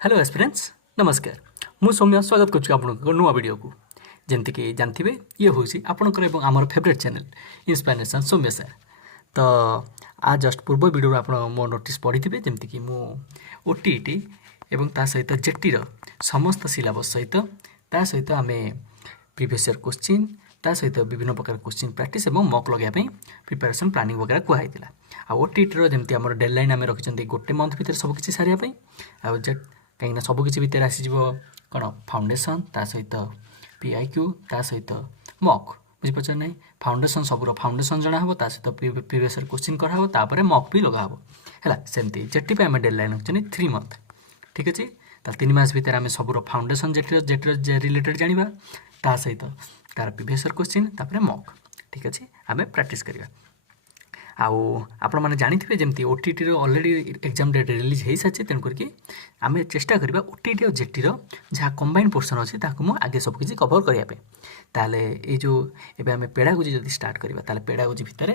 Hello aspirants नमस्कार मु सौम्य स्वागत करुँ आपको नुआ वीडियो को जमतीक जानते ये हूँ आपंकर और आमर फेवरेट चैनल इंस्पिरेशन सौम्य सर। तो आज जस्ट पूर्व वीडियो आप मो नोटिस पढ़ी थे जमतीक मु ओटीईटी एवं ता सहित जेटीर समस्त सिलेबस सहित आम प्रीवियस ईयर क्वेश्चन ता सहित विभिन्न प्रकार क्वेश्चन प्रैक्टिस और मक लगे प्रिपेरेसन प्लानिंग वगैरह कहई आ ओटीईटी जमी आम डेडलाइन आम रखिंट गोटे मंथ भितर सबकि सारे जेट कहीं सबकि भितर आसीज कौन फाउंडेसन ता सहित पीआईक्यू ता सहित मक बुझीपार ना फाउंडेसन सबूर फाउंडेसन जना हम सहित प्रीवियस क्वेश्चन कराव तापर मक भी लगा है सेमती जेटी आम डेडलाइन रखते 3 मंथ ठीक अच्छे 3 मास भितर आम सबूर फाउंडेसन जेटर रिलेटेड जाना ता सहित तार प्रीवियस क्वेश्चन तापर मक ठीक अच्छे आम प्रैक्टिस करवा आउ आपण मैंने जानी जमी OTT already exam date release हो सारी तेणुक आम चेष्टा करवा ओटीटी और जेटी जहाँ कंबाइन पोर्सन अच्छी मुझे आगे सबकि कवर करने ताले ये जो एवं आम पेड़ागुजी जब स्टार्ट करवा ताले पेड़ागुजी भितर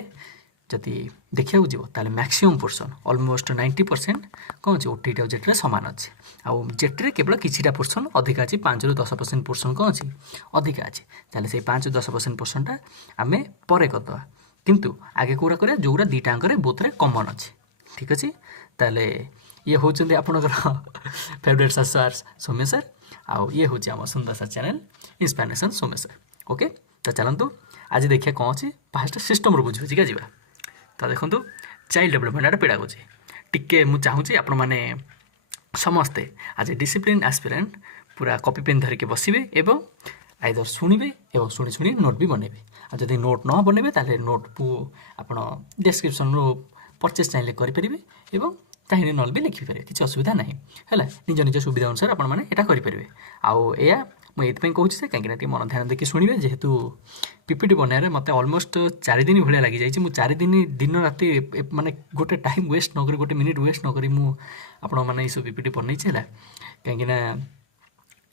जदि देखा जीव ताले मैक्सिमम पोर्सन अलमोस्ट 90% कौन अच्छे ओटीटी और जेटी सामान अच्छे आउ जेटी केवल किसी पोर्सन अधिका अच्छी 5 ରୁ 10% पोर्सन कौन अच्छी अधिका अच्छे ताले से 5 ରୁ 10% पोर्सनटा आम पर करदे किंतु आगे कौरा करें जोरा दुटाकर बोथरे कमन अच्छे ठीक अच्छे ताले ये हूँ आपणकर फेवरेट सर सौम्य सर आउ ये हूँ आम सुंदर सा चैनल इंस्पिरेशन सौम्य सर ओके। तो चलतु आज देखिए कौन अच्छे फास्ट सिस्टम बुझे क्या जावा तो देखो चाइल्ड डेवलपमेंट आटे पेड़ागुची टिके मुझे चाहूँगी आपण मैंने समस्ते आज डिसिप्लिन एस्पिरेंट पूरा कॉपी पेन धरिके बसवे एवं आइदर शुणे और शुणी शुणी नोट भी बनइबे आ जदि नोट न बनइबे ताले नोट को आपण डिस्क्रिप्शन रो परचेस चाहिए करेंगे एवं चाहिए नल भी लिखिपारे किसी असुविधा ना है निज निज सुविधा अनुसार आपण मैंने यहाँ करेंगे आउ या मुझे कहूँ से कहीं मन ध्यान देखिए शुणे जेहेतु पीपीटी बनाए मत अलमोस्ट 4 दिन भाया लगी जाइए 4 दिन दिन राति माने गोटे टाइम वेस्ट नक गोटे मिनिट वेस्ट नक मैंने सब पीपीटी बनई है कहीं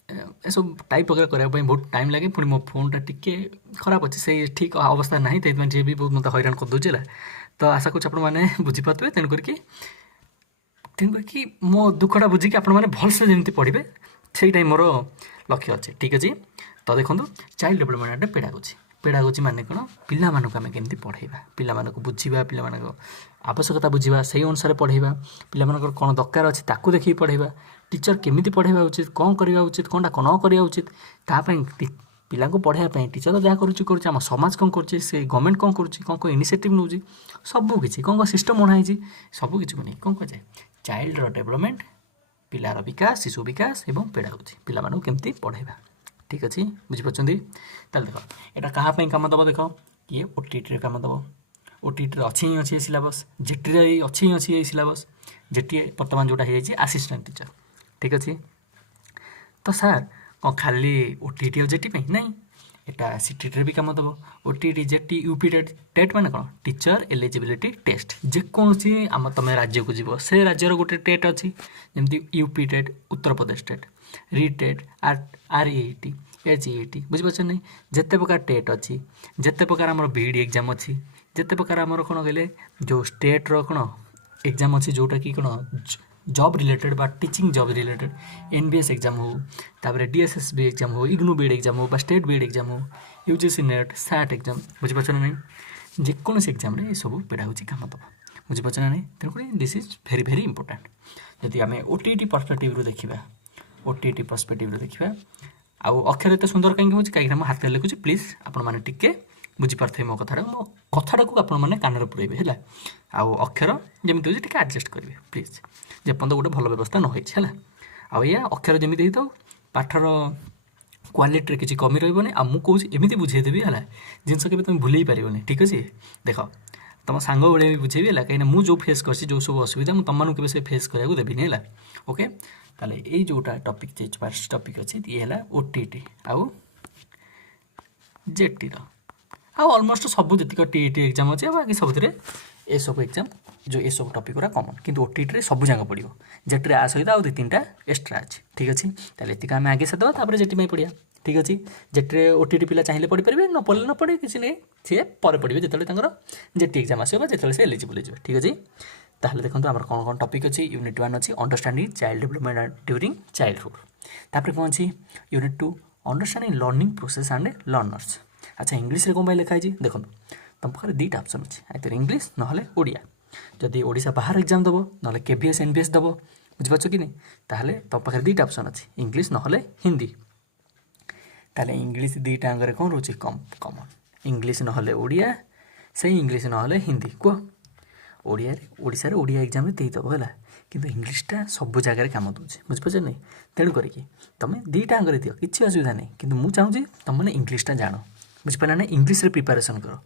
ए सब टाइप वगैरह करने बहुत टाइम लगे पुणी मो फोनटा टिके खराब अच्छे से ठीक अवस्था ना जी भी बहुत मतलब हैरान कर दूसरा तो आशा करूँ आपने बुझीपारे तेणुक मो दुखटा बुझिकी आपने भलसे जमी पढ़े से मोर लक्ष्य अच्छे ठीक अच्छे। तो देखो चाइल्ड डेवलपमेंट पेड़ागुची पेड़ागुची माने कौन पिला मानक आम केमती पढ़ेबा पिला मानक बुझीबा पिला मानक आवश्यकता बुझीबा से अनुसार पढ़ेबा पिला मानकर कौन दरकार अच्छे ताकू देखिए पढ़ेबा टीचर केमिति पढ़ाइबा उचित कौन करवा उचित कौनटा न करवा उचित तापाई पिला पढ़ाई टीचर तो जहाँ करुच्चे आम समाज कौन कर गवर्नमेंट कौन कौन इनिशिएटिव नौ सबकि कौन सिस्टम बनाई सबकि को नहीं कौन कहे चाइल्ड डेवलपमेंट पिलार विकास शिशु विकास एवं पेड़ागुची पिला मानक केमती पढ़ाइबा ठीक अच्छे बुझीपार देख यहाँ क्या कम दब देख किए ओटीटी कम दब ओटीटी अच्छी ही अच्छी सिलेबस जेटी अच्छी ही अच्छी सिलेबस जेटी बर्तमान जोटा हो असिस्टेंट टीचर ठीक अच्छे। तो सार कौन खाली ओटीटी और जेटी नहीं यहाँ सीटी भी कम दब ओटीटी जेटी यूपी टेट माने कौन टीचर एलिजिबिलिटी टेस्ट जेकोसी आम तुम राज्य को जीव से राज्यर गोटे टेट अच्छी जमी UP TET Uttar Pradesh TET रीटेट RET एचईटी बुझीपार नहीं जिते प्रकार टेट अच्छी जिते प्रकार आम बीईडी एग्जाम अच्छी जिते प्रकार आमर कौन कहले जो स्टेट्र कौन एग्जाम अच्छी जोटा कि कौन जॉब रिलेटेड बा teaching job related NBS exam हो तापर डीएसएसबी एग्जाम हो इग्नू बीएड एग्जाम हो स्टेट बीएड एग्जाम हो यूजीसी नेट सैट एग्जाम बुझीपार नहीं जेकोसी एग्जाम ये सब पेड़ागुची काम दब बुझीपार ना नहीं तेणुक this is very very important जदि आम ओटीटी पर्सपेक्टिव देखा ओटीटी पर्सपेक्टिव देखा आउ अक्षर एत सुंदर कहीं हो कहीं हाथ लिखुची प्लीज आपण मैंने टिके बुझीपारे मो कथा मो कथाटा को आपने कान पुरेबे है आउ अक्षर जमी हो एडजस्ट करेंगे प्लीज जेपर्यंत गोटे भल व्यवस्था न होई है आउ या अक्षर जमी हो पाठर क्वालिटी किसी कमी रही मुझे एमती बुझेदेवी है जिनस के तुम भूल पारनी ठीक अच्छे देख तुम सांग भाई भी बुझेबी है कहीं मुझे जो फेस कर जो सब असुविधा मुझे तुम के से फेस कराया देवी है ओके। ताले ये जोटा टॉपिक फर्स्ट टॉपिक अच्छे ये है ओटीटी आउ जेटी ऑलमोस्ट सब जी टीईटी एग्जाम अच्छे बाकी सब ये सब एग्जाम जो ये सब टॉपिक गुरा कॉमन किंतु ओटीटी सब जगह पड़ो जेटी आ सहित आउ 2-3टा एक्सट्रा अच्छे ठीक अच्छे ताले ये आम आगे सादा तापर जेटी पढ़िया ठीक अच्छे जेटी ओटीटी पिला चाहिए पढ़ी पारे न पढ़ले न पढ़े किसी नहीं सी पर पढ़े जो जेटी एग्जाम आसो जो से एलिजिबल हो ठीक अच्छे। ताहले देखो आमर कौन कौन टॉपिक अच्छी यूनिट 1 अच्छी understanding child development during childhood तापर कौन अच्छी unit 2 understanding learning process and learners अच्छा इंग्लिश रे कौन लिखा है देखो तुम पाखे दुईटा ऑप्शन अच्छे आइदर इंग्लिश ना ओडिया जदि ओडिशा बाहर एग्जाम दबो ना केवीएस एनबीएस दबो बुझिपारछ कि नहीं ताहले तुम पाखे दुईटा ऑप्शन अच्छे इंग्लिश ना हिंदी ताहले इंग्लिश दुईटा अंगरे कौन रोचे कॉमन इंग्लिश ना ओडिया से इंग्लिश ना हिंदी कह ओडिया ओडिशा रे ओडिया एग्जाम रे देइतबो हला किंतु इंग्लिशटा सब जगह काम दूचे बुझिपारछ नहीं तेणु करके तुम दुईटा अंगरे दियो किसी असुविधा नहीं किंतु मु चाहूँ तुम मैंने इंग्लिशटा जान बुझिपारा ना इंग्लिश रे प्रिपारेसन कर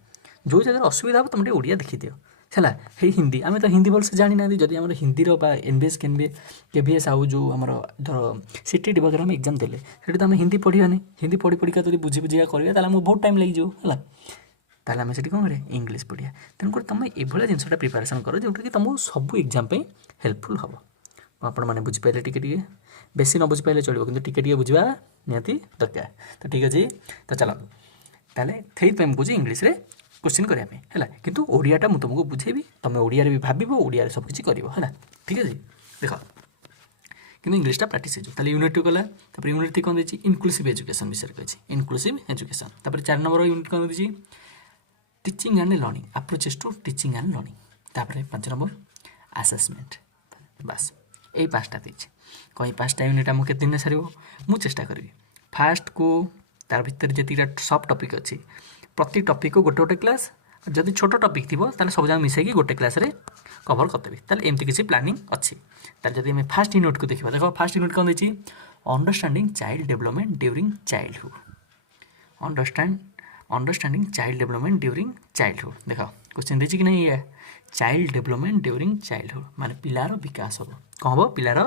जो जगह असुविधा हो तुम ओडिया देखी दियो है हे हिंदी आम तो हिंदी भलसे जानी ना जदि आम हिंदी एनबीएस केवीएस आउ जो आम धर सीटी वगैरह हम एग्जाम देले सेठी तो आम हिंदी पढ़ानी हिंदी पढ़ी पढ़िका जब बुझी बुझिका करा ताला बहुत टाइम लगे है ताहले आम से कौन करें इंग्लिश पढ़िया तेणुकर तुम ये जिनसा प्रिपारेसन कर जोटा कि तुमको सब एग्जाम हेल्पफुल हम आपण मैंने बुझीपारे टी बेसी न बुझीपारे चलो कि टी बुझा निहाती दरकार तो ठीक अच्छे तो चलते ताहले थी कौन इंग्लिश रे क्वेश्चन करने है किंतु ओडियाटा मुझे तुमको बुझेबी तुम ओडिया भी भाव ओडिया सब किसी कर ठीक है देख कि इंग्लिशटा प्राक्टिस हो यूनिट 2 गला यूनिट 3 कौन देती इनक्लूसिव एजुकेशन विषय कही इनक्लूसिव एजुकेशन 4 नंबर यूनिट कौन देती teaching and learning approaches to teaching and learning तापर 5 नंबर असेसमेंट बस यही 5टा देती कहीं 5टा यूनिट आम के दिन सार मुझे चेष्टा करी फास्ट को तार भर जी सब टॉपिक अच्छी प्रति टॉपिक को गोटे गोटे क्लास जदि छोट टॉपिक थी सब जगह मिसेकी गोटे क्लास रे कवर करदेवी ताले एमती किसी प्लानिंग अच्छी ताले जदि हमें फास्ट यूनिट को देखा देखो फास्ट यूनिट कौन देती understanding child development during childhood understanding child development during childhood देख क्वेश्चन देती कि नहीं चाइल्ड डेवलपमेंट ड्यूरिंग चाइल्डहुड माने पिलार विकास हम कौन हम पिलार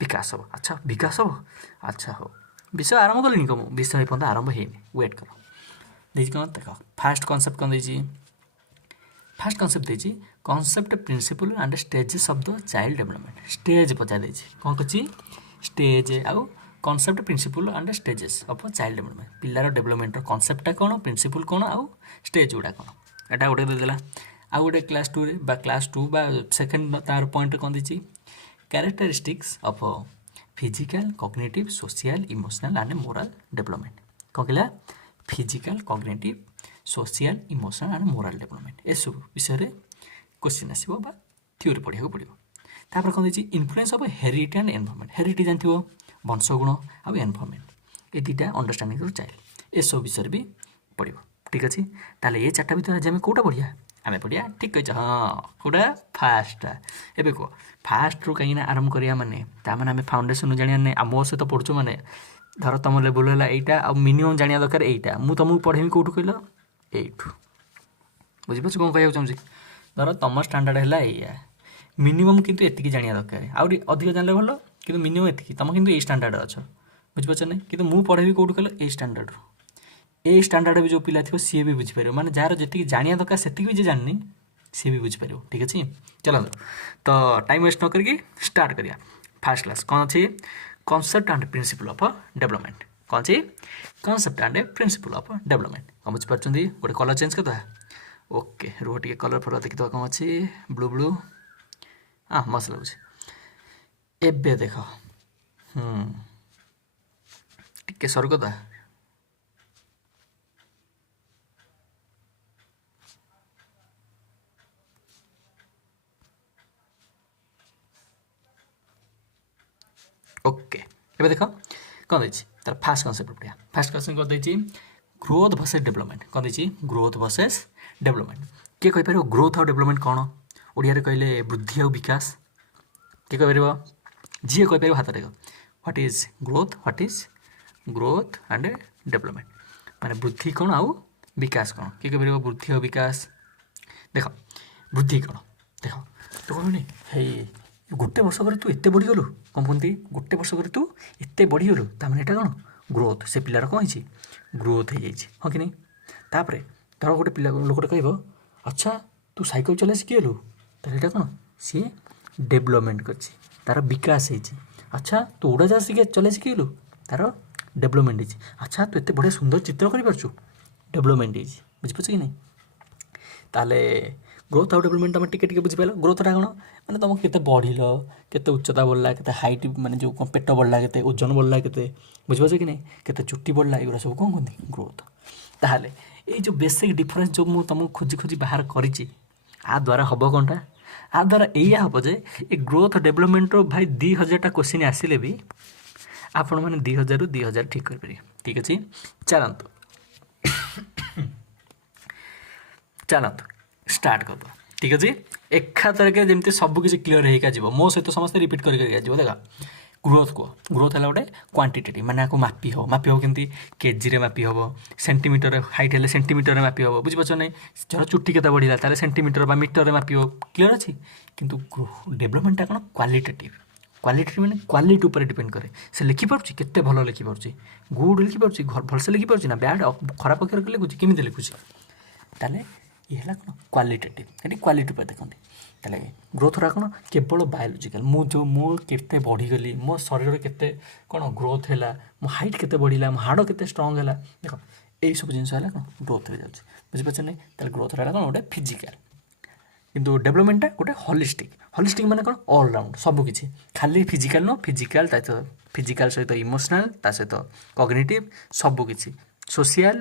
विकास हम अच्छा विकास हम अच्छा हो विषय आरंभ कल कम विषय पर्यटन आरंभ होनी वेट कर देखिए कौन देख फास्ट कॉन्सेप्ट कौन देती फास्ट कॉन्सेप्ट देती concept principle and stages of the child development stage पचार देती कौन कही स्टेज आउ concept principle and stages of child development पिलार डेवलपमेंट कॉन्सेप्टा कौन प्रिंसिपल कौन आउ स्टेज गुड़ा कौन एटा गोटे देदेला आउ गोटे क्लास 2 बा क्लास 2 बा सेकेंड तार पॉइंट कौन देती characteristics of physical cognitive social emotional and moral development कौन कहला physical cognitive social emotional and moral development ये सब विषय क्वेश्चन आसो बा थ्योरी पढ़ा पड़ो तापर कौन देती influence of heredity and environment heredity जानथिबो वंशगुण आउ एनवायरनमेंट ये दुईटा अंडरस्टैंडिंग टू चाइल्ड ये सब विषय भी पढ़ो ठीक अच्छे ताले ये 4टा भितर आज आम कौटा पढ़िया आम पढ़िया ठीक कह हाँ कौटा फास्ट एवं कह फास्ट रू कहीं आरंभ करा माने आम फाउंडेशन जाना ना आम सहित पढ़ुଛୁ माने धर तुम लेवल है यहाँ आ मिनिमम जाना दरकार यहाँ मुझे तुमको पढ़ेबी कौटू कहल यू बुझीपार कौन कह चाहिए धर तुम स्टांडार्ड है या मिनिमम किंतु एतिकी जाना दरकार आउरी अधिक जानले भल कि मिनिमम एतिकी तुम किंतु ए स्टांडार्ड अच्छ बुझीपार ना कि मुझे पढ़ेबी कौटू कहल ए स्टांडार्ड ए स्टांडार्ड भी जो पिला थी सी भी बुझीपार माने जार जी जाना दरकार से भी जानी सी भी बुझीपार ठीक अच्छे चलो तो टाइम वेस्ट न करके स्टार्ट करिया फास्ट क्लास कौन अच्छे concept and principle of development कौन अच्छे concept and principle of development कौन बुझीपार गोटे कलर चेंज करदा ओके रुह टे कलर फलर देखिए कौन अच्छे ब्लू ब्लू हाँ मस्त लगुच एबे देख टे सर करदा ओके एबे देख कौन देती तार फास्ट कॉन्सेप्ट पढ़िया फास्ट कॉन्सेप्ट कौन देती ग्रोथ वर्सेस डेवलपमेंट कौन देती ग्रोथ वर्सेस डेवलपमेंट किए कहीपर ग्रोथ और डेवलपमेंट कौन ओडिया कहले वृद्धि और विकास किए कहीपर जी कहीपर हाथ देख what is growth and development माने वृद्धि कौन आउ विकास कौन किए कहीपर वृद्धि और विकास देख वृद्धि कौन देख तो कहूँ हे गोटे वर्ष पर तू एत बढ़ीगलु कौन कहते गोटे वर्ष पर तू एत बढ़ीगलु ताने यहाँ कौन ग्रोथ से पिलार कौन है ग्रोथ हो जाए हाँ कि नहीं तापर धर गोटे पिला लोकटे कह अच्छा तू साइकिल चला शिखीगलु तार यहाँ कौन सी डेवलपमेंट कर तार विकास हो अच्छा तू उड़ाजाहाज चला शिखीगलु तार डेवलपमेंट हो अच्छा तू एत बढ़िया सुंदर चित्र कर डेवलपमेंट हो बुझीपार कि नहीं ताले ଗ୍ରୋଥ୍ ଆଉ ଡେଭଲପମେଣ୍ଟ ତୁମେ ଟିକେ ଟିକେ ବୁଝିପାରିଲ। ଗ୍ରୋଥ୍ଟା କ'ଣ ମାନେ ତୁମକୁ କେତେ ବଢ଼ିଲ, କେତେ ଉଚ୍ଚତା ବଢ଼ିଲା, କେତେ ହାଇଟ୍ ମାନେ ଯେଉଁ କ'ଣ ପେଟ ବଢ଼ିଲା, କେତେ ଓଜନ ବଢ଼ିଲା, କେତେ ବୁଝିପାରୁଛ କି ନାହିଁ, କେତେ ଚୁଟି ବଢ଼ିଲା, ଏଗୁଡ଼ା ସବୁ କ'ଣ କୁହନ୍ତି ଗ୍ରୋଥ୍। ତାହେଲେ ଏଇ ଯେଉଁ ବେସିକ୍ ଡିଫରେନ୍ସ ଯେଉଁ ମୁଁ ତୁମକୁ ଖୋଜି ଖୋଜି ବାହାର କରିଛି, ଆ ଦ୍ୱାରା ହେବ କ'ଣଟା, ଆ ଦ୍ୱାରା ଏଇଆ ହେବ ଯେ ଏ ଗ୍ରୋଥ୍ ଡେଭଲପମେଣ୍ଟର ଭାଇ 2000ଟା କୋଶ୍ଚିନ୍ ଆସିଲେ ବି ଆପଣମାନେ 2000ରୁ 2000 ଠିକ୍ କରିପାରିବେ। ଠିକ୍ ଅଛି, ଚାଲନ୍ତୁ ଷ୍ଟାର୍ଟ କରିଦେବା। ଠିକ୍ ଅଛି, ଏକାଥରକେ ଯେମିତି ସବୁକିଛି କ୍ଲିଅର୍ ହେଇକା ଯିବ। ମୋ ସହିତ ସମସ୍ତେ ରିପିଟ୍ କରିକି ଯିବ। ଦେଖ ଗ୍ରୋଥ୍ କୁହ। ଗ୍ରୋଥ୍ ହେଲା ଗୋଟେ କ୍ୱାଣ୍ଟିଟେଟିଭ୍, ମାନେ ଆକୁ ମାପି ହେବ କେମିତି, କେଜିରେ ମାପି ହେବ, ସେଣ୍ଟିମିଟର ହାଇଟ୍ ହେଲେ ସେଣ୍ଟିମିଟରରେ ମାପି ହେବ। ବୁଝିପାରୁଛ ନାହିଁ, ଧର ଚୁଟି କେତେ ବଢ଼ିଲା ତାହେଲେ ସେଣ୍ଟିମିଟର ବା ମିଟରରେ ମାପି ହେବ। କ୍ଲିଅର୍ ଅଛି। କିନ୍ତୁ ଡେଭଲପମେଣ୍ଟଟା କ'ଣ କ୍ୱାଲିଟେଟିଭ୍। କ୍ୱାଲିଟେଟିଭ୍ ମାନେ କ୍ୱାଲିଟି ଉପରେ ଡିପେଣ୍ଡ କରେ। ସେ ଲେଖିପାରୁଛି, କେତେ ଭଲ ଲେଖିପାରୁଛି, ଗୁଡ୍ ଲେଖିପାରୁଛି, ଭଲସେ ଲେଖିପାରୁଛି ନା ବ୍ୟାଡ଼୍ ଖରାପ ଅକ୍ଷର ଲେଖୁଛି, କେମିତି ଲେଖୁଛି। ତାହେଲେ ଇଏ ହେଲା କ'ଣ କ୍ୱାଲିଟେଟିଭ୍, ଏଠି କ୍ୱାଲିଟି ଉପରେ ଦେଖନ୍ତି। ତାହେଲେ ଗ୍ରୋଥ୍ଟା କ'ଣ କେବଳ ବାୟୋଲୋଜିକାଲ୍, ମୁଁ କେତେ ବଢ଼ିଗଲି, ମୋ ଶରୀରରେ କେତେ କ'ଣ ଗ୍ରୋଥ୍ ହେଲା, ମୋ ହାଇଟ୍ କେତେ ବଢ଼ିଲା, ମୋ ହାଡ଼ କେତେ ଷ୍ଟ୍ରଙ୍ଗ୍ ହେଲା, ଦେଖ ଏଇସବୁ ଜିନିଷ ହେଲା କ'ଣ ଗ୍ରୋଥ୍ରେ ଯାଉଛି। ବୁଝିପାରୁଛ ନାହିଁ। ତାହେଲେ ଗ୍ରୋଥ୍ଟା ହେଲା କ'ଣ ଗୋଟେ ଫିଜିକାଲ୍, କିନ୍ତୁ ଡେଭଲପମେଣ୍ଟଟା ଗୋଟେ ହଲିଷ୍ଟିକ୍ ମାନେ କ'ଣ ଅଲରାଉଣ୍ଡ ସବୁକିଛି, ଖାଲି ଫିଜିକାଲ୍ ନୁହଁ, ଫିଜିକାଲ୍ ସହିତ ଇମୋସନାଲ୍, ତା ସହିତ କଗ୍ନିଟିଭ୍, ସବୁକିଛି ସୋସିଆଲ୍,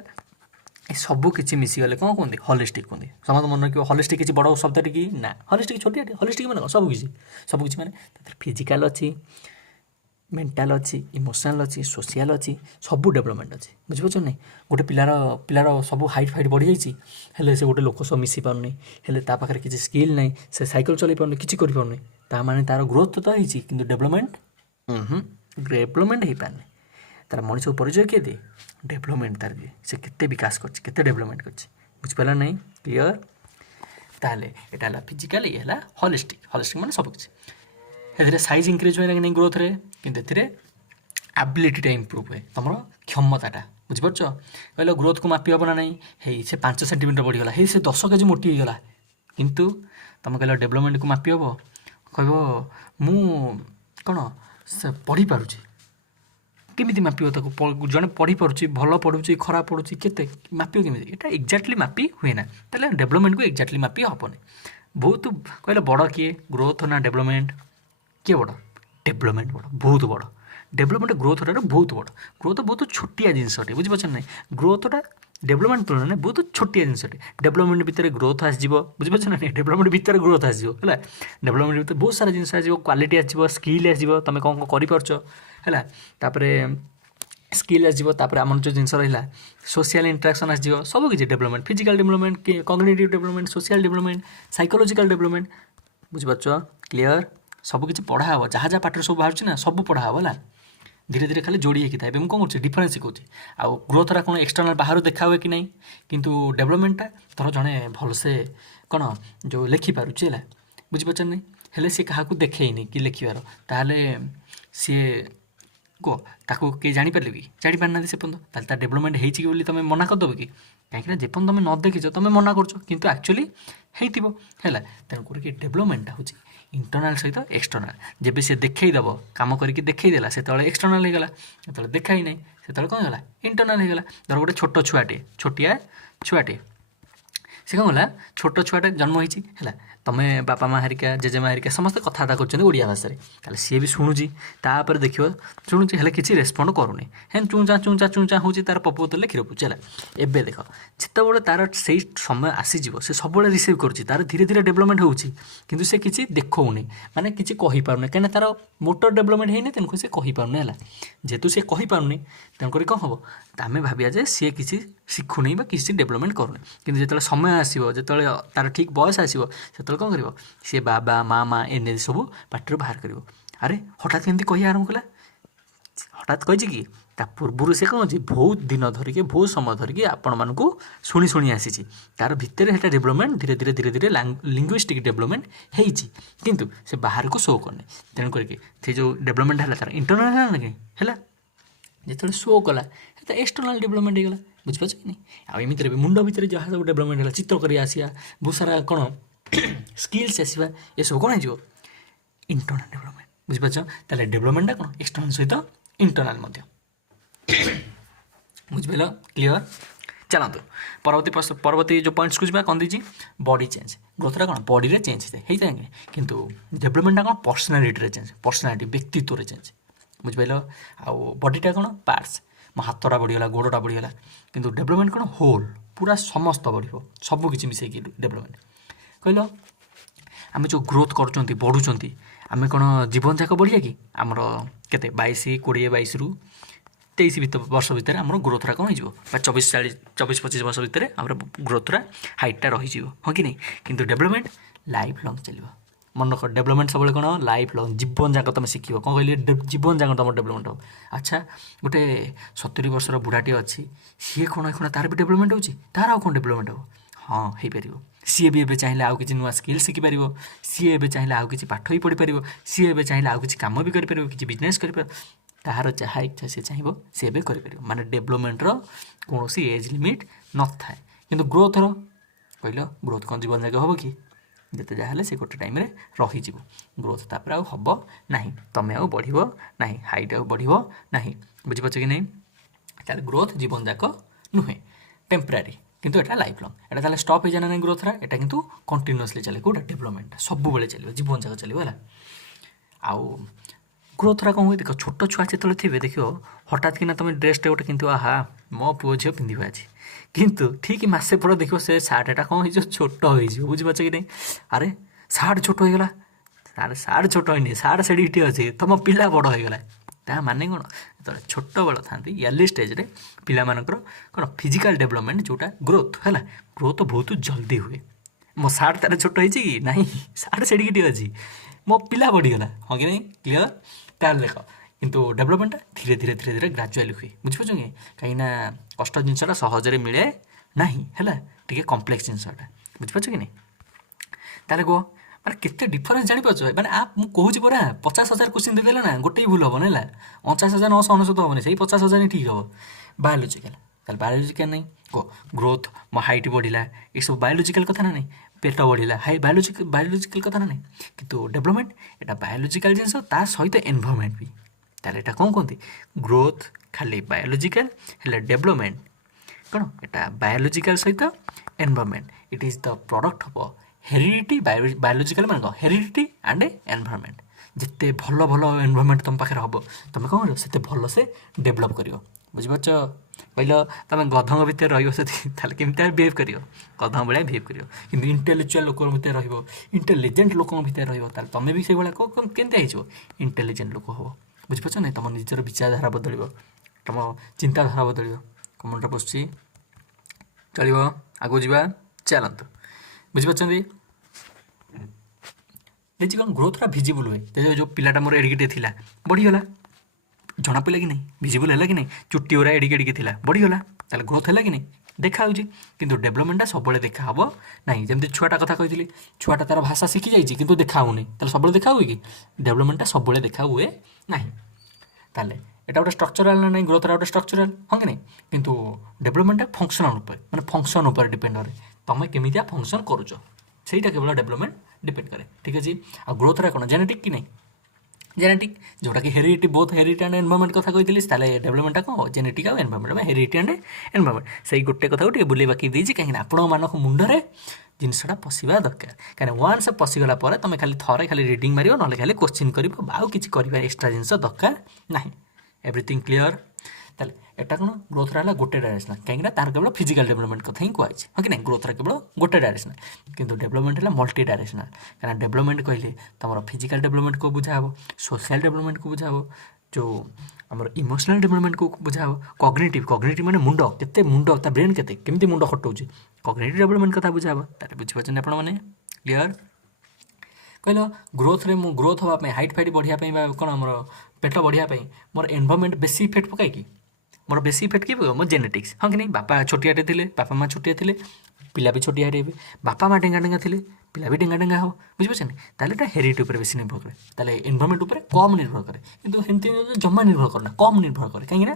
ଏ ସବୁକିଛି ମିଶିଗଲେ କ'ଣ କୁହନ୍ତି ହଲିଷ୍ଟିକ୍ କୁହନ୍ତି। ସମସ୍ତେ ମନେ ରଖିବ ହଲିଷ୍ଟିକ୍ କିଛି ବଡ଼ ଶବ୍ଦଟେ କି ନା, ହଲିଷ୍ଟିକ୍ ଛୋଟିଆଟେ। ହଲିଷ୍ଟିକ୍ ମାନେ କ'ଣ ସବୁକିଛି ମାନେ ତାଥିରେ ଫିଜିକାଲ୍ ଅଛି, ମେଣ୍ଟାଲ୍ ଅଛି, ଇମୋସନାଲ୍ ଅଛି, ସୋସିଆଲ୍ ଅଛି, ସବୁ ଡେଭଲପମେଣ୍ଟ ଅଛି। ବୁଝିପାରୁଛ ନାହିଁ। ଗୋଟେ ପିଲାର ସବୁ ହାଇଟ୍ ଫାଇଟ୍ ବଢ଼ିଯାଇଛି, ହେଲେ ସେ ଗୋଟେ ଲୋକ ସହ ମିଶି ପାରୁନି, ହେଲେ ତା ପାଖରେ କିଛି ସ୍କିଲ୍ ନାହିଁ, ସେ ସାଇକେଲ ଚଲାଇ ପାରୁନି, କିଛି କରିପାରୁନି, ତା ମାନେ ତାର ଗ୍ରୋଥ୍ ତ ହେଇଛି କିନ୍ତୁ ଡେଭଲପମେଣ୍ଟ ହେଇପାରୁନି। ତାର ମଣିଷକୁ ପରିଚୟ କିଏ ଦିଏ, ଡେଭଲପମେଣ୍ଟ ତାର ଦିଏ। ସେ କେତେ ବିକାଶ କରିଛି, କେତେ ଡେଭଲପମେଣ୍ଟ କରିଛି। ବୁଝିପାରିଲା ନାହିଁ, କ୍ଲିଅର୍। ତାହେଲେ ଏଇଟା ହେଲା ଫିଜିକାଲ୍, ଇଏ ହେଲା ହଲିଷ୍ଟିକ୍ ମାନେ ସବୁକିଛି। ଏଥିରେ ସାଇଜ୍ ଇନକ୍ରିଜ୍ ହୁଏ ନା ଗ୍ରୋଥ୍ରେ, କିନ୍ତୁ ଏଥିରେ ଆବିଲିଟିଟା ଇମ୍ପ୍ରୁଭ୍ ହୁଏ, ତୁମର କ୍ଷମତାଟା। ବୁଝିପାରୁଛ। କହିଲ ଗ୍ରୋଥ୍କୁ ମାପି ହେବ ନା ନାହିଁ, ହେଇ ସେ 5 ସେଣ୍ଟିମିଟର ବଢ଼ିଗଲା, ହେଇ ସେ 10 କେଜି ମୋଟି ହେଇଗଲା। କିନ୍ତୁ ତୁମେ କହିଲ ଡେଭଲପମେଣ୍ଟକୁ ମାପି ହେବ, କହିବ ମୁଁ କ'ଣ ସେ ପଢ଼ିପାରୁଛି, କେମିତି ମାପିବ ତାକୁ। ଜଣେ ପଢ଼ିପାରୁଛି, ଭଲ ପଢ଼ୁଛି, ଖରାପ ପଢ଼ୁଛି, କେତେ ମାପିବ କେମିତି, ଏଇଟା ଏକ୍ଜାକ୍ଟଲି ମାପି ହୁଏ ନା। ତାହେଲେ ଡେଭଲପମେଣ୍ଟକୁ ଏକ୍ଜାକ୍ଟଲି ମାପି ହେବନି। ବହୁତ କହିଲେ ବଡ଼ କିଏ, ଗ୍ରୋଥ୍ ନା ଡେଭଲପମେଣ୍ଟ, କିଏ ବଡ଼, ଡେଭଲପମେଣ୍ଟ ବଡ଼, ବହୁତ ବଡ଼। ଡେଭଲପମେଣ୍ଟ ଗ୍ରୋଥ୍ ଠାରୁ ବହୁତ ବଡ଼। ଗ୍ରୋଥ୍ ବହୁତ ଛୋଟିଆ ଜିନିଷଟେ, ବୁଝିପାରୁଛ ନାହିଁ। ଗ୍ରୋଥ୍ଟା ଡେଭଲପମେଣ୍ଟ ତୁଳନାରେ ବହୁତ ଛୋଟିଆ ଜିନିଷଟେ। ଡେଭଲପମେଣ୍ଟ ଭିତରେ ଗ୍ରୋଥ୍ ଆସିଯିବ, ବୁଝିପାରୁଛ ନା ନାହିଁ। ଡେଭଲପମେଣ୍ଟ ଭିତରେ ଗ୍ରୋଥ୍ ଆସିଯିବ, ହେଲା। ଡେଭଲପମେଣ୍ଟ ଭିତରେ ବହୁତ ସାରା ଜିନିଷ ଆସିଯିବ, କ୍ୱାଲିଟି ଆସିଯିବ, ସ୍କିଲ୍ ଆସିଯିବ, ତୁମେ କ'ଣ କରିପାରୁଛ, ହେଲା। ତାପରେ ସ୍କିଲ୍ ଆସିଯିବ, ତାପରେ ଆମର ଯେଉଁ ଜିନିଷ ରହିଲା ସୋସିଆଲ୍ ଇଣ୍ଟରାକ୍ସନ୍ ଆସିଯିବ, ସବୁକିଛି development, physical development, cognitive development, social development, psychological development. ବୁଝିପାରୁଛ, କ୍ଲିଅର୍। ସବୁକିଛି ପଢ଼ା ହେବ, ଯାହା ପାଠରେ ସବୁ ବାହାରୁଛି ନା ସବୁ ପଢ଼ା ହେବ, ହେଲା। ଧୀରେ ଧୀରେ ଖାଲି ଯୋଡ଼ି ହେଇକି ଥାଏ। ଏବେ ମୁଁ କ'ଣ କରୁଛି, ଡିଫରେନ୍ସ ଶିଖଉଛି। ଆଉ ଗ୍ରୋଥ୍ଟା କ'ଣ ଏକ୍ସଟର୍ନାଲ୍ ବାହାରୁ ଦେଖା ହୁଏ କି ନାହିଁ, କିନ୍ତୁ ଡେଭଲପମେଣ୍ଟଟା ଧର ଜଣେ ଭଲସେ କ'ଣ ଯେଉଁ ଲେଖିପାରୁଛି, ହେଲା, ବୁଝିପାରୁଛ ନାହିଁ, ହେଲେ ସିଏ କାହାକୁ ଦେଖେଇନି କି ଲେଖିବାର, ତାହେଲେ ସିଏ କୁହ ତାକୁ କେହି ଜାଣିପାରିଲେ କି, ଜାଣିପାରିନାହାନ୍ତି ସେ ପର୍ଯ୍ୟନ୍ତ, ତାହେଲେ ତା ଡେଭଲପମେଣ୍ଟ ହେଇଛି କି ବୋଲି ତୁମେ ମନା କରିଦେବ କି, କାହିଁକିନା ଯେପର୍ଯ୍ୟନ୍ତ ତୁମେ ନ ଦେଖିଛ ତୁମେ ମନା କରୁଛ, କିନ୍ତୁ ଆକ୍ଚୁଆଲି ହେଇଥିବ, ହେଲା। ତେଣୁ କରିକି ଡେଭଲପମେଣ୍ଟଟା ହେଉଛି ଇଣ୍ଟରନାଲ୍ ସହିତ ଏକ୍ସଟର୍ନାଲ୍। ଯେବେ ସେ ଦେଖେଇଦେବ, କାମ କରିକି ଦେଖେଇଦେଲା, ସେତେବେଳେ ଏକ୍ସଟର୍ନାଲ୍ ହେଇଗଲା, ଯେତେବେଳେ ଦେଖା ହିଁ ନାହିଁ ସେତେବେଳେ କ'ଣ ହେଇଗଲା, ଇଣ୍ଟରନାଲ୍ ହେଇଗଲା। ଧର ଗୋଟେ ଛୋଟିଆ ଛୁଆଟେ ସେ କ'ଣ ହେଲା, ଛୋଟ ଛୁଆଟେ ଜନ୍ମ ହେଇଛି, ହେଲା। ତୁମେ ବାପା ମା' ହେରିକା, ଜେଜେମା' ହେରିକା ସମସ୍ତେ କଥାବାର୍ତ୍ତା କରୁଛନ୍ତି ଓଡ଼ିଆ ଭାଷାରେ, ତାହେଲେ ସିଏ ବି ଶୁଣୁଛି, ତାପରେ ଦେଖିବ ଶୁଣୁଛି, ହେଲେ କିଛି ରେସ୍ପଣ୍ଡ କରୁନି, ଚୁଁ ଚାଁ ହେଉଛି, ତାର ପପୋତରେ ଲେଖି ରଖୁଛି, ହେଲା। ଏବେ ଦେଖ, ଯେତେବେଳେ ତାର ସେଇ ସମୟ ଆସିଯିବ, ସେ ସବୁବେଳେ ରିସିଭ୍ କରୁଛି, ତାର ଧୀରେ ଧୀରେ ଡେଭଲପମେଣ୍ଟ ହେଉଛି, କିନ୍ତୁ ସେ କିଛି ଦେଖାଉନି, ମାନେ କିଛି କହିପାରୁନି, କାହିଁକିନା ତାର ମୋଟର ଡେଭଲପମେଣ୍ଟ ହେଇନି, ତେଣୁକରି ସେ କହିପାରୁନି, ହେଲା। ଯେହେତୁ ସେ କହିପାରୁନି, ତେଣୁକରି କ'ଣ ହେବ, ଆମେ ଭାବିବା ଯେ ସିଏ କିଛି ଶିଖୁନି ବା କିଛି ଡେଭଲପମେଣ୍ଟ କରୁନି। କିନ୍ତୁ ଯେତେବେଳେ ସମୟ ଆସିବ, ଯେତେବେଳେ ତାର ଠିକ୍ ବୟସ ଆସିବ, ସେତେବେଳେ କ'ଣ କରିବ, ସିଏ ବାବା ମା ଏନେ ସବୁ ପାଟିରୁ ବାହାର କରିବ। ଆରେ ହଠାତ୍ କେମିତି କହିବା ଆରମ୍ଭ କଲା, ହଠାତ୍ କହିଛି କି, ତା ପୂର୍ବରୁ ସେ କ'ଣ ଅଛି, ବହୁତ ଦିନ ଧରିକି, ବହୁତ ସମୟ ଧରିକି ଆପଣମାନଙ୍କୁ ଶୁଣି ଆସିଛି, ତାର ଭିତରେ ସେଇଟା ଡେଭଲପମେଣ୍ଟ ଧୀରେ ଧୀରେ ଲିଙ୍ଗୁଇଷ୍ଟିକ୍ ଡେଭଲପମେଣ୍ଟ ହେଇଛି, କିନ୍ତୁ ସେ ବାହାରକୁ ଶୋ କରୁନି। ତେଣୁ କରିକି ସେ ଯେଉଁ ଡେଭଲପମେଣ୍ଟ ହେଲା, ତାର ଇଣ୍ଟରନାଲ୍ ହେଲା ନା ହେଲା, ଯେତେବେଳେ ଶୋ କଲା ସେଟା ଏକ୍ସଟର୍ନାଲ୍ ଡେଭଲପମେଣ୍ଟ ହେଇଗଲା। ବୁଝିପାରୁଛ କି ନାହିଁ। ଆଉ ଏମିତିରେ ବି ମୁଣ୍ଡ ଭିତରେ ଯାହା ସବୁ ଡେଭଲପମେଣ୍ଟ ହେଲା, ଚିତ୍ର କରି ଆସିବା, ବହୁତ ସାରା କ'ଣ ସ୍କିଲ୍ସ ଆସିବା, ଏସବୁ କ'ଣ ହେଇଯିବ, ଇଣ୍ଟରନାଲ୍ ଡେଭଲପମେଣ୍ଟ। ବୁଝିପାରୁଛ। ତାହେଲେ ଡେଭଲପମେଣ୍ଟଟା କ'ଣ ଏକ୍ସଟର୍ନାଲ୍ ସହିତ ଇଣ୍ଟରନାଲ୍ ମଧ୍ୟ। ବୁଝିପାରିଲ, କ୍ଲିଅର୍। ଚାଲନ୍ତୁ ପରବର୍ତ୍ତୀ ଯେଉଁ ପଏଣ୍ଟସ୍କୁ ଯିବା, କ'ଣ ଦେଇଛି, ବଡି ଚେଞ୍ଜ। ଗ୍ରୋଥଟା କ'ଣ ବଡ଼ିରେ ଚେଞ୍ଜ ହେଇଥାଏ କିନ୍ତୁ ଡେଭଲପମେଣ୍ଟଟା କ'ଣ ପର୍ସନାଲିଟିରେ ଚେଞ୍ଜ, ପର୍ସନାଲିଟି ବ୍ୟକ୍ତିତ୍ୱରେ ଚେଞ୍ଜ। ବୁଝିପାରିଲ? ଆଉ ବଡ଼ିଟା କ'ଣ ପାର୍ଟସ୍, ମୋ ହାତଟା ବଢ଼ିଗଲା, ଗୋଡ଼ଟା ବଢ଼ିଗଲା, କିନ୍ତୁ ଡେଭଲପମେଣ୍ଟ କ'ଣ ହୋଲ୍, ପୁରା ସମସ୍ତ ବଢ଼ିବ, ସବୁକିଛି ମିଶେଇକି ଡେଭଲପମେଣ୍ଟ। କହିଲ ଆମେ ଯେଉଁ ଗ୍ରୋଥ୍ କରୁଛନ୍ତି, ବଢ଼ୁଛନ୍ତି, ଆମେ କ'ଣ ଜୀବନ ଯାକ ବଢ଼ିବା କି? ଆମର କେତେ 22-23 ବର୍ଷ ଭିତରେ ଆମର ଗ୍ରୋଥଟା କ'ଣ ହେଇଯିବ, ବା 24-25 ବର୍ଷ ଭିତରେ ଆମର ଗ୍ରୋଥଟା ହାଇଟ୍ଟା ରହିଯିବ, ହଁ କି ନାହିଁ? କିନ୍ତୁ ଡେଭଲପମେଣ୍ଟ ଲାଇଫ୍ ଲଙ୍ଗ୍ ଚାଲିବ। ମନେ ରଖ, ଡେଭଲପମେଣ୍ଟ ସବୁବେଳେ କ'ଣ ଲାଇଫ୍ ଲଙ୍ଗ୍, ଜୀବନ ଯାକ ତୁମେ ଶିଖିବ। କ'ଣ କହିଲି? ଜୀବନ ଯାକ ତୁମର ଡେଭଲପମେଣ୍ଟ ହେବ। ଆଚ୍ଛା, ଗୋଟେ 70 ବର୍ଷର ବୁଢ଼ାଟିଏ ଅଛି, ସିଏ କ'ଣ ତାର ବି ଡେଭଲପମେଣ୍ଟ ହେଉଛି? ତାର ଆଉ କ'ଣ ଡେଭଲପମେଣ୍ଟ ହେବ? ହଁ, ହେଇପାରିବ। ସିଏ ବି ଏବେ ଚାହିଁଲେ ଆଉ କିଛି ନୂଆ ସ୍କିଲ୍ ଶିଖିପାରିବ, ସିଏ ଏବେ ଚାହିଁଲେ ଆଉ କିଛି ପାଠ ବି ପଢ଼ିପାରିବ, ସିଏ ଏବେ ଚାହିଁଲେ ଆଉ କିଛି କାମ ବି କରିପାରିବ, କିଛି ବିଜନେସ୍ କରିପାରିବ, ତାହାର ଯାହା ଇଚ୍ଛା ସେ ଚାହିଁବ ସିଏ ଏବେ କରିପାରିବ। ମାନେ ଡେଭଲପମେଣ୍ଟର କୌଣସି ଏଜ୍ ଲିମିଟ୍ ନଥାଏ। କିନ୍ତୁ ଗ୍ରୋଥର କହିଲ, ଗ୍ରୋଥ୍ କ'ଣ ଜୀବନ ଯାକ ହେବ କି? ଯେତେ ଯାହା ହେଲେ ସେ ଗୋଟେ ଟାଇମ୍ରେ ରହିଯିବ। ଗ୍ରୋଥ୍ ତାପରେ ଆଉ ହେବ ନାହିଁ, ତୁମେ ଆଉ ବଢ଼ିବ ନାହିଁ, ହାଇଟ୍ ଆଉ ବଢ଼ିବ ନାହିଁ। ବୁଝିପାରୁଛ କି ନାହିଁ? ତାହେଲେ ଗ୍ରୋଥ୍ ଜୀବନ ଯାକ ନୁହେଁ, ଟେମ୍ପରାରୀ, କିନ୍ତୁ ଏଇଟା ଲାଇଫ୍ ଲଙ୍ଗ୍। ଏଇଟା ତାହେଲେ ଷ୍ଟପ୍ ହେଇଯାଏ ନା ନାହିଁ ଗ୍ରୋଥ୍ରା? ଏଇଟା କିନ୍ତୁ କଣ୍ଟିନ୍ୟୁଅସ୍ଲି ଚାଲେ। କେଉଁଟା? ଡେଭଲପମେଣ୍ଟ ସବୁବେଳେ ଚାଲିବ, ଜୀବନ ଯାକ ଚାଲିବ, ହେଲା। ଆଉ ଗ୍ରୋଥ୍ରା କ'ଣ ହୁଏ ଦେଖ, ଛୋଟ ଛୁଆ ଯେତେବେଳେ ଥିବେ ଦେଖିବ, ହଠାତ୍ କିନା ତୁମେ ଡ୍ରେସ୍ଟେ ଗୋଟେ କିଣିଥିବ, ଆହା ମୋ ପୁଅ ଝିଅ ପିନ୍ଧିବ ଆଜି, କିନ୍ତୁ ଠିକ୍ ମାସେ ପରେ ଦେଖିବ ସେ ସାର୍ଟଟା କ'ଣ ହେଇଯିବ, ଛୋଟ ହେଇଯିବ। ବୁଝିପାରୁଛ କି ନାହିଁ? ଆରେ ସାର୍ଟ ଛୋଟ ହେଇଗଲା, ସାର୍ଟ ଛୋଟ ହେଇନି, ସାର୍ଟ ସେଠି ଅଛି, ତୁମ ପିଲା ବଡ଼ ହେଇଗଲା। ତା ମାନେ କ'ଣ? ଯେତେବେଳେ ଛୋଟବେଳ ଥାନ୍ତି, ୟାର୍ଲି ଷ୍ଟେଜ୍ରେ ପିଲାମାନଙ୍କର କ'ଣ ଫିଜିକାଲ୍ ଡେଭଲପମେଣ୍ଟ ଯେଉଁଟା ଗ୍ରୋଥ୍, ହେଲା, ଗ୍ରୋଥ୍ ବହୁତ ଜଲ୍ଦି ହୁଏ। ମୋ ସାର୍ଟ ତାର ଛୋଟ ହେଇଛି କି ନାହିଁ, ସାର୍ଟ ସେଠିକି ଅଛି, ମୋ ପିଲା ବଢ଼ିଗଲା, ହଁ କି ନାହିଁ? କ୍ଲିଅର୍? ତାହେଲେ ଦେଖ, କିନ୍ତୁ ଡେଭଲପମେଣ୍ଟଟା ଧୀରେ ଧୀରେ ଧୀରେ ଧୀରେ ଗ୍ରାଜୁଆଲି ହୁଏ। ବୁଝିପାରୁଛ କି? କାହିଁକିନା କଷ୍ଟ ଜିନିଷଟା ସହଜରେ ମିଳେ ନାହିଁ, ହେଲା, ଟିକେ କମ୍ପ୍ଲେକ୍ସ ଜିନିଷଟା। ବୁଝିପାରୁଛ କି ନାହିଁ? ତାହେଲେ କୁହ, ମାନେ କେତେ ଡିଫରେନ୍ସ ଜାଣିପାରୁଛ? ମାନେ ମୁଁ କହୁଛି ପରା, 50,000 କୋଶ୍ଚିନ୍ ଦେଇଦେଲେ ନା, ଗୋଟେ ବି ଭୁଲ ହେବନି, ହେଲା। 49,999 ହେବନି, ସେଇ 50,000 ହିଁ ଠିକ୍ ହେବ। ବାୟୋଲୋଜିକାଲ୍, ତାହେଲେ ବାୟୋଲୋଜିକାଲ୍ ନାହିଁ, କୁହ ଗ୍ରୋଥ୍, ମୋ ହାଇଟ୍ ବଢ଼ିଲା, ଏସବୁ ବାୟୋଲୋଜିକାଲ୍ କଥା ନା ନାହିଁ? ପେଟ ବଢ଼ିଲା, ବାୟୋଲୋଜିକାଲ୍ କଥା ନା ନାହିଁ? କିନ୍ତୁ ଡେଭଲପମେଣ୍ଟ ଏଇଟା ବାୟୋଲୋଜିକାଲ୍ ଜିନିଷ, ତା ସହିତ ଏନଭାରମେଣ୍ଟ ବି। ତାହେଲେ ଏଇଟା କ'ଣ କୁହନ୍ତି? ଗ୍ରୋଥ୍ ଖାଲି ବାୟୋଲୋଜିକାଲ୍, ହେଲେ ଡେଭଲପମେଣ୍ଟ କ'ଣ? ଏଇଟା ବାୟୋଲୋଜିକାଲ୍ ସହିତ environment. It is the product of heredity. Biological ମାନେ କ'ଣ? Heredity and environment. ଯେତେ ଭଲ ଭଲ ଏନଭାରମେଣ୍ଟ ତୁମ ପାଖରେ ହେବ, ତୁମେ କ'ଣ କରିବ? ସେତେ ଭଲସେ ଡେଭଲପ୍ କରିବ। ବୁଝିପାରୁଛ? କହିଲ, ତୁମେ ଗଧଙ୍କ ଭିତରେ ରହିବ ଯଦି, ତାହେଲେ କେମିତି ବିହେଭ୍ କରିବ? ଗଧଙ୍କ ଭଳିଆ ବିହେଭ୍ କରିବ। କିନ୍ତୁ ଇଣ୍ଟେଲେକ୍ଚୁଆଲ୍ ଲୋକଙ୍କ ଭିତରେ ରହିବ, ଇଣ୍ଟେଲିଜେଣ୍ଟ ଲୋକଙ୍କ ଭିତରେ ରହିବ, ତାହେଲେ ତୁମେ ବି ସେଇଭଳିଆ କେମିତି ହେଇଯିବ? ଇଣ୍ଟେଲିଜେଣ୍ଟ ଲୋକ ହେବ। ବୁଝିପାରୁଛ ନାହିଁ? ତୁମ ନିଜର ବିଚାରଧାରା ବଦଳିବ, ତୁମ ଚିନ୍ତାଧାରା ବଦଳିବ। କମେଣ୍ଟଟା ବସୁଛି, ଚଳିବ, ଆଗକୁ ଯିବା, ଚାଲନ୍ତୁ। ବୁଝିପାରୁଛନ୍ତି? ଦେଖି କ'ଣ ଗ୍ରୋଥ୍ଟା ଭିଜିବୁଲ୍ ହୁଏ। ଯେଉଁ ପିଲାଟା ମୋର ଏଡ଼ିକିଟେ ଥିଲା, ବଢ଼ିଗଲା, ଜଣାପଡ଼ିଲା କି ନାହିଁ? ଭିଜିବୁଲ୍ ହେଲା କି ନାହିଁ? ଚୁଟି ଗୁଡ଼ା ଏଡ଼ିକି ଥିଲା, ବଢ଼ିଗଲା, ତାହେଲେ ଗ୍ରୋଥ୍ ହେଲା କି ନାହିଁ? ଦେଖାହେଉଛି। କିନ୍ତୁ ଡେଭଲପମେଣ୍ଟଟା ସବୁବେଳେ ଦେଖା ହେବ ନାହିଁ। ଯେମିତି ଛୁଆଟା କଥା କହିଥିଲି, ଛୁଆଟା ତା'ର ଭାଷା ଶିଖିଯାଇଛି କିନ୍ତୁ ଦେଖା ହେଉନି, ତାହେଲେ ସବୁବେଳେ ଦେଖା ହୁଏ କି? ଡେଭଲପମେଣ୍ଟଟା ସବୁବେଳେ ଦେଖା ହୁଏ ନାହିଁ। ତାହେଲେ ଏଇଟା ଗୋଟେ ଷ୍ଟ୍ରକ୍ଚରାଲ୍ ନା ନାହିଁ? ଗ୍ରୋଥ୍ଟା ଗୋଟେ ଷ୍ଟ୍ରକ୍ଚରାଲ୍, ହଁ କି ନାହିଁ? କିନ୍ତୁ ଡେଭଲପମେଣ୍ଟଟା ଫଙ୍କସନାଲ୍ ଉପରେ, ମାନେ ଫଙ୍କସନ୍ ଉପରେ ଡିପେଣ୍ଡ କରେ। ତୁମେ କେମିତିଆ ଫଙ୍କସନ୍ କରୁଛ, ସେଇଟା କେବଳ ଡେଭଲପମେଣ୍ଟ ଡିପେଣ୍ଡ କରେ। ଠିକ୍ ଅଛି? ଆଉ ଗ୍ରୋଥ୍ଟା କ'ଣ ଜେନେଟିକ୍ କି ନାହିଁ? ଜେନେଟିକ୍, ଯେଉଁଟାକି ହେରିଡ଼ିଟି, ବୋଥ୍ ହେରିଡ଼ିଟି ଆଣ୍ଡ ଏନଭାରମେଣ୍ଟ କଥା କହିଥିଲି। ତାହେଲେ ଡେଭଲପମେଣ୍ଟଟା କ'ଣ? ଜେନେଟିକ୍ ଆଉ ଏନଭାରମେଣ୍ଟ, ବା ହେରିଡ଼ିଟି ଆଣ୍ଡ ଏନଭାରମେଣ୍ଟ। ସେଇ ଗୋଟେ କଥାକୁ ଟିକେ ବୁଲେଇ ବାକି ଦେଇଛି, କାହିଁକିନା ଆପଣମାନଙ୍କ ମୁଣ୍ଡରେ ଜିନିଷଟା ପଶିବା ଦରକାର। କାହିଁକିନା ୱାନ୍ସ ପଶିଗଲା ପରେ ତୁମେ ଥରେ ଖାଲି ରିଡ଼ିଂ ମାରିବ, ନହେଲେ ଖାଲି କୋଶ୍ଚିନ୍ କରିବ, ଆଉ କିଛି କରିବା ଏକ୍ସଟ୍ରା ଜିନିଷ ଦରକାର ନାହିଁ। Everything clear? ତାହେଲେ ଏଇଟା କ'ଣ? ଗ୍ରୋଥ୍ଟା ହେଲା ଗୋଟେ ଡାଇରେକ୍ସନାଲ୍, କାହିଁକିନା ତାର କେବଳ ଫିଜିକାଲ୍ ଡେଭଲପମେଣ୍ଟ କଥା ହିଁ କୁହାଯାଇଛି, ହଁ କି ନାହିଁ? ଗ୍ରୋଥ୍ଟା କେବଳ ଗୋଟେ ଡାଇରେକ୍ସନାଲ୍, କିନ୍ତୁ ଡେଭଲପମେଣ୍ଟ ହେଲା ମଲ୍ଟି ଡାଇରେକ୍ସନାଲ୍। କାହିଁକିନା ଡେଭଲପମେଣ୍ଟ କହିଲେ ତୁମର ଫିଜିକାଲ୍ ଡେଭଲପମେଣ୍ଟକୁ ବୁଝା ହେବ, ସୋସିଆଲ୍ ଡେଭଲପମେଣ୍ଟକୁ ବୁଝା ହେବ, ଯେଉଁ ଆମର ଇମୋସନାଲ୍ ଡେଭଲପମେଣ୍ଟକୁ ବୁଝା ହେବ, କଗ୍ନିଟିଭ୍ ମାନେ ମୁଣ୍ଡ, କେତେ ମୁଣ୍ଡ, ତା ବ୍ରେନ୍ କେମିତି ମୁଣ୍ଡ ଖଟଉଛି, କଗ୍ନିଟିଭ୍ ଡେଭଲପମେଣ୍ଟ କଥା ବୁଝା ହେବ। ତାହେଲେ ବୁଝିପାରୁଛନ୍ତି ଆପଣମାନେ? କ୍ଲିଅର୍? କହିଲ, ଗ୍ରୋଥ୍ରେ ମୁଁ ଗ୍ରୋଥ୍ ହେବା ପାଇଁ, ହାଇଟ୍ ଫାଇଟ୍ ବଢ଼ିବା ପାଇଁ, ବା କ'ଣ ଆମର ପେଟ ବଢ଼ିବା ପାଇଁ ମୋର ଏନଭାରମେଣ୍ଟ ବେଶୀ ଇଫେକ୍ଟ ପକାଏ କି? ମୋର ବେଶୀ ଇଫେକ୍ଟ କିଏ ପକାଇବ? ମୋ ଜେନେଟିକ୍ସ, ହଁ କି ନାହିଁ? ବାପା ଛୋଟିଆଟେ ଥିଲେ, ବାପା ମା' ଛୋଟିଆ ଥିଲେ, ପିଲା ବି ଛୋଟିଆ ହେବେ। ବାପା ମା' ଡେଙ୍ଗା ଥିଲେ, ପିଲା ବି ଡେଙ୍ଗା ହେବ। ବୁଝିପାରୁଛନ୍ତି? ତାହେଲେ ଏଇଟା ହେରିଡ଼ିଟି ଉପରେ ବେଶୀ ନିର୍ଭର କରେ। ତାହେଲେ ଏନଭାରମେଣ୍ଟ ଉପରେ କମ୍ ନିର୍ଭର କରେ, କିନ୍ତୁ ଏମିତି ଜମା ନିର୍ଭର କରେ ନା, କମ୍ ନିର୍ଭର କରେ। କାହିଁକିନା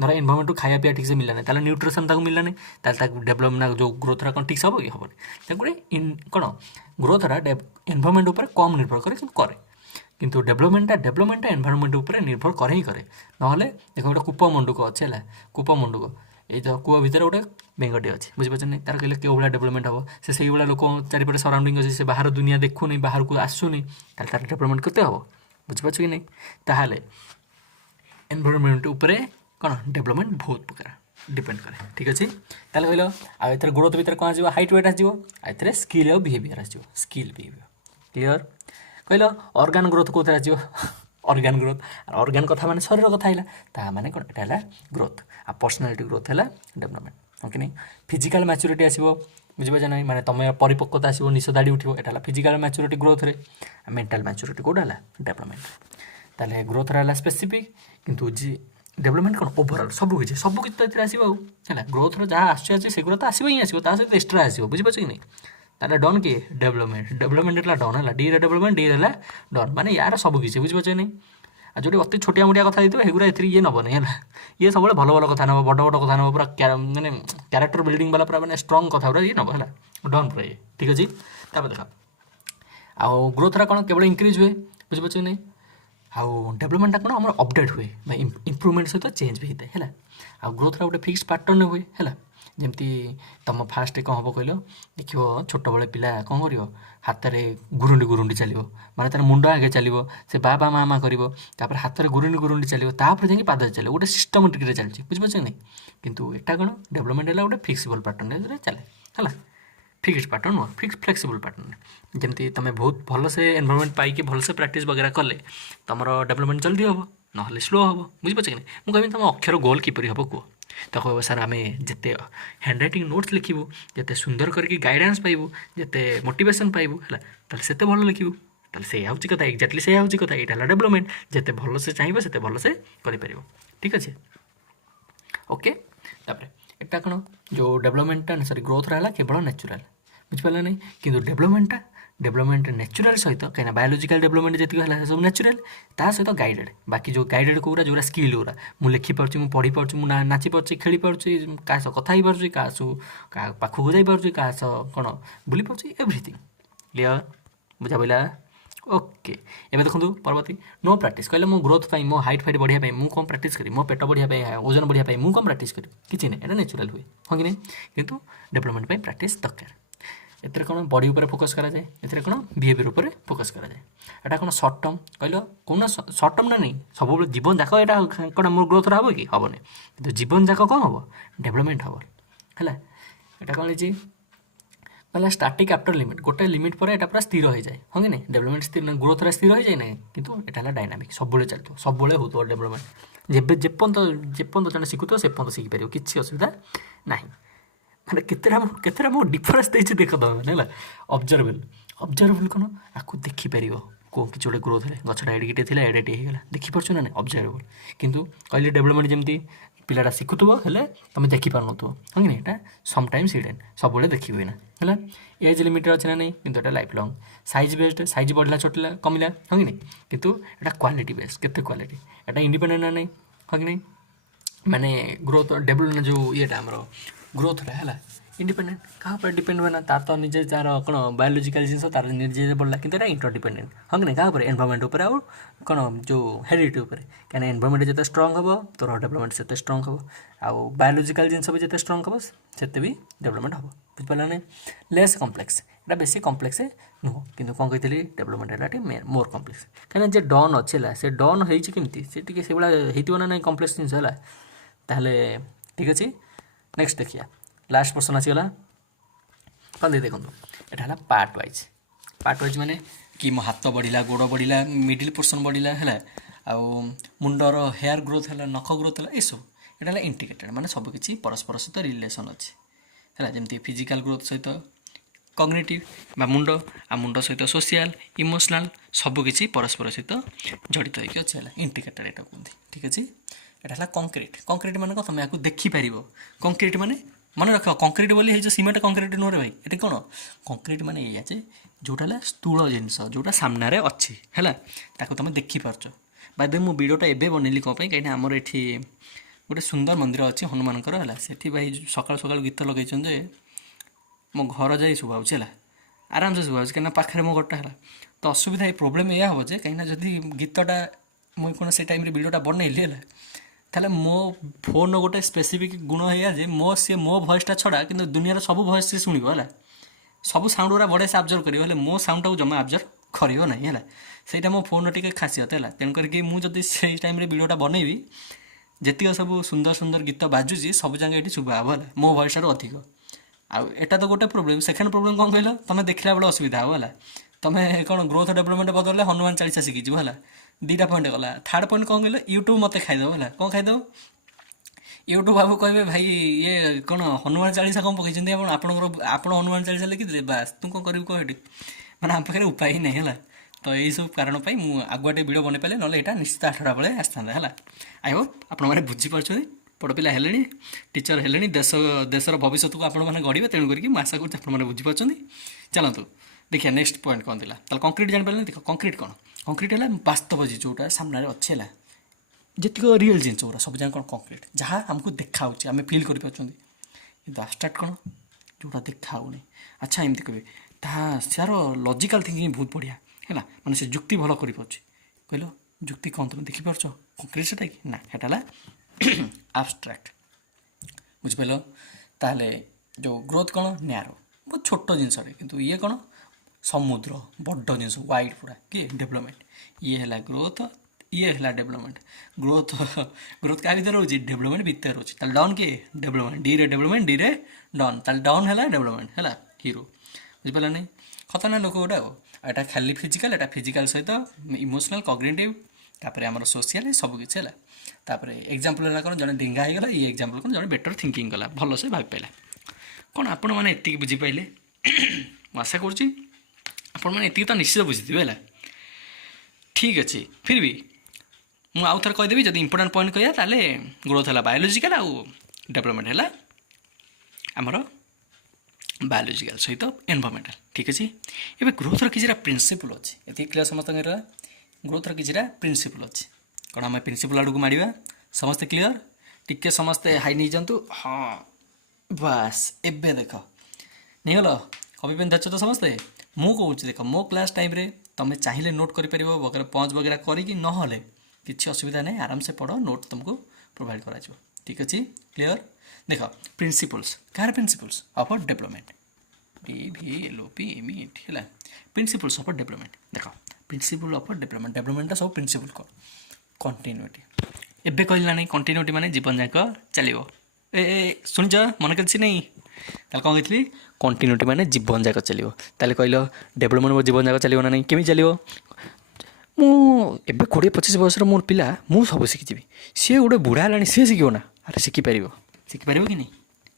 ଧର ଏନଭାରମେଣ୍ଟକୁ ଖାଇବା ପିଇବା ଠିକ୍ସେ ମିଳିଲା ନାହିଁ, ତାହେଲେ ନ୍ୟୁଟ୍ରିସନ୍ ତାକୁ ମିଳିଲା ନାହିଁ, ତାହେଲେ ତାକୁ ଡେଭଲପମେଣ୍ଟ ଯେଉଁ ଗ୍ରୋଥ୍ଟା କ'ଣ ଠିକ୍ସେ ହେବ କି? ହେବନି। ତେଣୁକରି କ'ଣ ଗ୍ରୋଥ୍ଟା ଏନଭାରମେଣ୍ଟ ଉପରେ କମ୍ ନିର୍ଭର କରେ, କିନ୍ତୁ କରେ। କିନ୍ତୁ ଡେଭଲପମେଣ୍ଟଟା ଏନଭାରମେଣ୍ଟ ଉପରେ ନିର୍ଭର କରେ ହିଁ କରେ। ନହେଲେ ଦେଖ, ଗୋଟେ କୂପମଣ୍ଡୁକ ଅଛି, ହେଲା, କୂପମଣ୍ଡୁକ ଏଇ ତ କୂଅ ଭିତରେ ଗୋଟେ ବେଙ୍ଗଟେ ଅଛି, ବୁଝିପାରୁଛନ୍ତି? ତାର କହିଲେ କେଉଁ ଭଳିଆ ଡେଭଲପମେଣ୍ଟ ହେବ, ସେ ସେଇଭଳିଆ ଲୋକ ଚାରିପଟେ ସରାଉଣ୍ଡିଂ ଅଛି, ସେ ବାହାର ଦୁନିଆ ଦେଖୁନି, ବାହାରକୁ ଆସୁନି, ତାହେଲେ ତାର ଡେଭଲପମେଣ୍ଟ କେତେ ହେବ? ବୁଝିପାରୁଛୁ କି ନାହିଁ? ତାହେଲେ ଏନଭାରନମେଣ୍ଟ ଉପରେ କ'ଣ ଡେଭଲପମେଣ୍ଟ ବହୁତ ପ୍ରକାର ଡିପେଣ୍ଡ କରେ। ଠିକ୍ ଅଛି, ତାହେଲେ କହିଲ ଆଉ ଏଥିରେ ଗ୍ରୋଥ ଭିତରେ କ'ଣ ଆସିବ? ହାଇଟ୍ ୱେଟ୍ ଆସିଯିବ, ଆଉ ଏଥିରେ ସ୍କିଲ୍ ଆଉ ବିହେଭିଅର୍ ଆସିଯିବ, ସ୍କିଲ୍ ବିହେଭିଅର୍। କ୍ଲିଅର? କହିଲ ଅର୍ଗାନ୍ ଗ୍ରୋଥ କେଉଁଥିରେ ଆସିଯିବ? ଅର୍ଗାନ୍ ଗ୍ରୋଥ, ଅର୍ଗାନ୍ କଥା ମାନେ ଶରୀର କଥା ହେଲା, ତାହା ମାନେ କ'ଣ? ଏଇଟା ହେଲା ଗ୍ରୋଥ, ଆଉ ପର୍ସନାଲିଟି ଗ୍ରୋଥ ହେଲା ଡେଭଲପମେଣ୍ଟ। ହଁ କି ନାହିଁ? ଫିଜିକାଲ୍ ମ୍ୟାଚୁରିଟି ଆସିବ, ବୁଝିପାରୁଛ ନାହିଁ? ମାନେ ତୁମେ ପରିପକ୍ୱତା ଆସିବ, ନିଶ ଦାଡ଼ି ଉଠିବ, ଏଇଟା ହେଲା ଫିଜିକାଲ୍ ମ୍ୟାଚୁରିଟି ଗ୍ରୋଥରେ। ଆଉ ମେଣ୍ଟାଲ୍ ମ୍ୟାଚୁରିଟି କେଉଁଟା ହେଲା? ଡେଭଲପମେଣ୍ଟ। ତାହେଲେ ଗ୍ରୋଥର ହେଲା ସ୍ପେସିଫିକ୍, କିନ୍ତୁ ଡେଭଲପମେଣ୍ଟ କ'ଣ? ଓଭରଅଲ୍ ସବୁକିଛି ତ ଏଥିରେ ଆସିବ ଆଉ ହେଲା। ଗ୍ରୋଥର ଯାହା ଆସୁଛି ସେଗୁଡ଼ା ତ ଆସିବ ହିଁ ଆସିବ, ତା ସହିତ ଏକ୍ସଟ୍ରା ଆସିବ, ବୁଝିପାରୁଛ କି ନାହିଁ? ତାହେଲେ ଡନ୍ କିଏ? ଡେଭଲପମେଣ୍ଟ ହେଲା ଡନ୍ ହେଲା, ଡିରେ ଡେଭଲପମେଣ୍ଟ, ଡିରେ ହେଲା ଡନ୍, ମାନେ ୟାର ସବୁ କିଛି, ବୁଝିପାରୁଛ କି ନାହିଁ? ଆଉ ଯେଉଁଠି ଅତି ଛୋଟିଆ ମୋଟିଆ କଥା ହେଇଥିବ ସେଗୁଡ଼ା ଏଥିରେ ଇଏ ନେବନି ହେଲା। ଇଏ ସବୁବେଳେ ଭଲ ଭଲ କଥା ନେବ, ବଡ଼ ବଡ଼ କଥା ନେବ, ପୁରା ମାନେ କ୍ୟାରେକ୍ଟର ବିଲ୍ଡିଂ ବାଲା ପୁରା ମାନେ ଷ୍ଟ୍ରଙ୍ଗ କଥା ଗୁଡ଼ା ଇଏ ନେବ ହେଲା, ଡନ୍ ପୁରା ଇଏ। ଠିକ୍ ଅଛି, ତାପରେ ଦେଖ ଆଉ ଗ୍ରୋଥଟା କ'ଣ? କେବଳ ଇନକ୍ରିଜ୍ ହୁଏ, ବୁଝିପାରୁଛ କି ନାହିଁ? ଆଉ ଡେଭଲପମେଣ୍ଟଟା କ'ଣ? ଆମର ଅପଡେଟ୍ ହୁଏ ବା ଇମ୍ପ୍ରୁଭମେଣ୍ଟ ସହିତ ଚେଞ୍ଜ ବି ହେଇଥାଏ ହେଲା। ଆଉ ଗ୍ରୋଥଟା ଗୋଟେ ଫିକ୍ସ ପାଟର୍ନ ହୁଏ ହେଲା। ଯେମିତି ତୁମ ଫାଷ୍ଟ କ'ଣ ହେବ କହିଲ? ଦେଖିବ ଛୋଟବେଳେ ପିଲା କ'ଣ କରିବ? ହାତରେ ଗୁରୁଣ୍ଡି ଚାଲିବ, ମାନେ ତାର ମୁଣ୍ଡ ଆଗେ ଚାଲିବ, ସେ ବାବା ମାମା କରିବ, ତାପରେ ହାତରେ ଗୁରୁଣ୍ଡି ଚାଲିବ, ତାପରେ ଯାଇକି ପାଦରେ ଚାଲିବ, ଗୋଟେ ସିଷ୍ଟମାଟିକ୍ରେ ଚାଲିଛି, ବୁଝିପାରୁଛ ନାହିଁ? କିନ୍ତୁ ଏଇଟା କ'ଣ? ଡେଭଲପମେଣ୍ଟ ହେଲା ଗୋଟେ ଫିକ୍ସିବଲ୍ ପାଟର୍ନରେ ଚାଲେ ହେଲା। ଫିକ୍ସଡ୍ ପାଟର୍ନ ନୁହଁ, ଫ୍ଲେକ୍ସିବଲ୍ ପାଟର୍ନ। ଯେମିତି ତୁମେ ବହୁତ ଭଲସେ ଏନଭାରନମେଣ୍ଟ ପାଇକି ଭଲସେ ପ୍ରାକ୍ଟିସ୍ ବଗେରା କଲେ ତୁମର ଡେଭଲପମେଣ୍ଟ ଜଲ୍ଦି ହେବ, ନହେଲେ ସ୍ଲୋ ହେବ, ବୁଝିପାରୁଛ କି ନାହିଁ? ମୁଁ କହିବି ତୁମ ଅକ୍ଷର ଗୋଲ୍ କିପରି ହେବ କୁହ? ତ କହିବ ସାର୍ ଆମେ ଯେତେ ହ୍ୟାଣ୍ଡ ରାଇଟିଂ ନୋଟ୍ସ ଲେଖିବୁ, ଯେତେ ସୁନ୍ଦର କରିକି ଗାଇଡ଼ାନ୍ସ ପାଇବୁ, ଯେତେ ମୋଟିଭେସନ୍ ପାଇବୁ ହେଲା, ତାହେଲେ ସେତେ ଭଲ ଲେଖିବୁ। ତାହେଲେ ସେଇଆ ହେଉଛି କଥା, ଏକ୍ଜାକ୍ଟଲି ସେଇଆ ହେଉଛି କଥା। ଏଇଟା ହେଲା ଡେଭଲପମେଣ୍ଟ, ଯେତେ ଭଲସେ ଚାହିଁବ ସେତେ ଭଲସେ କରିପାରିବ। ଠିକ୍ ଅଛି, ଓକେ। ତାପରେ ଏଟା କ'ଣ? ଯେଉଁ ଡେଭଲପମେଣ୍ଟଟା ଗ୍ରୋଥଟା ହେଲା କେବଳ ନ୍ୟାଚୁରାଲ୍, ବୁଝିପାରିଲେ ନାହିଁ? କିନ୍ତୁ ଡେଭଲପମେଣ୍ଟ ନ୍ୟାଚୁରାଲ୍ ସହିତ, କାହିଁକିନା ବାୟୋଲୋଜିକାଲ୍ ଡେଭଲପମେଣ୍ଟ ଯେତିକି ହେଲା ସବୁ ନ୍ୟାଚୁରାଲ୍, ତା ସହିତ ଗାଇଡ଼େଡ଼। ବାକି ଯେଉଁ ଗାଇଡ଼େଡ଼ ଯେଉଁଗୁଡ଼ା ସ୍କିଲ୍ ଗୁଡ଼ା, ମୁଁ ଲେଖିପାରୁଛି, ମୁଁ ପଢ଼ିପାରୁଛି, ମୁଁ ନାଚିପାରୁଛି, ଖେଳିପାରୁଛି, କାହା ସହ କଥା ହେଇପାରୁଛି, କାହା ପାଖକୁ ଯାଇପାରୁଛି, କାହା ସହ କ'ଣ ବୁଲିପାରୁଛି, ଏଭ୍ରିଥିଙ୍ଗ। କ୍ଲିଅର? ବୁଝା ପଡ଼ିଲା? ଓକେ। ଏବେ ଦେଖନ୍ତୁ ପରବର୍ତ୍ତୀ, ନୋ ପ୍ରାକ୍ଟିସ୍। କହିଲେ ମୋ ଗ୍ରୋଥ୍ ପାଇଁ, ମୋ ହାଇଟ୍ ଫାଇଟ୍ ବଢ଼ିବା ପାଇଁ ମୁଁ କ'ଣ ପ୍ରାକ୍ଟିସ୍ କରିବି? ମୋ ପେଟ ବଢ଼ିବା ପାଇଁ, ଓଜନ ବଢ଼ିବା ପାଇଁ ମୁଁ କ'ଣ ପ୍ରାକ୍ଟିସ୍ କରିବି? କିଛି ନାହିଁ, ଏଇଟା ନ୍ୟାଚୁରାଲ୍ ହୁଏ, ହଁ କି ନାହିଁ? କିନ୍ତୁ ଡେଭଲପମେଣ୍ଟ ପାଇଁ ପ୍ରାକ୍ଟିସ୍ ଦରକାର। ଏଥିରେ କ'ଣ? ବଡ଼ି ଉପରେ ଫୋକସ୍ କରାଯାଏ, ଏଥିରେ କ'ଣ? ବିହେଭିଅର୍ ଉପରେ ଫୋକସ୍ କରାଯାଏ। ଏଇଟା କ'ଣ ସର୍ଟ ଟର୍ମ? କହିଲ କୌଣ ସର୍ଟ ଟର୍ମ ନା ନାହିଁ, ସବୁବେଳେ ଜୀବନ ଯାକ ଏଇଟା କ'ଣ ମୋର ଗ୍ରୋଥରେ ହେବ କି? ହେବନି। କିନ୍ତୁ ଜୀବନ ଯାକ କ'ଣ ହେବ? ଡେଭଲପମେଣ୍ଟ ହେବ ହେଲା। ଏଇଟା କ'ଣ ହେଇଛି? କହିଲା ଷ୍ଟାଟିକ୍ ଆଫ୍ଟର ଲିମିଟ୍, ଗୋଟେ ଲିମିଟ୍ ପରେ ଏଇଟା ପୁରା ସ୍ଥିର ହୋଇଯାଏ, ହଁ କି ନାହିଁ? ଡେଭଲପମେଣ୍ଟ ସ୍ଥିର, ଗ୍ରୋଥରେ ସ୍ଥିର ହୋଇଯାଏ ନାହିଁ, କିନ୍ତୁ ଏଇଟା ହେଲା ଡାଇନାମିକ୍, ସବୁବେଳେ ଚାଲିଥିବ, ସବୁବେଳେ ହେଉଥିବ ଡେଭଲପମେଣ୍ଟ। ଯେପର୍ଯ୍ୟନ୍ତ ଜଣେ ଶିଖୁଥିବ ସେ ପର୍ଯ୍ୟନ୍ତ ଶିଖିପାରିବ, କିଛି ଅସୁବିଧା ନାହିଁ। ମାନେ କେତେଟା ମୁଁ ଡିଫରେନ୍ସ ଦେଇଛି ଦେଖ ତୁମେ ହେଲା। ଅବଜର୍ଭେବଲ୍ କ'ଣ? ଆକୁ ଦେଖିପାରିବ, କେଉଁ କିଛି ଗୋଟେ ଗ୍ରୋଥ୍ ହେଲେ, ଗଛଟା ଏଡ଼ିକିଟେ ଥିଲା ଏଡ଼େଟିଏ ହେଇଗଲା, ଦେଖିପାରୁଛ ନା ନାହିଁ? ଅବଜର୍ଭେବଲ୍। କିନ୍ତୁ କହିଲେ ଡେଭଲପମେଣ୍ଟ ଯେମିତି ପିଲାଟା ଶିଖୁଥିବ ହେଲେ ତୁମେ ଦେଖିପାରୁନଥିବ, ହଁ କି ନାହିଁ? ଏଇଟା ସମଟାଇମ୍ସ ହିଡେନ୍, ସବୁବେଳେ ଦେଖି ହୁଏ ନା ହେଲା। ଏଜ୍ ଲିମିଟ୍ ଅଛି ନା ନାହିଁ? କିନ୍ତୁ ଏଇଟା life long. Size based, size ବଢ଼ିଲା ଛୋଟିଲା କମିଲା, ହଁ କି ନାହିଁ? କିନ୍ତୁ ଏଇଟା କ୍ୱାଲିଟି ବେସ୍ଡ, କେତେ କ୍ୱାଲିଟି। ଏଇଟା ଇଣ୍ଡିପେଣ୍ଡେଣ୍ଟ ନା ନାହିଁ, ହଁ କି ନାହିଁ? ମାନେ ଗ୍ରୋଥ୍ ଯେଉଁ ଇଏଟା ଆମର ଗ୍ରୋଥଟା ହେଲା ଇଣ୍ଡିପେଣ୍ଡେଣ୍ଟ, କାହା ଉପରେ ଡିପେଣ୍ଡ ହୁଏ ନା, ତାର ତ ନିଜେ ତାର କ'ଣ ବାୟୋଲୋଜିକାଲ୍ ଜିନିଷ ତାର ନିଜେ ବଢ଼ିଲା, କିନ୍ତୁ ଏଇଟା ଇଣ୍ଟରଡିପେଣ୍ଡେଣ୍ଟ, ହଁ କି ନାହିଁ? କାହା ଉପରେ? ଏନଭାରନମେଣ୍ଟ ଉପରେ, ଆଉ କ'ଣ ଯେଉଁ ହେରିଡ଼ିଟି ଉପରେ। କାହିଁକିନା ଏନଭାରନମେଣ୍ଟ ଯେତେ ଷ୍ଟ୍ରଙ୍ଗ ହେବ ତୋର ଡେଭଲପମେଣ୍ଟ ସେତେ ଷ୍ଟ୍ରଙ୍ଗ ହେବ, ଆଉ ବାୟୋଲୋଜିକାଲ୍ ଜିନିଷ ବି ଯେତେ ଷ୍ଟ୍ରଙ୍ଗ ହେବ ସେତେ ବି ଡେଭଲପମେଣ୍ଟ ହେବ, ବୁଝିପାରିଲା ନା? ଲେସ୍ କମ୍ପ୍ଲେକ୍ସ, ଏଇଟା ବେଶୀ କମ୍ପ୍ଲେକ୍ସ ନୁହଁ, କିନ୍ତୁ କ'ଣ କହିଥିଲି? ଡେଭଲପମେଣ୍ଟ ହେଲା ଟିକେ ମୋର୍ କମ୍ପ୍ଲେକ୍ସ। କାହିଁକିନା ଯେ ଡନ୍ ଅଛି ହେଲା, ସେ ଡନ୍ ହେଇଛି କେମିତି, ସେ ଟିକେ ସେଇଭଳିଆ ହେଇଥିବ ନା ନାହିଁ କମ୍ପ୍ଲେକ୍ସ ଜିନିଷ ହେଲା। ତାହେଲେ ଠିକ୍ ଅଛି, ନେକ୍ସଟ ଦେଖିବା। ଲାଷ୍ଟ ପର୍ସନ୍ ଆସିଗଲା, କ'ଣ ଦେଖନ୍ତୁ, ଏଇଟା ହେଲା ପାର୍ଟ ୱାଇଜ୍ ମାନେ କି ମୋ ହାତ ବଢ଼ିଲା, ଗୋଡ଼ ବଢ଼ିଲା, ମିଡ଼ିଲ୍ ପୋର୍ସନ୍ ବଢ଼ିଲା ହେଲା, ଆଉ ମୁଣ୍ଡର ହେୟାର ଗ୍ରୋଥ୍ ହେଲା, ନଖ ଗ୍ରୋଥ୍ ହେଲା, ଏସବୁ ଏଇଟା ହେଲା ଇଣ୍ଟିଗ୍ରେଟେଡ଼, ମାନେ ସବୁକିଛି ପରସ୍ପର ସହିତ ରିଲେସନ୍ ଅଛି ହେଲା। ଯେମିତି ଫିଜିକାଲ୍ ଗ୍ରୋଥ୍ ସହିତ କଗ୍ନିଟିଭ୍ ବା ମୁଣ୍ଡ, ଆଉ ମୁଣ୍ଡ ସହିତ ସୋସିଆଲ୍, ଇମୋସନାଲ୍, ସବୁକିଛି ପରସ୍ପର ସହିତ ଜଡ଼ିତ ହୋଇକି ଅଛି ହେଲା, ଇଣ୍ଟିଗ୍ରେଟେଡ଼ ଏଇଟା କୁହନ୍ତି। ଠିକ୍ ଅଛି, ଏଇଟା ହେଲା କଂକ୍ରିଟ୍ ମାନେ କ'ଣ? ତୁମେ ଏହାକୁ ଦେଖିପାରିବ। କଂକ୍ରିଟ୍ ମାନେ ମନେ ରଖ, କଂକ୍ରିଟ୍ ବୋଲି ହେଇଛି ସିମେଣ୍ଟ କଂକ୍ରିଟ୍ ନୁହେଁ ଭାଇ, ଏଠି କ'ଣ? କଂକ୍ରିଟ୍ ମାନେ ଏଇଆ ଯେ ଯେଉଁଟା ହେଲା ସ୍ଥୂଳ ଜିନିଷ, ଯେଉଁଟା ସାମ୍ନାରେ ଅଛି ହେଲା, ତାକୁ ତୁମେ ଦେଖିପାରୁଛ। ବାଦ ମୁଁ ଭିଡ଼ିଓଟା ଏବେ ବନେଇଲି କ'ଣ ପାଇଁ? କାହିଁକିନା ଆମର ଏଠି ଗୋଟେ ସୁନ୍ଦର ମନ୍ଦିର ଅଛି ହନୁମାନଙ୍କର ହେଲା, ସେଠି ଭାଇ ସକାଳୁ ଗୀତ ଲଗେଇଛନ୍ତି ଯେ ମୋ ଘର ଯାଇ ଶୁଭାଉଛି ହେଲା, ଆରାମସେ ଶୁଭାଉଛି, କାହିଁକିନା ପାଖରେ ମୋ ଘରଟା ହେଲା। ତ ଅସୁବିଧା ପ୍ରୋବ୍ଲେମ୍ ଏଇଆ ହେବ ଯେ, କାହିଁକିନା ଯଦି ଗୀତଟା ମୁଁ କ'ଣ ସେ ଟାଇମ୍ରେ ଭିଡ଼ିଓଟା ବନେଇଲି ହେଲା, ତାହେଲେ ମୋ ଫୋନ୍ ଗୋଟେ ସ୍ପେସିଫିକ୍ ଗୁଣ ଏଇଆ ଯେ ମୋ ଭଏସ୍ଟା ଛଡ଼ା କିନ୍ତୁ ଦୁନିଆର ସବୁ ଭଏସ୍ ସେ ଶୁଣିବ ହେଲା, ସବୁ ସାଉଣ୍ଡ ଗୁଡ଼ା ବଢ଼ିଆ ସେ ଆବଜର୍ଭ କରିବ, ହେଲେ ମୋ ସାଉଣ୍ଡଟାକୁ ଜମା ଆବଜର୍ଭ କରିବ ନାହିଁ ହେଲା। ସେଇଟା ମୋ ଫୋନ୍ର ଟିକେ ଖାସିୟତ ହେଲା। ତେଣୁ କରିକି ମୁଁ ଯଦି ସେଇ ଟାଇମ୍ରେ ଭିଡ଼ିଓଟା ବନେଇବି, ଯେତିକ ସବୁ ସୁନ୍ଦର ସୁନ୍ଦର ଗୀତ ବାଜୁଛି ସବୁ ଯାକ ଏଠି ଶୁଭା ହେବ ହେଲା, ମୋ ଭଏସ୍ଠାରୁ ଅଧିକ। ଆଉ ଏଇଟା ତ ଗୋଟେ ପ୍ରୋବ୍ଲେମ୍। ସେକେଣ୍ଡ ପ୍ରୋବ୍ଲେମ୍ କ'ଣ କହିଲ, ତୁମେ ଦେଖିଲା ବେଳେ ଅସୁବିଧା ହେବ ହେଲା। ତୁମେ କ'ଣ ଗ୍ରୋଥ୍ ଡେଭଲପମେଣ୍ଟ ବଦଳରେ ହନୁମାନ ଚାଳିଶା ଶିଖିଯିବ ହେଲା, ଦୁଇଟା ପଏଣ୍ଟ ଗଲା। ଥାର୍ଡ଼ ପଏଣ୍ଟ କ'ଣ କହିଲ, ୟୁଟ୍ୟୁବ୍ ମୋତେ ଖାଇଦେବ ହେଲା। କ'ଣ ଖାଇଦେବ, ୟୁଟ୍ୟୁବ୍ ବାବୁ କହିବେ ଭାଇ ଇଏ କ'ଣ ହନୁମାନ ଚାଳିଶା କ'ଣ ପକେଇଛନ୍ତି ଆପଣ ହନୁମାନ ଚାଳିଶା ଲେଖିଥିଲେ, ବାସ୍ ତୁ କ'ଣ କରିବୁ କହ ଏଠି, ମାନେ ଆମ ପାଖରେ ଉପାୟ ହିଁ ନାହିଁ ହେଲା। ତ ଏଇସବୁ କାରଣ ପାଇଁ ମୁଁ ଆଗୁଆ ଟିକେ ଭିଡ଼ିଓ ବନେଇ ପାରିଲି, ନହେଲେ ଏଇଟା ନିଶ୍ଚିତ 8ଟା ବେଳେ ଆସିଥାନ୍ତା ହେଲା। ଆଇ ହୋପ୍ ଆପଣମାନେ ବୁଝିପାରୁଛନ୍ତି, ବଡ଼ ପିଲା ହେଲେଣି, ଟିଚର୍ ହେଲେଣି, ଦେଶର ଭବିଷ୍ୟତକୁ ଆପଣମାନେ ଗଢ଼ିବେ। ତେଣୁ କରିକି ମୁଁ ଆଶା କରୁଛି ଆପଣମାନେ ବୁଝିପାରୁଛନ୍ତି। ଚାଲନ୍ତୁ ଦେଖିବା ନେକ୍ସଟ ପଏଣ୍ଟ କ'ଣ ଥିଲା। ତାହେଲେ କଂକ୍ରିଟ୍ ଜାଣିପାରିଲେ। ଦେଖ କଂକ୍ରିଟ୍ କ'ଣ, କଂକ୍ରିଟ୍ ହେଲା ବାସ୍ତବ ଯେଉଁଟା ସାମ୍ନାରେ ଅଛି ହେଲା, ଯେତିକ ରିଏଲ୍ ଜିନିଷ ଗୁଡ଼ା ସବୁ ଯାକ କ'ଣ କଂକ୍ରିଟ୍, ଯାହା ଆମକୁ ଦେଖାହେଉଛି, ଆମେ ଫିଲ୍ କରିପାରୁଛନ୍ତି। କିନ୍ତୁ ଆବଷ୍ଟ୍ରାକ୍ଟ କ'ଣ, ଯେଉଁଟା ଦେଖାହେଉନି। ଆଚ୍ଛା ଏମିତି କହିବେ, ତାର ଲଜିକାଲ୍ ଥିଙ୍କିଂ ବହୁତ ବଢ଼ିଆ ହେଲା, ମାନେ ସେ ଯୁକ୍ତି ଭଲ କରିପାରୁଛି। କହିଲ ଯୁକ୍ତି କ'ଣ ତୁମେ ଦେଖିପାରୁଛ, କଂକ୍ରିଟ୍ ସେଟା କି ନା, ସେଟା ହେଲା ଆବଷ୍ଟ୍ରାକ୍ଟ। ବୁଝିପାରିଲ। ତାହେଲେ ଯେଉଁ ଗ୍ରୋଥ୍ କ'ଣ, ନ୍ୟାରୋ, ବହୁତ ଛୋଟ ଜିନିଷରେ, କିନ୍ତୁ ଇଏ କ'ଣ ସମୁଦ୍ର, ବଡ଼ ଜିନିଷ, ୱାଇଡ୍ ପୁରା, କିଏ ଡେଭଲପମେଣ୍ଟ। ଇଏ ହେଲା ଗ୍ରୋଥ୍, ଇଏ ହେଲା ଡେଭଲପମେଣ୍ଟ। ଗ୍ରୋଥ୍ କାହା ଭିତରେ ରହୁଛି, ଡେଭଲପମେଣ୍ଟ ଭିତରେ ରହୁଛି। ତାହେଲେ ଡନ୍ କିଏ, ଡେଭଲପମେଣ୍ଟ। ଡିରେ ଡେଭଲପମେଣ୍ଟ, ଡିରେ ଡନ୍। ତାହେଲେ ଡନ୍ ହେଲା ଡେଭଲପମେଣ୍ଟ ହେଲା, ହିରୋ। ବୁଝିପାରିଲ ନାହିଁ, ଖତରନାକ ଲୋକ ଗୋଟେ। ଆଉ ଏଇଟା ଖାଲି ଫିଜିକାଲ୍, ଏଇଟା ଫିଜିକାଲ୍ ସହିତ ଇମୋସନାଲ୍, କଗ୍ନିଟିଭ୍, ତାପରେ ଆମର ସୋସିଆଲ୍, ସବୁକିଛି ହେଲା। ତାପରେ ଏକ୍ଜାମ୍ପଲ୍ ହେଲା କ'ଣ, ଜଣେ ଡେଙ୍ଗା ହେଇଗଲା, ଇଏ ଏକ୍ଜାମ୍ପଲ୍ କ'ଣ, ଜଣେ ବେଟର୍ ଥିଙ୍କିଂ କଲା, ଭଲସେ ଭାବି ପାଇଲା। କ'ଣ ଆପଣମାନେ ଏତିକି ବୁଝିପାରିଲେ? ମୁଁ ଆଶା କରୁଛି ଆପଣମାନେ ଏତିକି ତ ନିଶ୍ଚିତ ବୁଝିଥିବେ ହେଲା। ଠିକ୍ ଅଛି, ଫିର୍ ବି ମୁଁ ଆଉ ଥରେ କହିଦେବି, ଯଦି ଇମ୍ପୋର୍ଟାଣ୍ଟ ପଏଣ୍ଟ କହିବା ତାହେଲେ ଗ୍ରୋଥ୍ ହେଲା ବାୟୋଲୋଜିକାଲ୍, ଆଉ ଡେଭଲପମେଣ୍ଟ ହେଲା ଆମର ବାୟୋଲୋଜିକାଲ୍ ସହିତ ଏନଭାରମେଣ୍ଟାଲ୍। ଠିକ୍ ଅଛି। ଏବେ ଗ୍ରୋଥର କିଛିଟା ପ୍ରିନ୍ସିପଲ୍ ଅଛି, ଏତିକି କ୍ଲିୟର୍ ସମସ୍ତଙ୍କର। ଗ୍ରୋଥର କିଛିଟା ପ୍ରିନ୍ସିପଲ୍ ଅଛି। କ'ଣ ଆମେ ପ୍ରିନ୍ସିପଲ୍ ଆଡ଼କୁ ମାଡ଼ିବା, ସମସ୍ତେ କ୍ଲିୟର୍? ଟିକେ ସମସ୍ତେ ହାଇ ନେଇଯାଆନ୍ତୁ। ହଁ ବାସ୍, ଏବେ ଦେଖ ନେଇଗଲ, କପି ପେନ୍ ଧରିଛ ତ ସମସ୍ତେ? ମୁଁ କହୁଛି ଦେଖ, ମୋ କ୍ଲାସ୍ ଟାଇମ୍ରେ ତୁମେ ଚାହିଁଲେ ନୋଟ୍ କରିପାରିବ, ପଞ୍ଚ ବଗେରା କରିକି, ନହେଲେ କିଛି ଅସୁବିଧା ନାହିଁ, ଆରାମସେ ପଢ଼, ନୋଟ୍ ତୁମକୁ ପ୍ରୋଭାଇଡ଼ କରାଯିବ। ଠିକ୍ ଅଛି, କ୍ଲିୟର୍? ଦେଖ ପ୍ରିନ୍ସିପଲ୍ସ, କାହାର ପ୍ରିନ୍ସିପଲ୍ସ ଅଫ୍ ଡେଭଲପମେଣ୍ଟ, DVLOPMENT ହେଲା, ପ୍ରିନ୍ସିପଲ୍ସ ଅଫ୍ ଡେଭଲପମେଣ୍ଟ। ଦେଖ ପ୍ରିନ୍ସିପଲ୍ ଅଫ୍ ଡେଭଲପମେଣ୍ଟ, ଡେଭଲପମେଣ୍ଟଟା ସବୁ ପ୍ରିନ୍ସିପଲ୍ କ'ଣ, କଣ୍ଟିନ୍ୟୁଟି। ଏବେ କହିଲା ନାହିଁ, କଣ୍ଟିନ୍ୟୁଟି ମାନେ ଜୀବନ ଯାକ ଚାଲିବ। ଶୁଣିଛ, ମନେ କିଛି ନାହିଁ? ତାହେଲେ କ'ଣ କହିଥିଲି, କଣ୍ଟିନ୍ୟୁଟି ମାନେ ଜୀବନ ଯାକ ଚାଲିବ। ତାହେଲେ କହିଲ ଡେଭଲପମେଣ୍ଟ ମୋ ଜୀବନ ଯାକ ଚାଲିବ ନା ନାହିଁ, କେମିତି ଚାଲିବ? ମୁଁ ଏବେ 20-25 ବର୍ଷର ମୋର ପିଲା, ମୁଁ ସବୁ ଶିଖିଯିବି, ସିଏ ଗୋଟେ ବୁଢ଼ା ହେଲାଣି, ସିଏ ଶିଖିବ ନା? ଆରେ ଶିଖିପାରିବ କି ନାହିଁ?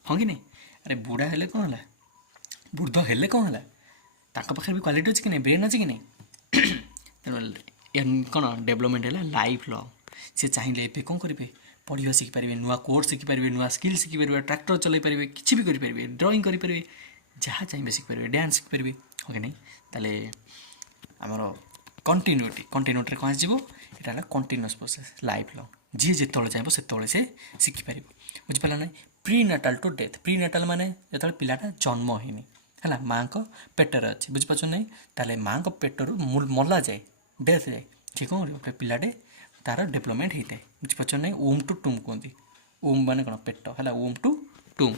ହଁ କି ନାହିଁ? ଆରେ ବୁଢ଼ା ହେଲେ କ'ଣ ହେଲା, ବୃଦ୍ଧ ହେଲେ କ'ଣ ହେଲା, ତାଙ୍କ ପାଖରେ ବି କ୍ୱାଲିଟି ଅଛି କି ନାହିଁ, ବ୍ରେନ୍ ଅଛି କି ନାହିଁ? ତେଣୁ କ'ଣ ଡେଭଲପମେଣ୍ଟ ହେଲା ଲାଇଫ୍ ଲଙ୍ଗ୍। ସିଏ ଚାହିଁଲେ ଏବେ କ'ଣ କରିବେ, ପଢ଼ିବା ଶିଖିପାରିବେ, ନୂଆ କୋର୍ସ ଶିଖିପାରିବେ, ନୂଆ ସ୍କିଲ୍ ଶିଖିପାରିବେ, ଟ୍ରାକ୍ଟର ଚଲାଇ ପାରିବେ, କିଛି ବି କରିପାରିବେ, ଡ୍ରଇଂ କରିପାରିବେ, ଯାହା ଚାହିଁବେ ଶିଖିପାରିବେ, ଡ୍ୟାନ୍ସ ଶିଖିପାରିବେ। ହଁ କି ନାହିଁ? ତାହେଲେ ଆମର କଣ୍ଟିନ୍ୟୁଟିରେ କ'ଣ ଆସିଯିବ, ଏଇଟା ହେଲା କଣ୍ଟିନ୍ୟୁଅସ୍ ପ୍ରୋସେସ୍, ଲାଇଫ୍ ଲଙ୍ଗ୍। ଯିଏ ଯେତେବେଳେ ଚାହିଁବ ସେତେବେଳେ ସେ ଶିଖିପାରିବ। ବୁଝିପାରିଲା ନାହିଁ? Prenatal to death. Prenatal ମାନେ ଯେତେବେଳେ ପିଲାଟା ଜନ୍ମ ହେଇନି ହେଲା, ମାଆଙ୍କ ପେଟରେ ଅଛି। ବୁଝିପାରୁଛ ନାହିଁ? ତାହେଲେ ମାଆଙ୍କ ପେଟରୁ ମଲା ଯାଏ, ଡେଥ୍ ଯାଏ, ସେ କ'ଣ କରିବ, ପିଲାଟେ ତା'ର ଡେଭଲପମେଣ୍ଟ ହେଇଥାଏ। ବୁଝିପାରୁଛ ନାହିଁ? ଓମ୍ ଟୁ ଟୁମ୍ କୁହନ୍ତି। ଓମ୍ ମାନେ କ'ଣ, ପେଟ ହେଲା, ଓମ୍ ଟୁ ଟୁମ୍।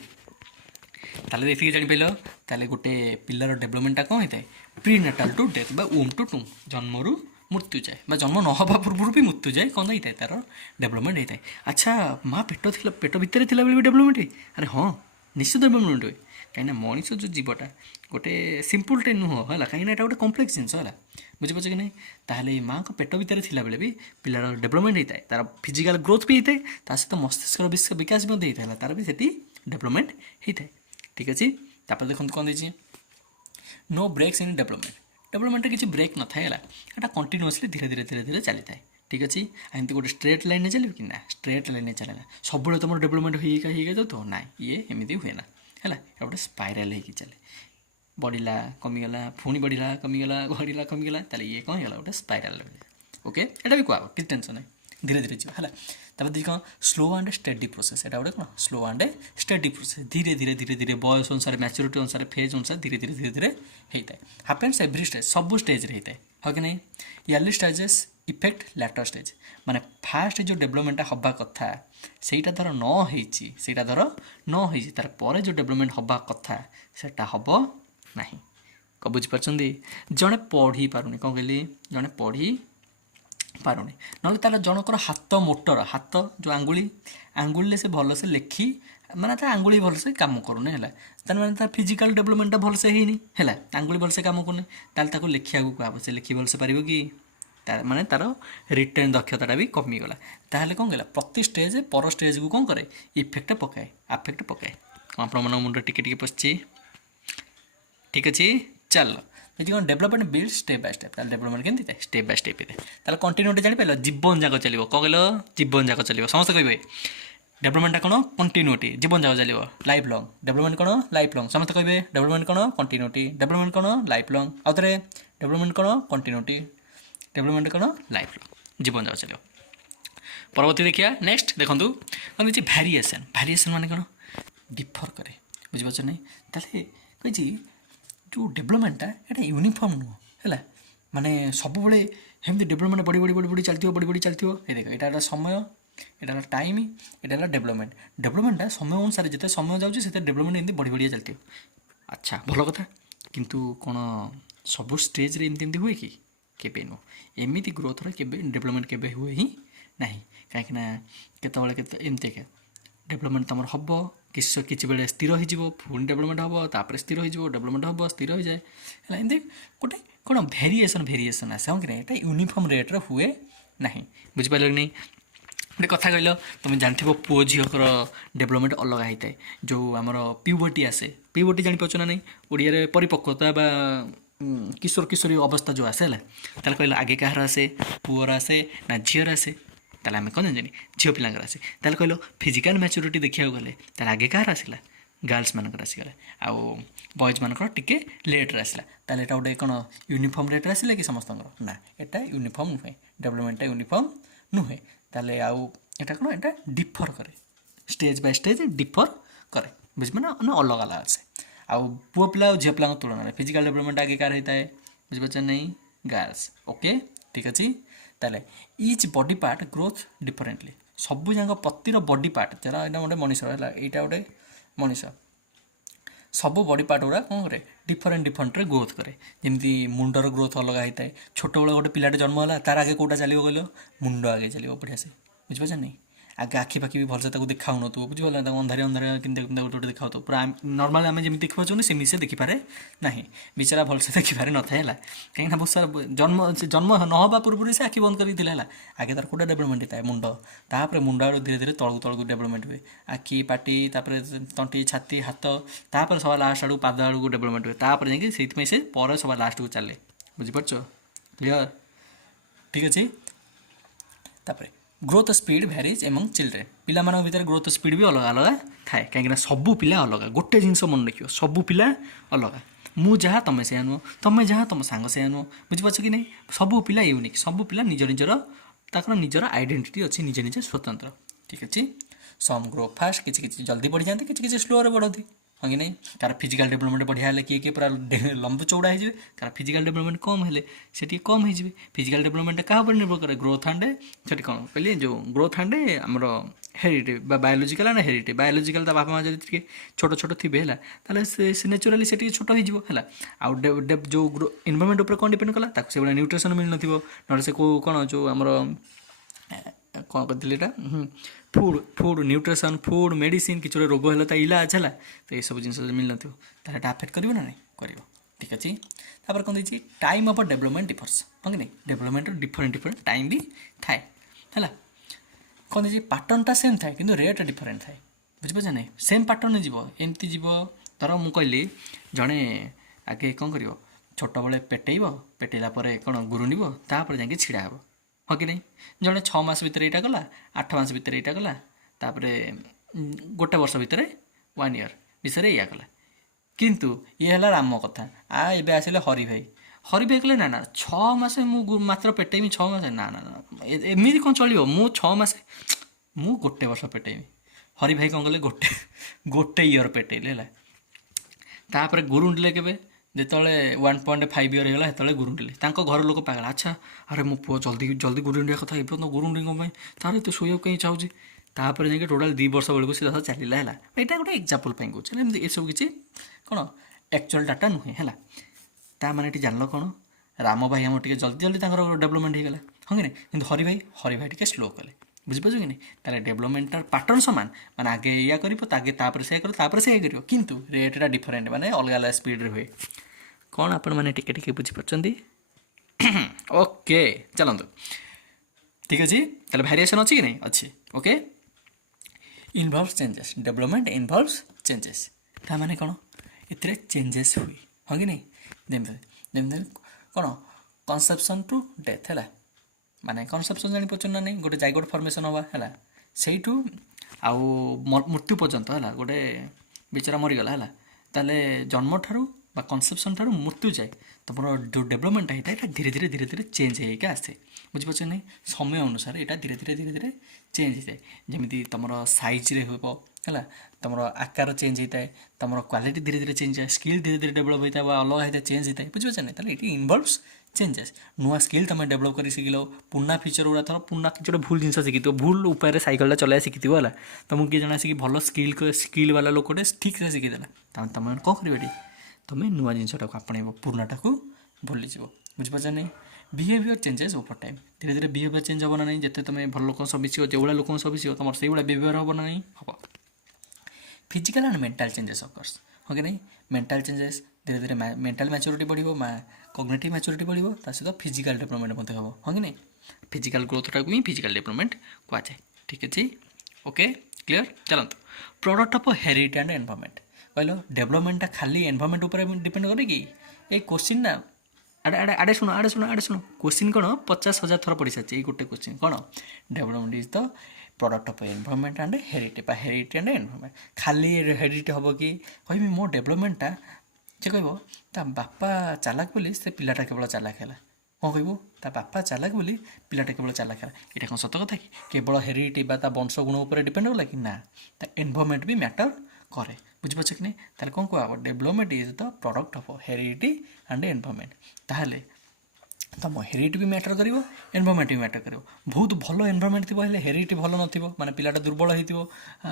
ତାହେଲେ ଏତିକି ଜାଣିପାରିଲ। ତାହେଲେ ଗୋଟେ ପିଲାର ଡେଭଲପମେଣ୍ଟଟା କ'ଣ ହେଇଥାଏ, ପ୍ରି ନାଟାଲ୍ ଟୁ ଡେଥ୍ ବା ଓମ୍ ଟୁ ଟୁମ୍, ଜନ୍ମରୁ ମୃତ୍ୟୁ ଯାଏ, ବା ଜନ୍ମ ନ ହେବା ପୂର୍ବରୁ ବି ମୃତ୍ୟୁ ଯାଏ କ'ଣ ହେଇଥାଏ, ତା'ର ଡେଭଲପମେଣ୍ଟ ହେଇଥାଏ। ଆଚ୍ଛା, ମା ପେଟ ଭିତରେ ଥିଲାବେଳେ ବି ଡେଭଲପମେଣ୍ଟ ହୁଏ? ଆରେ ହଁ, ନିଶ୍ଚିତ ଡେଭଲପମେଣ୍ଟ ହୁଏ। କାହିଁକିନା ମଣିଷ ଯେଉଁ ଜୀବଟା ଗୋଟେ ସିମ୍ପୁଲ୍ଟେ ନୁହଁ ହେଲା, କାହିଁକିନା ଏଇଟା ଗୋଟେ କମ୍ପ୍ଲେକ୍ସ ଜିନିଷ ହେଲା। ବୁଝିପାରୁଛ କି ନାହିଁ? ତାହେଲେ ମାଆଙ୍କ ପେଟ ଭିତରେ ଥିଲାବେଳେ ବି ପିଲାର ଡେଭଲପମେଣ୍ଟ ହେଇଥାଏ, ତା'ର ଫିଜିକାଲ୍ ଗ୍ରୋଥ୍ ବି ହେଇଥାଏ, ତା ସହିତ ମସ୍ତିଷ୍କର ବିକାଶ ମଧ୍ୟ ହେଇଥାଏ ହେଲା, ତା'ର ବି ସେଠି ଡେଭଲପମେଣ୍ଟ ହେଇଥାଏ। ଠିକ୍ ଅଛି। ତାପରେ ଦେଖନ୍ତୁ କ'ଣ ଦେଇଛି, ନୋ ବ୍ରେକ୍ସ ଇନ୍ ଡେଭଲପମେଣ୍ଟ। ଡେଭଲପମେଣ୍ଟରେ କିଛି ବ୍ରେକ୍ ନଥାଏ ହେଲା, ଏଇଟା କଣ୍ଟିନ୍ୟୁଅସ୍ଲି ଧୀରେ ଧୀରେ ଚାଲିଥାଏ। ଠିକ୍ ଅଛି। ଏମିତି ଗୋଟେ ଷ୍ଟ୍ରେଟ୍ ଲାଇନ୍ରେ ଚାଲିବ କି ନା, ଷ୍ଟ୍ରେଟ୍ ଲାଇନ୍ରେ ଚାଲେ ନା, ସବୁବେଳେ ତୁମର ଡେଭଲପମେଣ୍ଟ ହେଇକା ଯାଉଥିବ, ନାଇଁ, ଇଏ ଏମିତି ହୁଏ ନା ହେଲା, ଏଇଟା ଗୋଟେ ସ୍ପାଇରାଲ୍ ହେଇକି ଚାଲେ, ବଢ଼ିଲା କମିଗଲା, ପୁଣି ବଢ଼ିଲା କମିଗଲା, ବଢ଼ିଲା କମିଗଲା, ତାହେଲେ ଇଏ କ'ଣ ହେଇଗଲା, ଗୋଟେ ସ୍ପାଇରାଲ୍। ଓକେ, ଏଇଟା ବି କୁହାହବ, କିଛି ଟେନସନ୍ ନାହିଁ, ଧୀରେ ଧୀରେ ଯିବ ହେଲା। ତାପରେ ଦେଖି କ'ଣ, ସ୍ଲୋ ଆଣ୍ଡ ଷ୍ଟେଡି ପ୍ରୋସେସ୍। ଏଇଟା ଗୋଟେ କ'ଣ, ସ୍ଲୋ ଆଣ୍ଡ ଷ୍ଟେଡି ପ୍ରୋସେସ୍, ଧୀରେ ଧୀରେ ବୟସ ଅନୁସାରେ, ମ୍ୟାଚୁରିଟି ଅନୁସାରେ, ଫେଜ୍ ଅନୁସାରେ ଧୀରେ ଧୀରେ ହେଇଥାଏ। ହାପେନ୍ସ ଏଭ୍ରି ଷ୍ଟେଜ୍, ସବୁ ଷ୍ଟେଜ୍ରେ ହେଇଥାଏ। ହଁ କି ନାହିଁ? Early stages effect later stage ମାନେ ଫାଷ୍ଟ ଯେଉଁ ଡେଭଲପମେଣ୍ଟଟା ହେବା କଥା ସେଇଟା ଧର ନ ହେଇଛି ତାର ପରେ ଯେଉଁ ଡେଭଲପମେଣ୍ଟ ହେବା କଥା ସେଇଟା ହେବ ନାହିଁ। କ'ଣ ବୁଝିପାରୁଛନ୍ତି? ଜଣେ ପଢ଼ି ପାରୁନି, କ'ଣ କହିଲି, ଜଣେ ପଢ଼ି ପାରୁନି, ନହେଲେ ତାର ଜଣଙ୍କର ହାତ ମୋଟର, ହାତ ଯେଉଁ ଆଙ୍ଗୁଳିରେ ସେ ଭଲସେ ଲେଖି ମାନେ ତା ଆଙ୍ଗୁଳି ଭଲସେ କାମ କରୁନି ହେଲା, ତାର ମାନେ ତା ଫିଜିକାଲ୍ ଡେଭଲପମେଣ୍ଟଟା ଭଲସେ ହେଇନି ହେଲା, ଆଙ୍ଗୁଳି ଭଲସେ କାମ କରୁନି, ତାହେଲେ ତାକୁ ଲେଖିବାକୁ କୁହାହବ, ସେ ଲେଖି ଭଲସେ ପାରିବ କି? ମାନେ ତାର ରିଟେନ୍ ଦକ୍ଷତାଟା ବି କମିଗଲା। ତାହେଲେ କ'ଣ କହିଲା, ପ୍ରତି ଷ୍ଟେଜ୍ ପର ଷ୍ଟେଜ୍କୁ କ'ଣ କରେ, ଇଫେକ୍ଟ ପକାଏ, ଆଫେକ୍ଟ ପକାଏ। ଆପଣମାନଙ୍କ ମୁଣ୍ଡ ଟିକେ ଟିକେ ପଶିଛି? ଠିକ୍ ଅଛି, ଚାଲ ଯଦି କ'ଣ development build step by step, ତାହେଲେ ଡେଭଲପମେଣ୍ଟ କେମିତି ଥାଏ, ଷ୍ଟେପ୍ ବାଇ ଷ୍ଟେପ୍ ହେଇଥାଏ। ତାହେଲେ କଣ୍ଟିନ୍ୟୁଟି ଜାଣିପାରିଲ, ଜୀବନ ଯାକ ଚାଲିବ। କ'ଣ କହିଲ, ଜୀବନ ଯାକ ଚାଲିବ। ସମସ୍ତେ କହିବେ ଡେଭଲପମେଣ୍ଟଟା କ'ଣ, କଣ୍ଟିନ୍ୟୁଟି, ଜୀବନ ଯାକ ଚାଲିବ, ଲାଇଫ୍ ଲଙ୍ଗ୍। ଡେଭଲପମେଣ୍ଟ କ'ଣ, ଲାଇଫ୍ ଲଙ୍ଗ୍। ସମସ୍ତେ କହିବେ ଡେଭଲପମେଣ୍ଟ କ'ଣ, କଣ୍ଟିନ୍ୟୁଟି। ଡେଭଲପମେଣ୍ଟ କ'ଣ, ଲାଇଫ୍ ଲଙ୍ଗ୍। ଆଉ ଥରେ ଡେଭଲପମେଣ୍ଟ କ'ଣ, କଣ୍ଟିନ୍ୟୁଟି। ଡେଭଲପମେଣ୍ଟ କ'ଣ, ଲାଇଫ୍ ଲଙ୍ଗ୍, ଜୀବନ ଯାକ ଚାଲିବ। ପରବର୍ତ୍ତୀ ଦେଖିବା, ନେକ୍ସଟ ଦେଖନ୍ତୁ କ'ଣ କହିଛି, ଭ୍ୟାରିଏସନ୍। ଭ୍ୟାରିଏସନ୍ ମାନେ କ'ଣ, ଡିଫର୍ କରେ, ବୁଝିପାରୁଛ ନାହିଁ? ତାହେଲେ କହିଛି ଯେଉଁ ଡେଭଲପମେଣ୍ଟଟା ଏଇଟା ୟୁନିଫର୍ମ ନୁହଁ ହେଲା, ମାନେ ସବୁବେଳେ ସେମିତି ଡେଭଲପମେଣ୍ଟ ବଢ଼ି ଚାଲିଥିବ। ଏ ଦେଖ, ଏଇଟା ହେଲା ସମୟ, ଏଇଟା ହେଲା ଟାଇମ୍, ଏଇଟା ହେଲା ଡେଭଲପମେଣ୍ଟ। ଡେଭଲପମେଣ୍ଟଟା ସମୟ ଅନୁସାରେ ଯେତେ ସମୟ ଯାଉଛି ସେତେ ଡେଭଲପମେଣ୍ଟ ଏମିତି ବଢ଼ି ଚାଲିଥିବ। ଆଚ୍ଛା, ଭଲ କଥା, କିନ୍ତୁ କ'ଣ ସବୁ ଷ୍ଟେଜ୍ରେ ଏମିତି ହୁଏ କି? କେବେ ନୁହଁ। ଏମିତି ଗ୍ରୋଥର ଡେଭଲପମେଣ୍ଟ କେବେ ହୁଏ ହିଁ ନାହିଁ। କାହିଁକିନା କେତେବେଳେ ଏମିତି ଡେଭଲପମେଣ୍ଟ ତୁମର ହେବ, କିଛି ବେଳେ ସ୍ଥିର ହୋଇଯିବ, ପୁଣି ଡେଭଲପମେଣ୍ଟ ହେବ, ତାପରେ ସ୍ଥିର ହୋଇଯିବ, ଡେଭଲପମେଣ୍ଟ ହେବ, ସ୍ଥିର ହୋଇଯାଏ ହେଲା। ଏମିତି ଗୋଟେ କ'ଣ ଭେରିଏସନ୍ ଆସେ, ହଁ କି ନାହିଁ? ଏଇଟା ୟୁନିଫର୍ମ ରେଟ୍ରେ ହୁଏ ନାହିଁ। ବୁଝିପାରିଲ କି ନାହିଁ? ଗୋଟେ କଥା କହିଲ, ତୁମେ ଜାଣିଥିବ ପୁଅ ଝିଅଙ୍କର ଡେଭଲପମେଣ୍ଟ ଅଲଗା ହେଇଥାଏ। ଯେଉଁ ଆମର ପିଉବର୍ଟି ଆସେ, ପିଉବର୍ଟି ଜାଣିପାରୁଛ ନା ନାହିଁ? ଓଡ଼ିଆରେ ପରିପକ୍ୱତା ବା କିଶୋରୀ ଅବସ୍ଥା ଯେଉଁ ଆସେ ହେଲା, ତାହେଲେ କହିଲ ଆଗେ କାହାର ଆସେ, ପୁଅର ଆସେ ନା ଝିଅର ଆସେ? ତାହେଲେ ଆମେ କ'ଣ ଜାଣିଛନ୍ତି, ଝିଅ ପିଲାଙ୍କର ଆସେ। ତାହେଲେ କହିଲ ଫିଜିକାଲ୍ ମ୍ୟାଚୁରିଟି ଦେଖିବାକୁ ଗଲେ ତାହେଲେ ଆଗେ କାହାର ଆସିଲା, ଗାର୍ଲସ୍ ମାନଙ୍କର ଆସିଗଲା, ଆଉ ବଏଜ୍ ମାନଙ୍କର ଟିକେ ଲେଟ୍ରେ ଆସିଲା। ତାହେଲେ ଏଇଟା ଗୋଟେ କ'ଣ ୟୁନିଫର୍ମ ରେଟ୍ରେ ଆସିଲା କି ସମସ୍ତଙ୍କର? ନା, ଏଇଟା ୟୁନିଫର୍ମ ନୁହେଁ, ଡେଭଲପମେଣ୍ଟଟା ୟୁନିଫର୍ମ ନୁହେଁ। ତାହେଲେ ଆଉ ଏଇଟା କ'ଣ, ଏଇଟା ଡିଫର୍ କରେ, ଷ୍ଟେଜ୍ ବାଇ ଷ୍ଟେଜ୍ ଡିଫର୍ କରେ, ବୁଝିପାରିଲ ନା? ଅଲଗା ଆସେ। ଆଉ ପୁଅ ପିଲା ଆଉ ଝିଅ ପିଲାଙ୍କ ତୁଳନାରେ ଫିଜିକାଲ୍ ଡେଭଲପମେଣ୍ଟ ଆଗେ କାହାର ହେଇଥାଏ, ବୁଝିପାରୁଛ ନାହିଁ? ଗାର୍ଲସ୍। ଓକେ, ଠିକ୍ ଅଛି। ତାହେଲେ ଇଚ୍ ବଡି ପାର୍ଟ ଗ୍ରୋଥ୍ ଡିଫରେଣ୍ଟଲି। ସବୁ ଯାକ ପ୍ରତିର ବଡି ପାର୍ଟ, ଯାরা ଏଇଟା ଗୋଟେ ମଣିଷ ହେଲା, ଏଇଟା ଗୋଟେ ମଣିଷ, ସବୁ ବଡି ପାର୍ଟ ଗୁଡ଼ା କ'ଣ କରେ, ଡିଫରେଣ୍ଟରେ ଗ୍ରୋଥ୍ କରେ। ଯେମିତି ମୁଣ୍ଡର ଗ୍ରୋଥ୍ ଅଲଗା ହେଇଥାଏ। ଛୋଟବେଳେ ଗୋଟେ ପିଲାଟେ ଜନ୍ମ ହେଲା, ତାର ଆଗେ କେଉଁଟା ଚାଲିବ କହିଲ, ମୁଣ୍ଡ ଆଗେ ଚାଲିବ, ବଢ଼ିଆ ସେ, ବୁଝିପାରୁଛ ନାହିଁ? ଆଗେ ଆଖି ପାଖି ବି ଭଲସେ ତାକୁ ଦେଖାଉନଥିବ, ବୁଝିପାରିଲ ନା? ତାକୁ ଅନ୍ଧାରିଆ କେମିତି ଗୋଟେ ଦେଖାଉଥିବ, ପୁରା ନର୍ମାଲି ଆମେ ଯେମିତି ଦେଖିପାରୁଛନ୍ତି ସେମିତି ସେ ଦେଖିପାରେ ନାହିଁ, ବିଚରା ଭଲସେ ଦେଖିପାରେ ନଥାଏ ହେଲା। କାହିଁକିନା ବହୁତ ସାରା ଜନ୍ମ ନ ହେବା ପୂର୍ବରୁ ସେ ଆଖି ବନ୍ଦ କରିଥିଲା ହେଲା। ଆଗେ ତାର କେଉଁଟା ଡେଭଲପମେଣ୍ଟ ହେଇଥାଏ, ମୁଣ୍ଡ, ତାପରେ ମୁଣ୍ଡ ଆଡ଼ୁ ଧୀରେ ଧୀରେ ତଳକୁ ଡେଭଲପମେଣ୍ଟ ହୁଏ, ଆଖି, ପାଟି, ତାପରେ ତଣ୍ଟି, ଛାତି, ହାତ, ତାପରେ ସବା ଲାଷ୍ଟ ଆଡ଼କୁ ପାଦ ଆଡ଼କୁ ଡେଭଲପମେଣ୍ଟ ହୁଏ, ତାପରେ ଯାଇକି ସେଇଥିପାଇଁ ସେ ପରେ ସବା ଲାଷ୍ଟକୁ ଚାଲେ। ବୁଝିପାରୁଛ? କ୍ଲିୟର? ଠିକ୍ ଅଛି। ତାପରେ growth speed varies among children. ପିଲାମାନଙ୍କ ଭିତରେ ଗ୍ରୋଥ୍ ସ୍ପିଡ୍ ବି ଅଲଗା ଥାଏ, କାହିଁକିନା ସବୁ ପିଲା ଅଲଗା। ଗୋଟେ ଜିନିଷ ମନେ ରଖିବ, ସବୁ ପିଲା ଅଲଗା। ମୁଁ ଯାହା ତମେ ସେୟା ନୁହଁ, ତମେ ଯାହା ତମ ସାଙ୍ଗ ସେୟା ନୁହଁ, ବୁଝିପାରୁଛ କି ନାହିଁ? ସବୁ ପିଲା ୟୁନିକ୍, ସବୁ ପିଲା ତାଙ୍କର ନିଜର ଆଇଡେଣ୍ଟିଟି ଅଛି, ନିଜେ ସ୍ୱତନ୍ତ୍ର। ଠିକ୍ ଅଛି। ସମ୍ ଗ୍ରୋ ଫାଷ୍ଟ, କିଛି ଜଲ୍ଦି ବଢ଼ିଯାଆନ୍ତି, କିଛି ସ୍ଲୋରେ ବଢ଼ନ୍ତି, ହଁ କି ନାହିଁ? କାହାର ଫିଜିକାଲ୍ ଡେଭଲପମେଣ୍ଟ ବଢ଼ିଆ ହେଲେ କିଏ ପୁରା ଲମ୍ବ ଚଉଡ଼ା ହେଇଯିବେ, କାହାର ଫିଜିକାଲ୍ ଡେଭଲପମେଣ୍ଟ କମ୍ ହେଲେ ସେ ଟିକେ କମ୍ ହେଇଯିବେ। ଫିଜିକାଲ୍ ଡେଭଲପମେଣ୍ଟ କାହା ଉପରେ ନିର୍ଭର କରେ, ଗ୍ରୋଥ୍ ଆଣ୍ଡ ସେଠି କ'ଣ କହିଲି, ଯେଉଁ ଗ୍ରୋଥ୍ ଆଣ୍ଡ ଆମର ହେରିଟେଜ୍ ବା ବାୟୋଲୋଜିକାଲ୍ ଆଣ୍ଡ ହେରିଟେଜ୍। ବାୟୋଲୋଜିକାଲ୍ ତା ବାପା ମା ଯଦି ଟିକେ ଛୋଟ ଥିବେ ହେଲା, ତାହେଲେ ସେ ନ୍ୟାଚୁରାଲି ସେ ଟିକେ ଛୋଟ ହେଇଯିବ ହେଲା। ଆଉ ଯେଉଁ ଏନଭାରମେଣ୍ଟ ଉପରେ କ'ଣ ଡିପେଣ୍ଡ କଲା, ତାକୁ ସେଭଳିଆ ନ୍ୟୁଟ୍ରିସନ୍ ମିଳିନଥିବ, ନହେଲେ ସେ କେଉଁ କ'ଣ ଯେଉଁ ଆମର କ'ଣ କରିଥିଲି ଏଇଟା, ଫୁଡ଼ ନ୍ୟୁଟ୍ରିସନ୍, ଫୁଡ଼ ମେଡ଼ିସିନ୍, କିଛି ଗୋଟେ ରୋଗ ହେଲା ତା ଇଲାଜ ହେଲା, ତ ଏସବୁ ଜିନିଷ ମିଳିନଥିବ, ତାହେଲେ ଏଇଟା ଆଫେକ୍ଟ କରିବ ନା ନାହିଁ, କରିବ। ଠିକ୍ ଅଛି। ତାପରେ କ'ଣ ଦେଇଛି, ଟାଇମ୍ ଅଫ୍ ଡେଭଲପମେଣ୍ଟ ଡିଫର୍ସ, ହଁ କି ନାହିଁ? ଡେଭଲପମେଣ୍ଟର ଡିଫରେଣ୍ଟ ଟାଇମ୍ ବି ଥାଏ ହେଲା। କ'ଣ ଦେଇଛି, ପାଟର୍ନଟା ସେମ୍ ଥାଏ କିନ୍ତୁ ରେଟ୍ ଡିଫରେଣ୍ଟ ଥାଏ, ବୁଝିପାରୁଛ ନାହିଁ? ସେମ୍ ପାଟର୍ନରେ ଯିବ, ଏମିତି ଯିବ। ଧର ମୁଁ କହିଲି ଜଣେ ଆଗେ କ'ଣ କରିବ, ଛୋଟବେଳେ ପେଟେଇଲା ପରେ କ'ଣ ଗୁରୁଣ୍ଡିବ, ତାପରେ ଯାଇକି ଛିଡ଼ା ହେବ, ହଁ କି ନାହିଁ? ଜଣେ 6 ମାସ ଭିତରେ ଏଇଟା କଲା, 8 ମାସ ଭିତରେ ଏଇଟା କଲା, ତାପରେ 1 ବର୍ଷ ଭିତରେ 1 ଇୟର୍ ବିଷୟରେ ଏଇଆ କଲା। କିନ୍ତୁ ଇଏ ହେଲା ରାମ କଥା। ଏବେ ଆସିଲେ ହରି ଭାଇ କହିଲେ ନା 6 ମାସ ମୁଁ ମାତ୍ର ପେଟେଇବି, 6 ମାସ ନା ଏମିତି କ'ଣ ଚଳିବ? ମୁଁ 6 ମାସ, ମୁଁ 1 ବର୍ଷ ପେଟେଇବି। ହରି ଭାଇ କ'ଣ କଲେ, ଗୋଟେ ଇୟର୍ ପେଟେଇଲେ ହେଲା। ତାପରେ ଗୁରୁଣ୍ଡିଲେ କେବେ, ଯେତେବେଳେ 1.5 ଇୟର ହେଇଗଲା ସେତେବେଳେ ଗୁରୁଣ୍ଡିଲେ। ତାଙ୍କ ଘର ଲୋକ ପାଗଳ, ଆଚ୍ଛା ଆରେ ମୋ ପୁଅ ଜଲ୍ଦି ଜଲ୍ଦି ଗୁରୁଣ୍ଡିବା କଥା, ଏବେ ତ ଗୁରୁଣ୍ଡି କ'ଣ ପାଇଁ, ତାର ଏତେ ଶୋଇବାକୁ କାହିଁ ଚାହୁଁଛି। ତାପରେ ଯାଇକି ଟୋଟାଲ୍ 2 ବର୍ଷ ବେଳକୁ ସେ କଥା ଚାଲିଲା ହେଲା। ଏଇଟା ଗୋଟେ ଏକ୍ଜାମ୍ପଲ୍ ପାଇଁ କହୁଛି ହେଲା, ଏମିତି ଏସବୁ କିଛି କ'ଣ ଆକ୍ଚୁଆଲ୍ ଡାଟା ନୁହେଁ ହେଲା। ତା ମାନେ ଏଠି ଜାଣିଲ କ'ଣ, ରାମ ଭାଇ ଆମର ଟିକେ ଜଲ୍ଦି ଜଲ୍ଦି ତାଙ୍କର ଡେଭଲପମେଣ୍ଟ ହେଇଗଲା, ହଁ କି ନାହିଁ। କିନ୍ତୁ ହରି ଭାଇ ଟିକେ ସ୍ଲୋ କଲେ, ବୁଝିପାରୁଛ କି ନାହିଁ। ତାହେଲେ ଡେଭଲପମେଣ୍ଟର ପାଟର୍ନ ସମାନ, ମାନେ ଆଗେ ଏଇଆ କରିବ, ତାପରେ ସେୟା କରିବ, ତାପରେ ସେୟା କରିବ, କିନ୍ତୁ ରେଟ୍ଟା ଡିଫରେଣ୍ଟ, ମାନେ ଅଲଗା ଅଲଗା ସ୍ପିଡ଼୍ରେ ହୁଏ। କ'ଣ ଆପଣମାନେ ଟିକେ ଟିକେ ବୁଝିପାରୁଛନ୍ତି? ଓକେ ଚାଲନ୍ତୁ, ଠିକ୍ ଅଛି। ତାହେଲେ ଭ୍ୟାରିଏସନ୍ ଅଛି କି ନାହିଁ, ଅଛି। Okay, involves changes, development involves changes. ତା ମାନେ କ'ଣ, ଏଥିରେ ଚେଞ୍ଜେସ୍ ହୁଏ, ହଁ କି ନାହିଁ। ଯେମିତି କ'ଣ କନସେପ୍ସନ୍ ଟୁ ଡେଥ୍ ହେଲା, ମାନେ କନସେପ୍ସନ୍ ଜାଣିପାରୁଛନ୍ତି ନା ନାହିଁ, ଗୋଟେ ଜାଇଗୋଟ୍ ଫର୍ମେସନ୍ ହେବା ହେଲା, ସେଇଠୁ ଆଉ ମୃତ୍ୟୁ ପର୍ଯ୍ୟନ୍ତ ହେଲା, ଗୋଟେ ବିଚାରା ମରିଗଲା ହେଲା, ତାହେଲେ ଜନ୍ମଠାରୁ ବା କନସେପ୍ସନ୍ ଠାରୁ ମୃତ୍ୟୁ ଯାଏ ତୁମର ଯେଉଁ ଡେଭଲପମେଣ୍ଟଟା ହେଇଥାଏ ଏଇଟା ଧୀରେ ଧୀରେ ଚେଞ୍ଜ ହେଇକି ଆସେ, ବୁଝିପାରୁଛ ନାହିଁ। ସମୟ ଅନୁସାରେ ଏଇଟା ଧୀରେ ଧୀରେ ଚେଞ୍ଜ ହେଇଥାଏ। ଯେମିତି ତୁମର ସାଇଜ୍ରେ ହେବ ହେଲା, ତୁମର ଆକାର ଚେଞ୍ଜ ହେଇଥାଏ, ତୁମର କ୍ୱାଲିଟି ଧୀରେ ଧୀରେ ଚେଞ୍ଜ ହେଇଥାଏ, ସ୍କିଲ୍ ଧୀରେ ଧୀରେ ଡେଭଲପ୍ ହେଇଥାଏ ବା ଅଲଗା ହେଇଥାଏ, ଚେଞ୍ଜ ହେଇଥାଏ, ବୁଝିପାରୁଛ ନାହିଁ। ତାହେଲେ ଏଇଠି ଇନଭଲ୍ଭସ୍ ଚେଞ୍ଜେସ୍। ନୂଆ ସ୍କିଲ୍ ତୁମେ ଡେଭଲପ୍ କରି ଶିଖିଲ, ପୁରୁଣା ଫିଚର୍ ଗୁଡ଼ା ଧର ପୁରୁଣା କିଛି ଗୋଟେ ଭୁଲ ଜିନିଷ ଶିଖିଥିବ, ଭୁଲ ଉପାୟରେ ସାଇକେଲଟା ଚଲେଇବା ଶିଖିଥିବ ହେଲା, ତୁମକୁ କିଏ ଜଣେ ଆସିକି ଭଲ ସ୍କିଲ୍ ବାଲା ଲୋକଟେ ଠିକ୍ରେ ଶିଖିଦେଲା, ତାହେଲେ ତୁମେ କ'ଣ କରିବ ଏଠି, ତୁମେ ନୂଆ ଜିନିଷଟାକୁ ଆପଣେଇବ, ପୁରୁଣାଟାକୁ ଭୁଲିଯିବ, ବୁଝିପାରୁଛ ନାହିଁ। ବିହେଭିଅର୍ ଚେଞ୍ଜେସ୍ ଓଭର୍ ଟାଇମ୍, ଧୀରେ ଧୀରେ ବିହେଭିଅର୍ ଚେଞ୍ଜ ହେବ ନା ନାହିଁ। ଯେତେ ତୁମେ ଭଲ ଲୋକଙ୍କ ସହ ମିଶିବ, ଯେଉଁଭଳିଆ ଲୋକଙ୍କ ସହ ମିଶିବ, ତୁମର ସେଇଭଳିଆ ବିହେଭିଅର୍ ହେବ ନା ନାହିଁ, ହେବ। Physical and mental changes occurs, ହଁ କି ନାହିଁ। ମେଣ୍ଟାଲ୍ ଚେଞ୍ଜେସ୍, ଧୀରେ ଧୀରେ ମେଣ୍ଟାଲ୍ ମ୍ୟାଚୁରିଟି ବଢ଼ିବ, କଗ୍ନେଟିଭ୍ ମ୍ୟାଚୁରିଟି ବଢ଼ିବ, ତା ସହିତ ଫିଜିକାଲ୍ ଡେଭଲପମେଣ୍ଟ ମଧ୍ୟ ହେବ, ହଁ କି ନାହିଁ। ଫିଜିକାଲ୍ ଗ୍ରୋଥଟାକୁ ହିଁ ଫିଜିକାଲ୍ ଡେଭଲପମେଣ୍ଟ କୁହାଯାଏ, ଠିକ୍ ଅଛି। Okay clear. ଚାଲନ୍ତୁ, product of heredity and environment. କହିଲ ଡେଭଲପମେଣ୍ଟଟା ଖାଲି ଏନଭାରମେଣ୍ଟ ଉପରେ ଡିପେଣ୍ଡ କରେ କି? ଏଇ କୋଶ୍ଚିନ୍ ନା ଆଡ଼େ ଶୁଣ କୋଶ୍ଚିନ୍ କ'ଣ 50,000 ଥର ପଢ଼ିସାରିଛି। ଏଇ ଗୋଟେ କୋଶ୍ଚିନ୍ କ'ଣ, development is the product of environment and heredity ବା ହେରିଡ଼ିଟି ଆଣ୍ଡ ଏନଭାରମେଣ୍ଟ। ଖାଲି ହେରିଡ଼ିଟି ହେବ କି? କହିବି ମୋ ଡେଭଲପମେଣ୍ଟଟା, ସେ କହିବ ତା ବାପା ଚାଲାକ ବୋଲି ସେ ପିଲାଟା କେବଳ ଚାଲାକ ହେଲା। କ'ଣ କହିବୁ, ତା ବାପା ଚାଲାକ ବୋଲି ପିଲାଟା କେବଳ ଚାଲାକ ହେଲା। ଏଇଟା କ'ଣ ସତ କଥା କି? କେବଳ ହେରିଡ଼ିଟି ବା ତା ବଂଶ ଗୁଣ ଉପରେ ଡିପେଣ୍ଡ କଲା କି? ନା, ତା ଏନଭାରମେଣ୍ଟ ବି ମ୍ୟାଟର୍ କରେ, ବୁଝିପାରୁଛ କି ନାହିଁ। ତାହେଲେ କ'ଣ କୁହା ହେବ, development is the product of heredity and environment. ତାହେଲେ ତୁମ ହେରିଡ଼ିଟି ବି ମ୍ୟାଟର୍ କରିବ, ଏନଭାରମେଣ୍ଟ ବି ମ୍ୟାଟର୍ କରିବ। ବହୁତ ଭଲ ଏନଭାରମେଣ୍ଟ ଥିବ, ହେଲେ ହେରିଡ଼ିଟି ଭଲ ନଥିବ, ମାନେ ପିଲାଟା ଦୁର୍ବଳ ହେଇଥିବ,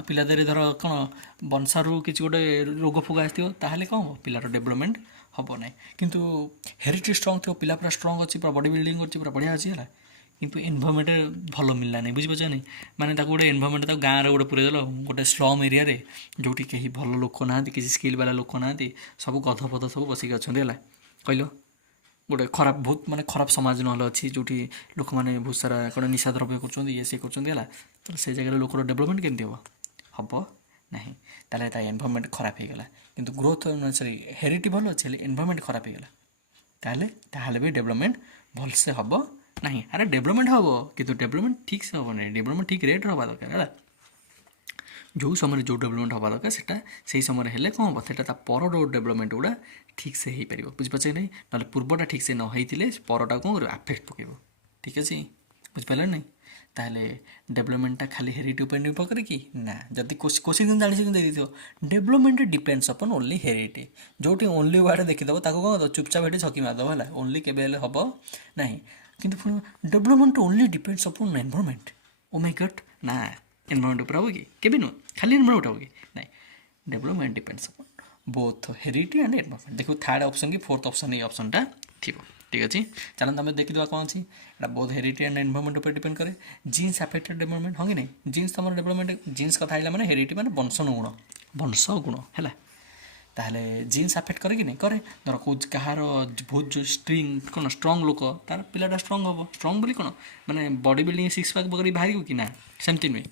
ପିଲା ଦେହରେ ଧର କ'ଣ ବଂଶାରୁ କିଛି ଗୋଟେ ରୋଗ ଫୋଗ ଆସିଥିବ, ତାହେଲେ କ'ଣ ହେବ, ପିଲାର ଡେଭଲପମେଣ୍ଟ ହେବ ନାହିଁ। କିନ୍ତୁ ହେରିଡ଼ିଟି ଷ୍ଟ୍ରଙ୍ଗ ଥିବ, ପିଲା ପୁରା ଷ୍ଟ୍ରଙ୍ଗ ଅଛି, ପୁରା ବଡ଼ି ବିଲ୍ଡିଂ କରୁଛି, ପୁରା ବଢ଼ିଆ ଅଛି ହେଲା, କିନ୍ତୁ ଏନଭାରମେଣ୍ଟ ଭଲ ମିଳିଲା ନାହିଁ, ବୁଝିପାରୁଛ ନାହିଁ। ମାନେ ତାକୁ ଗୋଟେ ଏନଭାରମେଣ୍ଟ, ତାକୁ ଗାଁରେ ଗୋଟେ ପୁରେଇ ଦେଲ, ଗୋଟେ ସ୍ଲମ୍ ଏରିଆରେ, ଯେଉଁଠି କେହି ଭଲ ଲୋକ ନାହାନ୍ତି, କିଛି ସ୍କିଲ୍ ବାଲା ଲୋକ ନାହାନ୍ତି, ସବୁ ଗଧ ଫଧ ସବୁ ବସିକି ଅଛନ୍ତି ହେଲା। କହିଲ ଗୋଟେ ବହୁତ ମାନେ ଖରାପ ସମାଜ ନହେଲେ ଅଛି, ଯେଉଁଠି ଲୋକମାନେ ବହୁତ ସାରା କ'ଣ ନିଶା ଦ୍ରବ୍ୟ କରୁଛନ୍ତି, ଇଏ ସିଏ କରୁଛନ୍ତି ହେଲା, ତ ସେ ଜାଗାରେ ଲୋକର ଡେଭଲପମେଣ୍ଟ କେମିତି ହେବ ନାହିଁ। ତାହେଲେ ତା ଏନଭାରମେଣ୍ଟ ଖରାପ ହେଇଗଲା। କିନ୍ତୁ ଗ୍ରୋଥ୍ ଅନୁସାରେ ହେରିଡ଼ିଟି ଭଲ ଅଛି, ହେଲେ ଏନଭାରମେଣ୍ଟ ଖରାପ ହେଇଗଲା, ତାହେଲେ ବି ଡେଭଲପମେଣ୍ଟ ଭଲସେ ହେବ ନାହିଁ। ଆରେ ଡେଭଲପମେଣ୍ଟ ହେବ, କିନ୍ତୁ ଡେଭଲପମେଣ୍ଟ ଠିକ୍ସେ ହେବ ନାହିଁ, ଡେଭଲପମେଣ୍ଟ ଠିକ୍ ରେଟ୍ରେ ହେବା ଦରକାର ହେଲା। ଯେଉଁ ସମୟରେ ଯେଉଁ ଡେଭଲପମେଣ୍ଟ ହେବା ଦରକାର ସେଟା ସେଇ ସମୟରେ ହେଲେ କ'ଣ ହେବ, ସେଟା ତା ପର ଡେଭଲପମେଣ୍ଟ ଗୁଡ଼ା ଠିକ୍ସେ ହେଇପାରିବ, ବୁଝିପାରୁଛ କି ନାହିଁ। ନହେଲେ ପୂର୍ବଟା ଠିକ୍ସେ ନ ହେଇଥିଲେ ପରଟା କ'ଣ କରିବ, ଆଫେକ୍ଟ ପକାଇବ, ଠିକ୍ ଅଛି, ବୁଝିପାରିଲ ନାହିଁ। ତାହେଲେ ଡେଭଲପମେଣ୍ଟଟା ଖାଲି ହେରିଡ଼ିଟି ଉପରେ ନିର୍ଭର କରେ କି? ନା। ଯଦି କୋଶ୍ଚିନ୍ ଜାଣିଛି ଦେଇଥିବ, ଡେଭଲପମେଣ୍ଟ ଡିପେଣ୍ଡସ୍ ଅପନ୍ ଓନ୍ଲି ହେରିଡ଼ିଟି, ଯେଉଁଠି ଓନ୍ଲି ୱାର୍ଡ଼ ଦେଖିଦେବ ତାକୁ କ'ଣ ଚୁପଚାପ ଏଠି ଛକି ମାରିଦେବ ହେଲା, ଓନ୍ଲି କେବେ ହେଲେ ହେବ ନାହିଁ। କିନ୍ତୁ ପୁଣି development only depends upon environment, oh my God, ନା, ଏନଭାରମେଣ୍ଟ ଉପରେ ହେବ କି? କେବେ ନୁହଁ, ଖାଲି ଏନଭାରମେଣ୍ଟ ହେବ କି? ନାହିଁ, development depends upon both heredity and environment. ଦେଖିବ ଥାର୍ଡ଼ ଅପସନ୍ କି ଫୋର୍ଥ ଅପସନ୍ ଏଇ ଅପସନ୍ଟା ଥିବ, ଠିକ୍ ଅଛି। ଚାଲନ୍ତୁ ଆମେ ଦେଖିଦେବା କ'ଣ ଅଛି। ଏଇଟା ବୋଥ୍ ହେରିଡ଼ିଟି ଆଣ୍ଡ ଏନଭାରମେଣ୍ଟ ଉପରେ ଡିପେଣ୍ଡ କରେ। ଜିନ୍ସ ଆଫେକ୍ଟେଡ୍ ଡେଭଲପମେଣ୍ଟ, ହଁ କି ନାହିଁ। ଜିନ୍ସ ତୁମର ଡେଭଲପମେଣ୍ଟ, ଜିନ୍ସ କଥା ହେଇଲା ମାନେ ହେରିଡ଼ିଟି ମାନେ ବଂଶଗୁଣ ହେଲା। ତାହେଲେ ଜିନ୍ସ ଆଫେକ୍ଟ କରେ କି ନାହିଁ, କରେ। ଧର କାହାର ବହୁତ ଯେଉଁ କ'ଣ ଷ୍ଟ୍ରଙ୍ଗ ଲୋକ, ତାର ପିଲାଟା ଷ୍ଟ୍ରଙ୍ଗ ହେବ। ଷ୍ଟ୍ରଙ୍ଗ ବୋଲି କ'ଣ, ମାନେ ବଡ଼ି ବିଲ୍ଡିଂ ସିକ୍ସ ପ୍ୟାକ୍ କରି ବାହାରିବ କି? ନା, ସେମିତି ନୁହେଁ।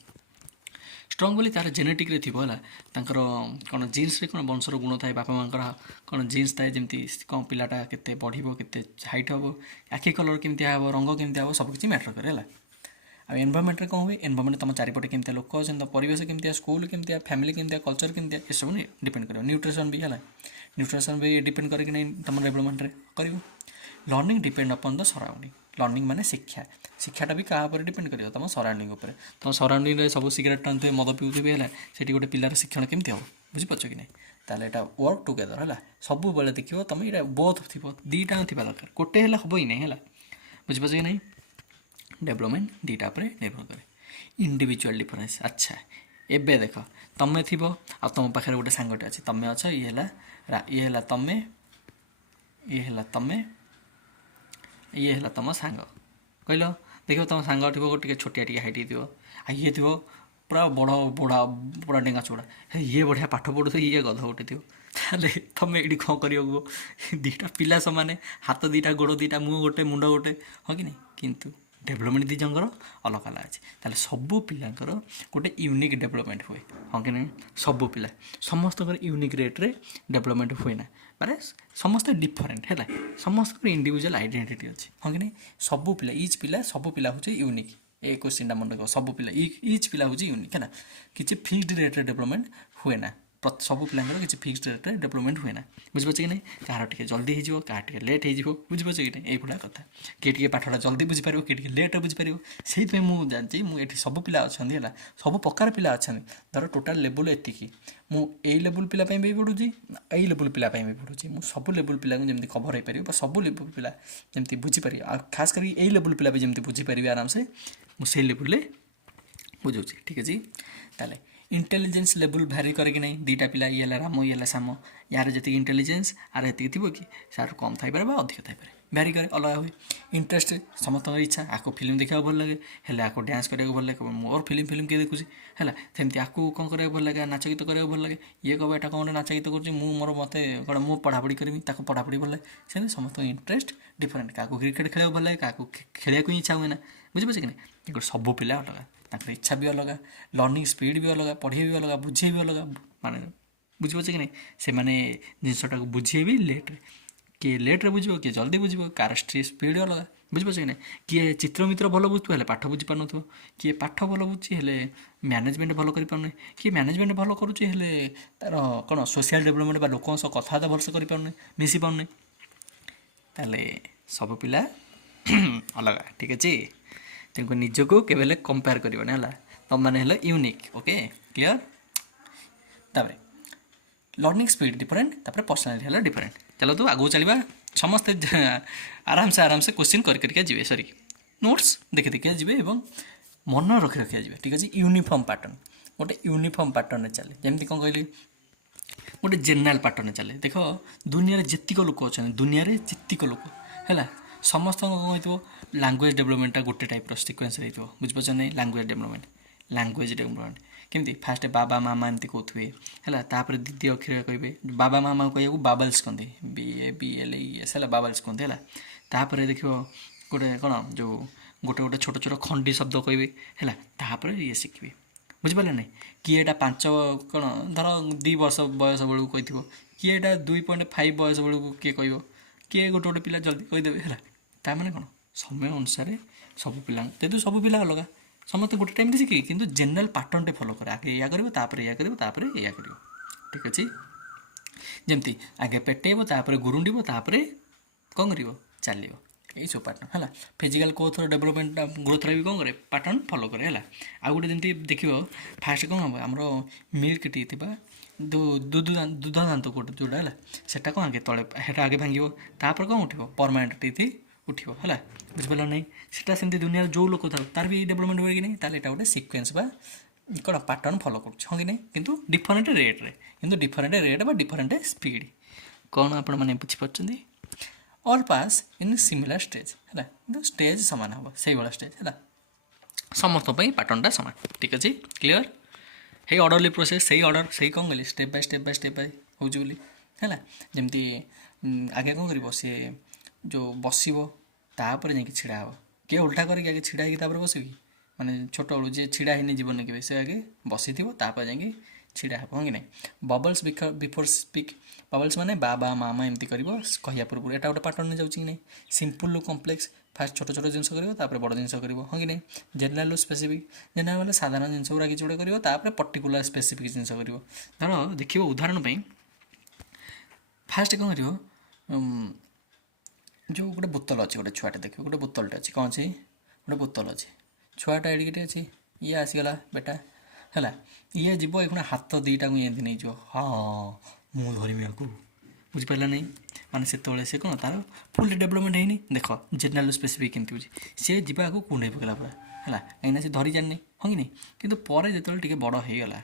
ଷ୍ଟ୍ରଙ୍ଗ ବୋଲି ତା'ର ଜେନେଟିକ୍ରେ ଥିବ ହେଲା, ତାଙ୍କର କ'ଣ ଜିନ୍ସରେ କ'ଣ ବଂଶର ଗୁଣ ଥାଏ, ବାପା ମାଆଙ୍କର କ'ଣ ଜିନ୍ସ ଥାଏ, ଯେମିତି କ'ଣ ପିଲାଟା କେତେ ବଢ଼ିବ, କେତେ ହାଇଟ୍ ହେବ, ଆଖି କଲର୍ କେମିତିଆ ହେବ, ରଙ୍ଗ କେମିତିଆ ହେବ, ସବୁକିଛି ମ୍ୟାଟର୍ କରେ ହେଲା। ଆଉ ଏନଭାରମେଣ୍ଟରେ କ'ଣ ହୁଏ, ଏନଭାରମେଣ୍ଟ ତୁମ ଚାରିପଟେ କେମିତିଆ ଲୋକ ଅଛନ୍ତି, ତୁମ ପରିବେଶ କେମିତିଆ, ସ୍କୁଲ କେମିତିଆ, ଫ୍ୟାମିଲି କେମିତିଆ, କଲଚର୍ କେମିତିଆ, ଏସବୁ ଡିପେଣ୍ଡ କରିବ। ନ୍ୟୁଟ୍ରିସନ୍ ବି ହେଲା, ନ୍ୟୁଟ୍ରିସନ୍ ବି ଡିପେଣ୍ଡ କରେ କି ନାହିଁ ତୁମ ଡେଭଲପମେଣ୍ଟରେ କରିବ। ଲର୍ଣ୍ଣିଂ ଡିପେଣ୍ଡ ଅପନ୍ ଦ ସରାଉଣ୍ଡିଂ, ଲର୍ଣ୍ଣିଂ ମାନେ ଶିକ୍ଷାଟା ବି କାହା ଉପରେ ଡିପେଣ୍ଡ କରିବ, ତୁମ ସରାଉଣ୍ଡିଂ ଉପରେ। ତୁମ ସରାଉଣ୍ଡିଂରେ ସବୁ ସିଗାରେଟ୍ ଟାଣୁଥିବେ, ମଦ ପିଉଥିବେ ହେଲା, ସେଠି ଗୋଟେ ପିଲାର ଶିକ୍ଷଣ କେମିତି ହେବ, ବୁଝିପାରୁଛ କି ନାହିଁ। ताले एटा वर्क टुगेदर है सब बेले देखिए तुम ये बोथ थी दीटा थी दरकार गोटे है हम ही नहीं है बुझिपार कि नहीं डेभलपमेंट दीटा पर निर्भर करे इंडिविजुअल डिफरेंस अच्छा एबे देख तुम्हें थी आ तुम पाखे गोटे सांगटे अच्छे तुम्हें अच्छ ये तुम्हें ये तुम्हें ये तुम सांग कहल देख तुम सांग थो गोटे छोटिया टी हाइट थो ये थो पूरा बड़ बड़ा पूरा डेंगा चौड़ा ये बढ़िया पाठ पढ़ु ये गध गोटे थो ताले तुम ये कौन कर दीटा पिला सामान हाथ दीटा गोड़ दीटा मुँह गोटे मुंड गोटे हाँ कि नहीं किंतु डेभलपमेंट दी जंगर अलग अलग अच्छे ताले सबू पिलांकर गोटे यूनिक डेभलपमेंट हुए हाँ कि नहीं सबू पिला समस्त यूनिक रेट्रे डेभलपमेंट हुए ना माने समस्त डिफरेंट है समस्त इंडिविजुअल आइडेंटिटी अच्छे हाँ कि नहीं सबू पिला सब पिला हूँ यूनिक ए क्वेश्चन मन रख सब पिला इच पिला हूँ यूनिक है किसी फिक्सड रेट्रे डेभलपमेंट हुए ना सब पिलांकर किसी फिक्सड रेट्रे डेभलपमेंट हुए ना बुझिपार कि नहीं कहार टे जल्दी हो कहार लेट हो बुझिपार कि नहीं यही कथा किए पाठटा जल्दी बुझीपार किए लेट बुझीपार से मुझे जानती मुझे सब पिला अच्छा है सब प्रकार पिला अच्छा धर टोटाल लेवल एतिकी मुझे लेवल पिला भी पढ़ुची यही लेवल पिला भी पढ़ुची मुझे सब लेवल पिला जमी कभर हो पार सब लेवल पिला जमी बुझीपार खास कर यही लेवल पिला भी जमी बुझीपार आराम से मुझे लेवल बुझाऊँ ठीक है ताले इंटेलिजेंस लेवल भैरी करे कि नहीं दीटा पिला ये राम ये साम यार जी इंटेलिजेंस आर ये थी कि सार कम थी अधिक थी भैरी करे अलग हुए इंटरेस्ट समस्त इच्छा आपको फिल्म देखा भल लगे हेल्ले आपको डांस करा भल लगे मोर फिल्म किए देखुची है सेमती आपको कौन करा भल लगे नाच गीत करा भल लगे ये कह एटा कौन नाच गीत कर मोर मत कौन मुझे पढ़ापढ़ी करी पढ़ापढ़ी भल लगे से समस्त इंटरेस्ट डिफरेंट क्या क्रिकेट खेल भल लगे क्या खेल इच्छा हुए ना बुझे कि नहीं सब पिला अलग इच्छा भी अलग लर्निंग स्पीड भी अलग पढ़े भी अलग बुझे भी अलग माने बुझे कि नहीं से मैंने जिनटा बुझे भी लेट्रे किए लेट्रे बुझ किए जल्दी बुझ कार स्पीड अलग बुझे कि नहीं किए चित्र मित्र भल बुझुव पाठ बुझी पार न किए पाठ भल बुझी हेले मैनेजमेंट भल कर पारे किए मैनेजमेंट भल करुचे तार कौन सोशल डेभलपमेंट लोक सह कथा भलसे कर पारे मिसी पारे ताले सब पिला अलग ठीक अच्छे तेको निजको केवल कंपेयर करना है तुम मैंने यूनिक ओके क्लियर तापर लर्निंग स्पीड डिफरेंट तापर पर्सनालिटी है डिफरेंट चलो तो आगू चलवा समस्ते आराम से क्वेश्चन करके जी सॉरी नोट्स देखी देखिए जी और मन रखी रखिया जी ठीक अच्छे यूनिफॉर्म पैटर्न गोटे यूनिफॉर्म पैटर्न चले जमी कौन कहली गोटे जेनराल पैटर्न चले देख दुनिया जितिक लोक अच्छा दुनिया जितिक लोक है समस्त कौन हो लांगुएज डेभलपमेंटा गोटे टाइप सिक्वेन्स हो बुझिपार नहीं लांगुएज डेभलपमेंट केमती फास्ट बाबा मामा एमती कहते है तापर द्वितीय अक्षर कहे बाबा मामा कह बाबल्स कहते BABLES है बाबल्स कहते है तापर देख गोटे कौन जो गोटे गोटे छोट छोट खंडी शब्द कहे है तापर ये शिखे बुझिपारे ना किए एटा 5 कौन धर 2 वर्ष बयस बेलू कही किए एटा 2.5 बयस बेलू किए कह किए गोटे गोटे पिला जल्दी कहीदेवे है ताने कौन समय अनुसार सब पिला जेहतु सब पिला अलग समस्त गोटे टाइम शिखे कि जेनराल पैटर्न फॉलो करे आगे या कर ठीक अच्छे जमती आगे पेटेब तापर गुरुंडीब तापर कौन कर चलो यही सब पैटर्न है फिजिकल ग्रोथ डेभलपमेंट ग्रोथ भी कौन करे पैटर्न फॉलो करे है आ गए जमी देख फास्ट कौन हम आमर मिल्क टी थी दूध दांत गोटे जोटा है सेटा कौन आगे तले हेटा आगे भांगे तापर कौन उठो परमानेंट टी थी उठो है बुझिपार नहीं सीटा सेमती दुनिया जो लोक था तार भी डेभलपमेंट हुए कि नहीं ताले गोटे सिक्वेन्स बा कौन पैटर्न फॉलो कर हाँ कि नहीं किंतु डिफरेंट रेट्रे किंतु डिफरेंट रेट बा डिफरेंट स्पीड कौन आपण मैंने बुझीपार all pass in similar stage है स्टेज सामान हम से भाला स्टेज है समस्त पैटर्नटा सामान ठीक अच्छे क्लीयर है ऑर्डरली प्रोसेस सही ऑर्डर सही कौन कहली स्टेप बाय हो है जमती आगे कौन कर सी जो बसब तापर जा छिड़ा हे किए उल्टा करके आगे छिड़ा होकर बस माने छोट बड़ू जी छिड़ा ही जीवन के से आगे बसी तापर जा छिड़ा हे कि नहीं बबल्स बिफोर स्पीक बबल्स माने बाबा मामा एमती कर कहया पूर्व एटा गोटे पैटर्न जाऊँ कि नहीं सिंपल कम्प्लेक्स फास्ट छोट छोट जिन कर बड़ जिन कर हाँ कि नहीं जेनराल स्पेसिफिक जेनराल मतलब साधारण जिन गुड़ा किसी गोटे कर पर्टिकुलर स्पेसिफिक जिन कर धर देख उदाहरण फास्ट कौन कर जो गोटे बोतल अच्छे गोटे छुआटे देख गोटे बोतलटे अच्छे कौन अच्छे गोटे बोतल अच्छे छुआटा एडिके अच्छे ये आसीगला बेटा है ये जीव एक हाथ दीटा को ये नहीं जो हाँ ମୁଁ ଧରିବି ଆକୁ ବୁଝିପାରିଲା ନାହିଁ ମାନେ ସେତେବେଳେ ସେ କ'ଣ ତାର ଫୁଲ୍ ଡେଭଲପମେଣ୍ଟ ହେଇନି ଦେଖ ଜେନେରାଲ ସ୍ପେସିଫିକ୍ କେମିତି ହେଉଛି ସେ ଯିବା ଆକୁ କୁଣ୍ଡେଇ ପକେଇଲା ପୁରା ହେଲା କାହିଁକିନା ସେ ଧରି ଜାଣିନି ହଁ କି ନାହିଁ କିନ୍ତୁ ପରେ ଯେତେବେଳେ ଟିକେ ବଡ଼ ହେଇଗଲା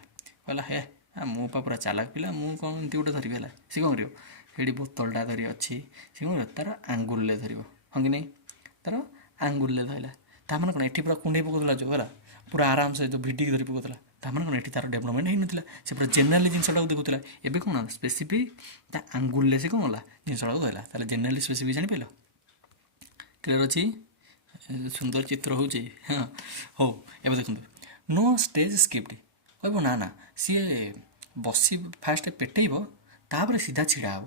କହିଲା ହେ ମୁଁ ପା ପୁରା ଚାଲାକ ପିଲା ମୁଁ କ'ଣ ଏମିତି ଗୋଟେ ଧରିବି ହେଲା ସେ କ'ଣ କରିବ ସେଇଠି ବୋତଲଟା ଧରି ଅଛି ସେ କ'ଣ କରିବ ତାର ଆଙ୍ଗୁଲରେ ଧରିବ ହଁ କି ନାହିଁ ତାର ଆଙ୍ଗୁଲରେ ଧରିଲା ତାମାନେ କ'ଣ ଏଠି ପୁରା କୁଣ୍ଡେଇ ପକାଉଥିଲା ଯେଉଁ ହେଲା ପୁରା ଆରାମସେ ଯେଉଁ ଭିଡ଼ିକି ଧରି ପକାଉଥିଲା ତାମାନେ କ'ଣ ଏଠି ତାର ଡେଭଲପମେଣ୍ଟ ହେଇନଥିଲା ସେ ପୁରା ଜେନେରାଲି ଜିନିଷଟାକୁ ଦେଖୁଥିଲା ଏବେ କ'ଣ ସ୍ପେସିଫିକ୍ ତା ଆଙ୍ଗୁଲରେ ସେ କ'ଣ ହେଲା ଜିନିଷଟାକୁ ଧରିଲା ତାହେଲେ ଜେନେରାଲି ସ୍ପେସିଫିକ୍ ଜାଣିପାରିଲ କ୍ଲିୟର ଅଛି ସୁନ୍ଦର ଚିତ୍ର ହେଉଛି ହଁ ହଉ ଏବେ ଦେଖନ୍ତୁ ନୋ ଷ୍ଟେଜ୍ ସ୍କିପ୍ଟ କହିବ ନା ନା ସିଏ ବସି ଫାଷ୍ଟ ପେଟେଇବ ତାପରେ ସିଧା ଛିଡ଼ା ହେବ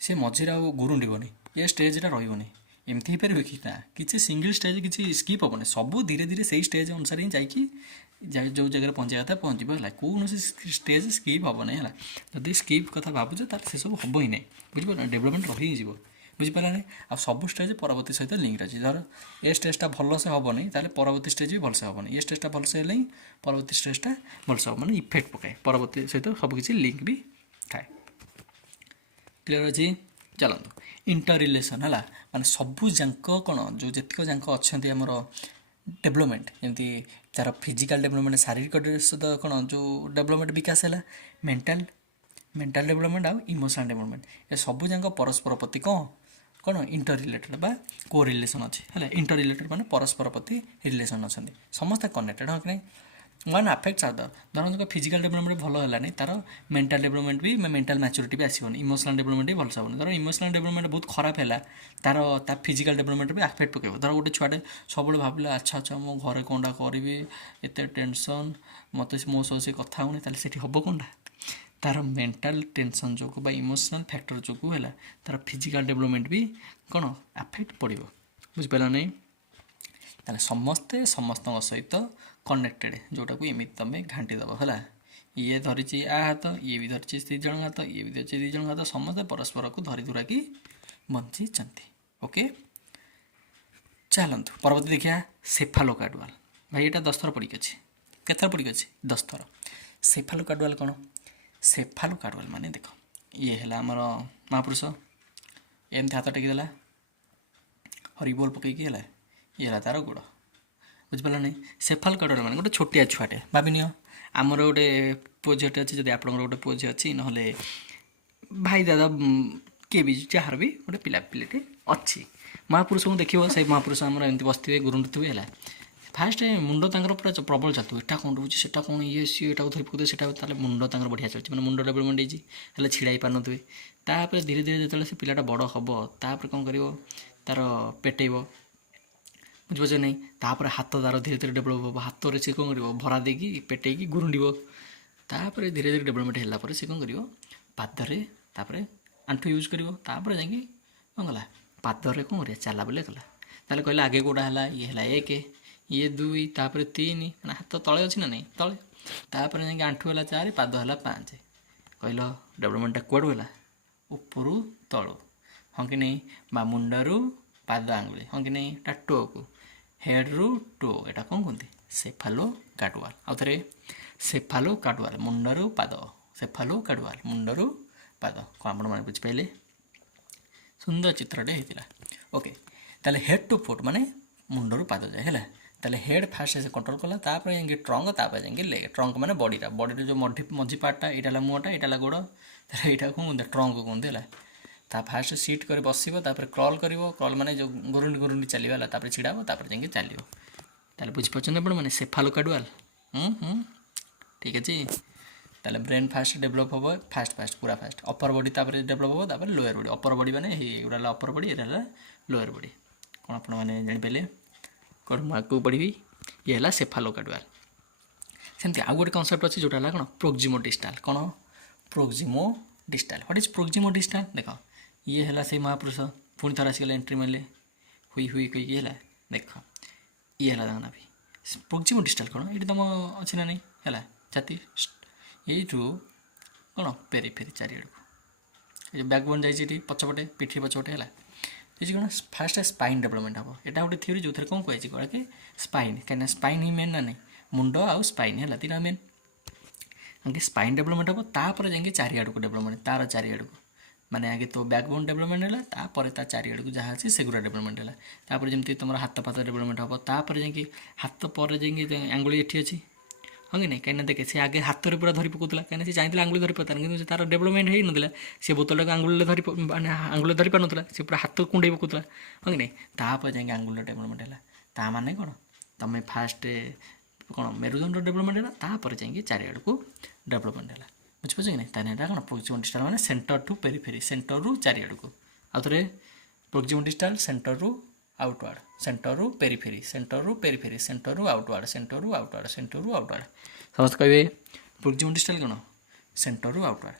ସେ ମଝିରେ ଆଉ ଗୁରୁଣ୍ଡିବନି ଏ ଷ୍ଟେଜ୍ଟା ରହିବନି ଏମିତି ହେଇପାରିବ କି ନା କିଛି ସିଙ୍ଗିଲ୍ ଷ୍ଟେଜ୍ କିଛି ସ୍କିପ୍ ହେବନି ସବୁ ଧୀରେ ଧୀରେ ସେଇ ଷ୍ଟେଜ୍ ଅନୁସାରେ ହିଁ ଯାଇକି ଯେଉଁ ଜାଗାରେ ପହଞ୍ଚିବା କଥା ପହଞ୍ଚିବ ହେଲା କୌଣସି ଷ୍ଟେଜ୍ ସ୍କିପ୍ ହେବନି ହେଲା ଯଦି ସ୍କିପ୍ କଥା ଭାବୁଛ ତାହେଲେ ସେସବୁ ହେବ ହିଁ ନାହିଁ ବୁଝିପାରିଲ ଡେଭଲପମେଣ୍ଟ ରହିଯିବ ବୁଝିପାରିଲା ନାହିଁ ଆଉ ସବୁ ଷ୍ଟେଜ୍ ପରବର୍ତ୍ତୀ ସହିତ ଲିଙ୍କ୍ ଅଛି ଧର ଏ ଷ୍ଟେଜ୍ଟା ଭଲସେ ହେବନି ତାହେଲେ ପରବର୍ତ୍ତୀ ଷ୍ଟେଜ୍ ବି ଭଲସେ ହେବନି ଏ ଷ୍ଟେଜ୍ଟା ଭଲସେ ହେଲେ ହିଁ ପରବର୍ତ୍ତୀ ଷ୍ଟେଜ୍ଟା ଭଲସେ ହେବ ମାନେ ଇଫେକ୍ଟ ପକାଏ ପରବର୍ତ୍ତୀ ସହିତ ସବୁକିଛି ଲିଙ୍କ୍ ବି ଥାଏ କ୍ଲିୟର ଅଛି ଚାଲନ୍ତୁ ଇଣ୍ଟର ରିଲେସନ୍ ହେଲା ମାନେ ସବୁ ଯାକ କ'ଣ ଯେଉଁ ଯେତିକ ଯାକ ଅଛନ୍ତି ଆମର ଡେଭଲପମେଣ୍ଟ ଯେମିତି ତା'ର ଫିଜିକାଲ୍ ଡେଭଲପମେଣ୍ଟ ଶାରୀରିକ ସହିତ କ'ଣ ଯେଉଁ ଡେଭଲପମେଣ୍ଟ ବିକାଶ ହେଲା ମେଣ୍ଟାଲ ଡେଭଲପମେଣ୍ଟ ଆଉ ଇମୋସନାଲ୍ ଡେଭଲପମେଣ୍ଟ ଏ ସବୁ ଯାକ ପରସ୍ପର ପ୍ରତି କ'ଣ ଇଣ୍ଟର ରିଲେଟେଡ୍ ବା କୋ ରିଲେସନ୍ ଅଛି ହେଲା ଇଣ୍ଟର ରିଲେଟେଡ୍ ମାନେ ପରସ୍ପର ପ୍ରତି ରିଲେସନ୍ ଅଛନ୍ତି ସମସ୍ତେ କନେକ୍ଟେଡ୍ ହଁ କି ନାହିଁ ୱାନ୍ ଆଫେକ୍ଟସ୍ ଅଦର୍ ଧରନ୍ତୁ ଫିଜିକାଲ୍ ଡେଭଲପମେଣ୍ଟ ଭଲ ହେଲାନି ତାର ମେଣ୍ଟାଲ୍ ଡେଭଲପମେଣ୍ଟ ବି ମେଣ୍ଟାଲ୍ ମ୍ୟାଚୁରିଟି ବି ଆସିବନି ଇମୋସନାଲ୍ ଡେଭଲପମେଣ୍ଟ ବି ଭଲସେ ହେବନି ଧର ଇମୋସନାଲ୍ ଡେଭଲପମେଣ୍ଟ ବହୁତ ଖରାପ ହେଲା ତା ଫିଜିକାଲ୍ ଡେଭଲପମେଣ୍ଟ ବି ଆଫେକ୍ଟ ପକାଇବ ଧର ଗୋଟେ ଛୁଆଟେ ସବୁବେଳେ ଭାବିଲେ ଆଚ୍ଛା ମୋ ଘରେ କ'ଣଟା କରିବି ଏତେ ଟେନସନ୍ ମୋତେ ମୋ ସହ ସେ କଥା ହେଉନି ତାହେଲେ ସେଠି ହେବ କ'ଣଟା ତାର ମେଣ୍ଟାଲ୍ ଟେନସନ୍ ଯୋଗୁଁ ବା ଇମୋସନାଲ୍ ଫ୍ୟାକ୍ଟର ଯୋଗୁଁ ହେଲା ତାର ଫିଜିକାଲ୍ ଡେଭଲପମେଣ୍ଟ ବି କ'ଣ ଆଫେକ୍ଟ ପଡ଼ିବ ବୁଝିପାରିଲ ନାହିଁ ତାହେଲେ ସମସ୍ତେ ସମସ୍ତଙ୍କ ସହିତ କନେକ୍ଟେଡ୍ ଯେଉଁଟାକୁ ଏମିତି ତୁମେ ଘାଣ୍ଟି ଦେବ ହେଲା ଇଏ ଧରିଛି ଆ ହାତ ଇଏ ବି ଧରିଛି 3 ଜଣଙ୍କ ହାତ ଇଏ ବି ଧରିଛି 2 ଜଣଙ୍କ ହାତ ସମସ୍ତେ ପରସ୍ପରକୁ ଧରି ଧୁରାକି ବଞ୍ଚିଛନ୍ତି ଓକେ ଚାଲନ୍ତୁ ପରବର୍ତ୍ତୀ ଦେଖିବା ସେଫାଲୋକାର୍ଡୁଆଲ୍ ଭାଇ ଏଇଟା 10 ଥର ପଡ଼ିକି ଅଛି କେତେଥର ପଡ଼ିକି ଅଛି 10 ଥର ସେଫାଲୋକାର୍ଡୁଆଲ୍ କ'ଣ ସେଫାଲୋକାର୍ଡୁଆଲ୍ ମାନେ ଦେଖ ଇଏ ହେଲା ଆମର ମହାପୁରୁଷ ଏମିତି ହାତ ଟେକିଦେଲା ହରିବୋଲ ପକେଇକି ହେଲା ଇଏ ହେଲା ତାର ଗୋଡ଼ ବୁଝିପାରିଲ ନାହିଁ ସେଫାଲୋକାର୍ଡୁଆଲ୍ ମାନେ ଗୋଟେ ଛୋଟିଆ ଛୁଆଟେ ଭାବିନିଅ ଆମର ଗୋଟେ ପୁଅ ଝିଅଟେ ଅଛି ଯଦି ଆପଣଙ୍କର ଗୋଟେ ପୁଅ ଝିଅ ଅଛି ନହେଲେ ଭାଇ ଦାଦା କିଏ ବି ଯାହାର ବି ଗୋଟେ ପିଲାଟେ ଅଛି ମହାପୁରୁଷଙ୍କୁ ଦେଖିବ ସେଇ ମହାପୁରୁଷ ଆମର ଏମିତି ବସିଥିବେ ଗୁରୁଣ୍ଡୁଥିବେ ହେଲା ଫାଷ୍ଟ ମୁଣ୍ଡ ତାଙ୍କର ପୁରା ପ୍ରବଳ ଚାଲୁଥିବ ଏଟା କ'ଣ ରହୁଛି ସେଟା କ'ଣ ଇଏ ସିଏ ଏଟାକୁ ଧରି ପକାଉଥିବେ ସେଟା ତାହେଲେ ମୁଣ୍ଡ ତାଙ୍କର ବଢ଼ିଆ ଚାଲିଛି ମାନେ ମୁଣ୍ଡ ଡେଭଲପମେଣ୍ଟ ହେଇଛି ହେଲେ ଛିଡ଼ା ହେଇପାରୁନଥିବେ ତାପରେ ଧୀରେ ଧୀରେ ଯେତେବେଳେ ସେ ପିଲାଟା ବଡ଼ ହେବ ତାପରେ କ'ଣ କରିବ ତାର ପେଟେଇବ ବୁଝିପାରୁଛ ନାହିଁ ତାପରେ ହାତ ତାର ଧୀରେ ଧୀରେ ଡେଭଲପ୍ ହେବ ହାତରେ ସେ କ'ଣ କରିବ ଭରା ଦେଇକି ପେଟେଇକି ଗୁରୁଣ୍ଡିବ ତାପରେ ଧୀରେ ଧୀରେ ଡେଭଲପମେଣ୍ଟ ହେଲା ପରେ ସେ କ'ଣ କରିବ ପାଦରେ ତାପରେ ଆଣ୍ଠୁ ୟୁଜ୍ କରିବ ତାପରେ ଯାଇକି କ'ଣ କଲା ପାଦରେ କ'ଣ କରିବା ଚାଲା ବୁଲା କଲା ତାହେଲେ କହିଲା ଆଗେ କେଉଁଟା ହେଲା ଇଏ ହେଲା 1 ଇଏ 2 ତାପରେ 3 ମାନେ ହାତ ତଳେ ଅଛି ନା ନାହିଁ ତଳେ ତାପରେ ଯାଇକି ଆଣ୍ଠୁ ହେଲା 4 ପାଦ ହେଲା 5 କହିଲ ଡେଭଲପମେଣ୍ଟଟା କୁଆଡ଼ୁ ହେଲା ଉପରୁ ତଳୁ ହଁ କି ନାହିଁ ବା ମୁଣ୍ଡରୁ ପାଦ ଆଙ୍ଗୁଳି ହଁ କି ନାହିଁ ଏଟା ଟୋକୁ ହେଡ଼୍ରୁ ଟୋ ଏଇଟା କ'ଣ କୁହନ୍ତି ସେଫାଲୋକାର୍ଡୁଆଲ୍ ଆଉ ଥରେ ସେଫାଲୋକାର୍ଡୁଆଲ୍ ମୁଣ୍ଡରୁ ପାଦ ସେଫାଲୋକାର୍ଡୁଆଲ୍ ମୁଣ୍ଡରୁ ପାଦ କ'ଣ ଆପଣମାନେ ବୁଝିପାରିଲେ ସୁନ୍ଦର ଚିତ୍ରଟେ ହେଇଥିଲା ଓକେ ତାହେଲେ ହେଡ଼୍ ଟୁ ଫୁଟ୍ ମାନେ ମୁଣ୍ଡରୁ ପାଦ ଯାଏ ହେଲା ତାହେଲେ ହେଡ଼୍ ଫାଷ୍ଟ ସେ କଣ୍ଟ୍ରୋଲ୍ କଲା ତାପରେ ଯାଇକି ଟ୍ରଙ୍କ ତାପରେ ଯାଇକି ଲେଗ୍ ଟ୍ରଙ୍କ ମାନେ ବଡ଼ିର ଯେଉଁ ମଝି ପାର୍ଟଟା ଏଇଟା ହେଲା ମୁହଁଟା ଏଇଟା ହେଲା ଗୋଡ଼ ତାହେଲେ ଏଇଟା କ'ଣ କୁହନ୍ତି ଟ୍ରଙ୍କ କୁହନ୍ତି ହେଲା ତା ଫାଷ୍ଟ ସିଟ୍ କରି ବସିବ ତାପରେ କ୍ରଲ୍ କରିବ କ୍ରଲ୍ ମାନେ ଯେଉଁ ଗୁରୁଣ୍ଡି ଚାଲିବ ହେଲା ତାପରେ ଛିଡ଼ା ହେବ ତାପରେ ଯାଇକି ଚାଲିବ ତାହେଲେ ବୁଝିପାରୁଛନ୍ତି ଆପଣ ମାନେ ସେଫାଲୋକାର୍ଡୁଆଲ୍ ଠିକ୍ ଅଛି ତାହେଲେ ବ୍ରେନ୍ ଫାଷ୍ଟ ଡେଭଲପ୍ ହେବ ଫାଷ୍ଟ ପୁରା ଫାଷ୍ଟ ଅପର ବଡ଼ି ତାପରେ ଡେଭଲପ୍ ହେବ ତାପରେ ଲୋୟର ବଡ଼ି ଅପର ବଡ଼ି ମାନେ ଏଗୁଡ଼ା ହେଲା ଅପର ବଡ଼ି ଏଇଟା ହେଲା ଲୋୟର ବଡ଼ି କ'ଣ ଆପଣମାନେ ଜାଣିପାରିଲେ କ'ଣ ମୁଁ ଆଗକୁ ପଢ଼ିବି ଇଏ ହେଲା ସେଫାଲୋକାର୍ଡୁଆଲ୍ ସେମିତି ଆଉ ଗୋଟେ କନସେପ୍ଟ ଅଛି ଯେଉଁଟା ହେଲା କ'ଣ ପ୍ରୋକ୍ସିମୋଡିଷ୍ଟାଲ୍ କ'ଣ ପ୍ରୋକ୍ସିମୋଡିଷ୍ଟାଲ୍ ହ୍ୱାଟ୍ ଇଜ୍ ପ୍ରୋକ୍ସିମୋଡିଷ୍ଟାଲ୍ ଦେଖ ଇଏ ହେଲା ସେଇ ମହାପୁରୁଷ ପୁଣି ଥରେ ଆସିଗଲା ଏଣ୍ଟ୍ରି ମାରିଲେ ହୁଇ କହିକି ହେଲା ଦେଖ ଇଏ ହେଲା ତାଙ୍କ ନାଭି ପ୍ରୋକ୍ସିମୋଡିଷ୍ଟାଲ୍ କ'ଣ ଏଇଠି ତୁମ ଅଛି ନା ନାହିଁ ହେଲା ଛାତି ଏଇଠୁ କ'ଣ ପେରିଫେରି ଚାରିଆଡ଼କୁ ଏ ଯେଉଁ ବ୍ୟାକ୍ବୋନ୍ ଯାଇଛି ଏଠି ପଛପଟେ ପିଠି ପଛପଟେ ହେଲା ଏଠି କ'ଣ ଫାଷ୍ଟ ସ୍ପାଇନ୍ ଡେଭଲପମେଣ୍ଟ ହେବ ଏଇଟା ଗୋଟେ ଥିଓରି ଯେଉଁଥିରେ କ'ଣ କୁହାଯାଇଛି କ'ଣ କି ସ୍ପାଇନ୍ କାହିଁକିନା ସ୍ପାଇନ୍ ହିଁ ମେନ୍ ନା ନାହିଁ ମୁଣ୍ଡ ଆଉ ସ୍ପାଇନ୍ ହେଲା ତିନିଟା ମେନ୍ आगे स्पाइन डेभलपमेंट हम तापर जाइए चारिआड़ को डेभलपमेंट तार चारिआड़ को माने आगे तो बैकबोन डेभलपमेंट है तापर ता चारिआड़ को जहाँ अच्छे सेगुरा डेभलपमेंट है तापर जमी तुम हाथ फाथ डेभलपमेंट हम तापर जाइए हाथ पर जाइए आंगुली ये अच्छी हाँ कि नहीं कहीं देखे से आगे हाथ में पूरा धरी पकाउला कहीं से चाहिए आंगुली धरी पाता कि तार डेभलपमेंट हो ना से बोतल को आंगुल धरी माने आंगुल धरी पार ना से पूरा हाथ कुंडे पकाउला हाँ कि नहीं तापर जाइए आंगुल डेभलपमेंट है ता माने कौन तुम फास्ट कौन मेरुदंड डेभलपमेंट है तापर जाइए चारिआड़ को डेभलपमेंट है बुझीपार कि नहीं ताने कौन प्रोक्सिमल डिस्टाल माने सेंटर टू पेरिफेरी सेंटर रु चारिआड़ को आउ थे प्रोक्सिमल डिस्टाल सेंटर रु आउटवर्ड सेंटर रु पेरिफेरी सेंटर रु पेरिफेरी सेंटर रु आउटवर्ड सेंटर रु आउटवर्ड सेंटर रु आउटवर्ड समस्त कहे प्रोक्सिमल डिस्टाल कौन सेंटर रु आउटवर्ड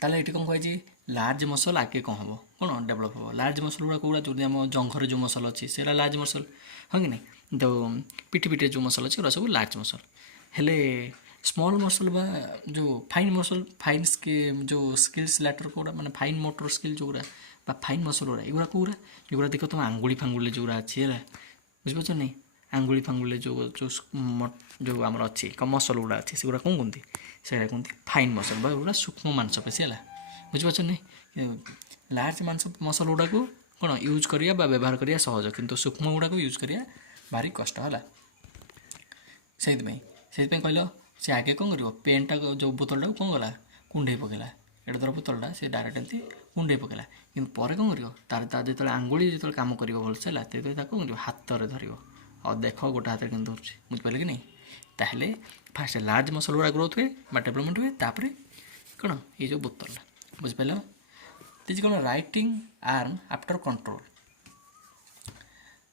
ताले ये कौन कहे लार्ज मसल आगे कौन हम कौन डेभलप हम लार्ज मसल गुड़ा कौड़ा जो आम जंघर जो मसल अच्छी से लार्ज मसल हाँ कि नहीं जो पिटी पिटी जो मसल अच्छे सब लार्ज मसल हेले स्मॉल मसल बा जो फाइन मसल फाइन जो स्किल्स लैटर कौड़ा माने फाइन मोटर स्किल जो बा फाइन मसल गुड़ा एगुड़ा कौड़ा एगुड़ा देख तुम आंगुली फांगुली जो अच्छी है बुझीपार नहीं आंगुली फांगुली जो जो जो आम अच्छी मसल गुड़ा अच्छी से कौन कहते से कहते फाइन मसल बा सूक्ष्म मांसपेशी है बुझीपार नहीं लार्ज मसल गुड़ा को कौन यूज करिया बा व्यवहार करिया सहज किंतु सूक्ष्म गुड़ा को यूज करिया भारी कष्ट है से कहल से आगे कौन कर पेनटा जो बोतलटा कौन गला कुंडे पकेला एटा धर बोतलटा से डायरेक्ट एमती कुंडे पकेला कि पर कौन कर तार जो आंगुली जो काम कर भलसे कौन कर हाथ में धर और देख गोटे हाथ के धरछ बुझिपारे कि नहीं ताहले फास्ट लार्ज मसल गुड़ा ग्रोथ हुए डेभलपमेंट हुए तापर कौन ये जो बोतलटा बुझिपार दिस कौन राइटिंग आर्म आफ्टर कंट्रोल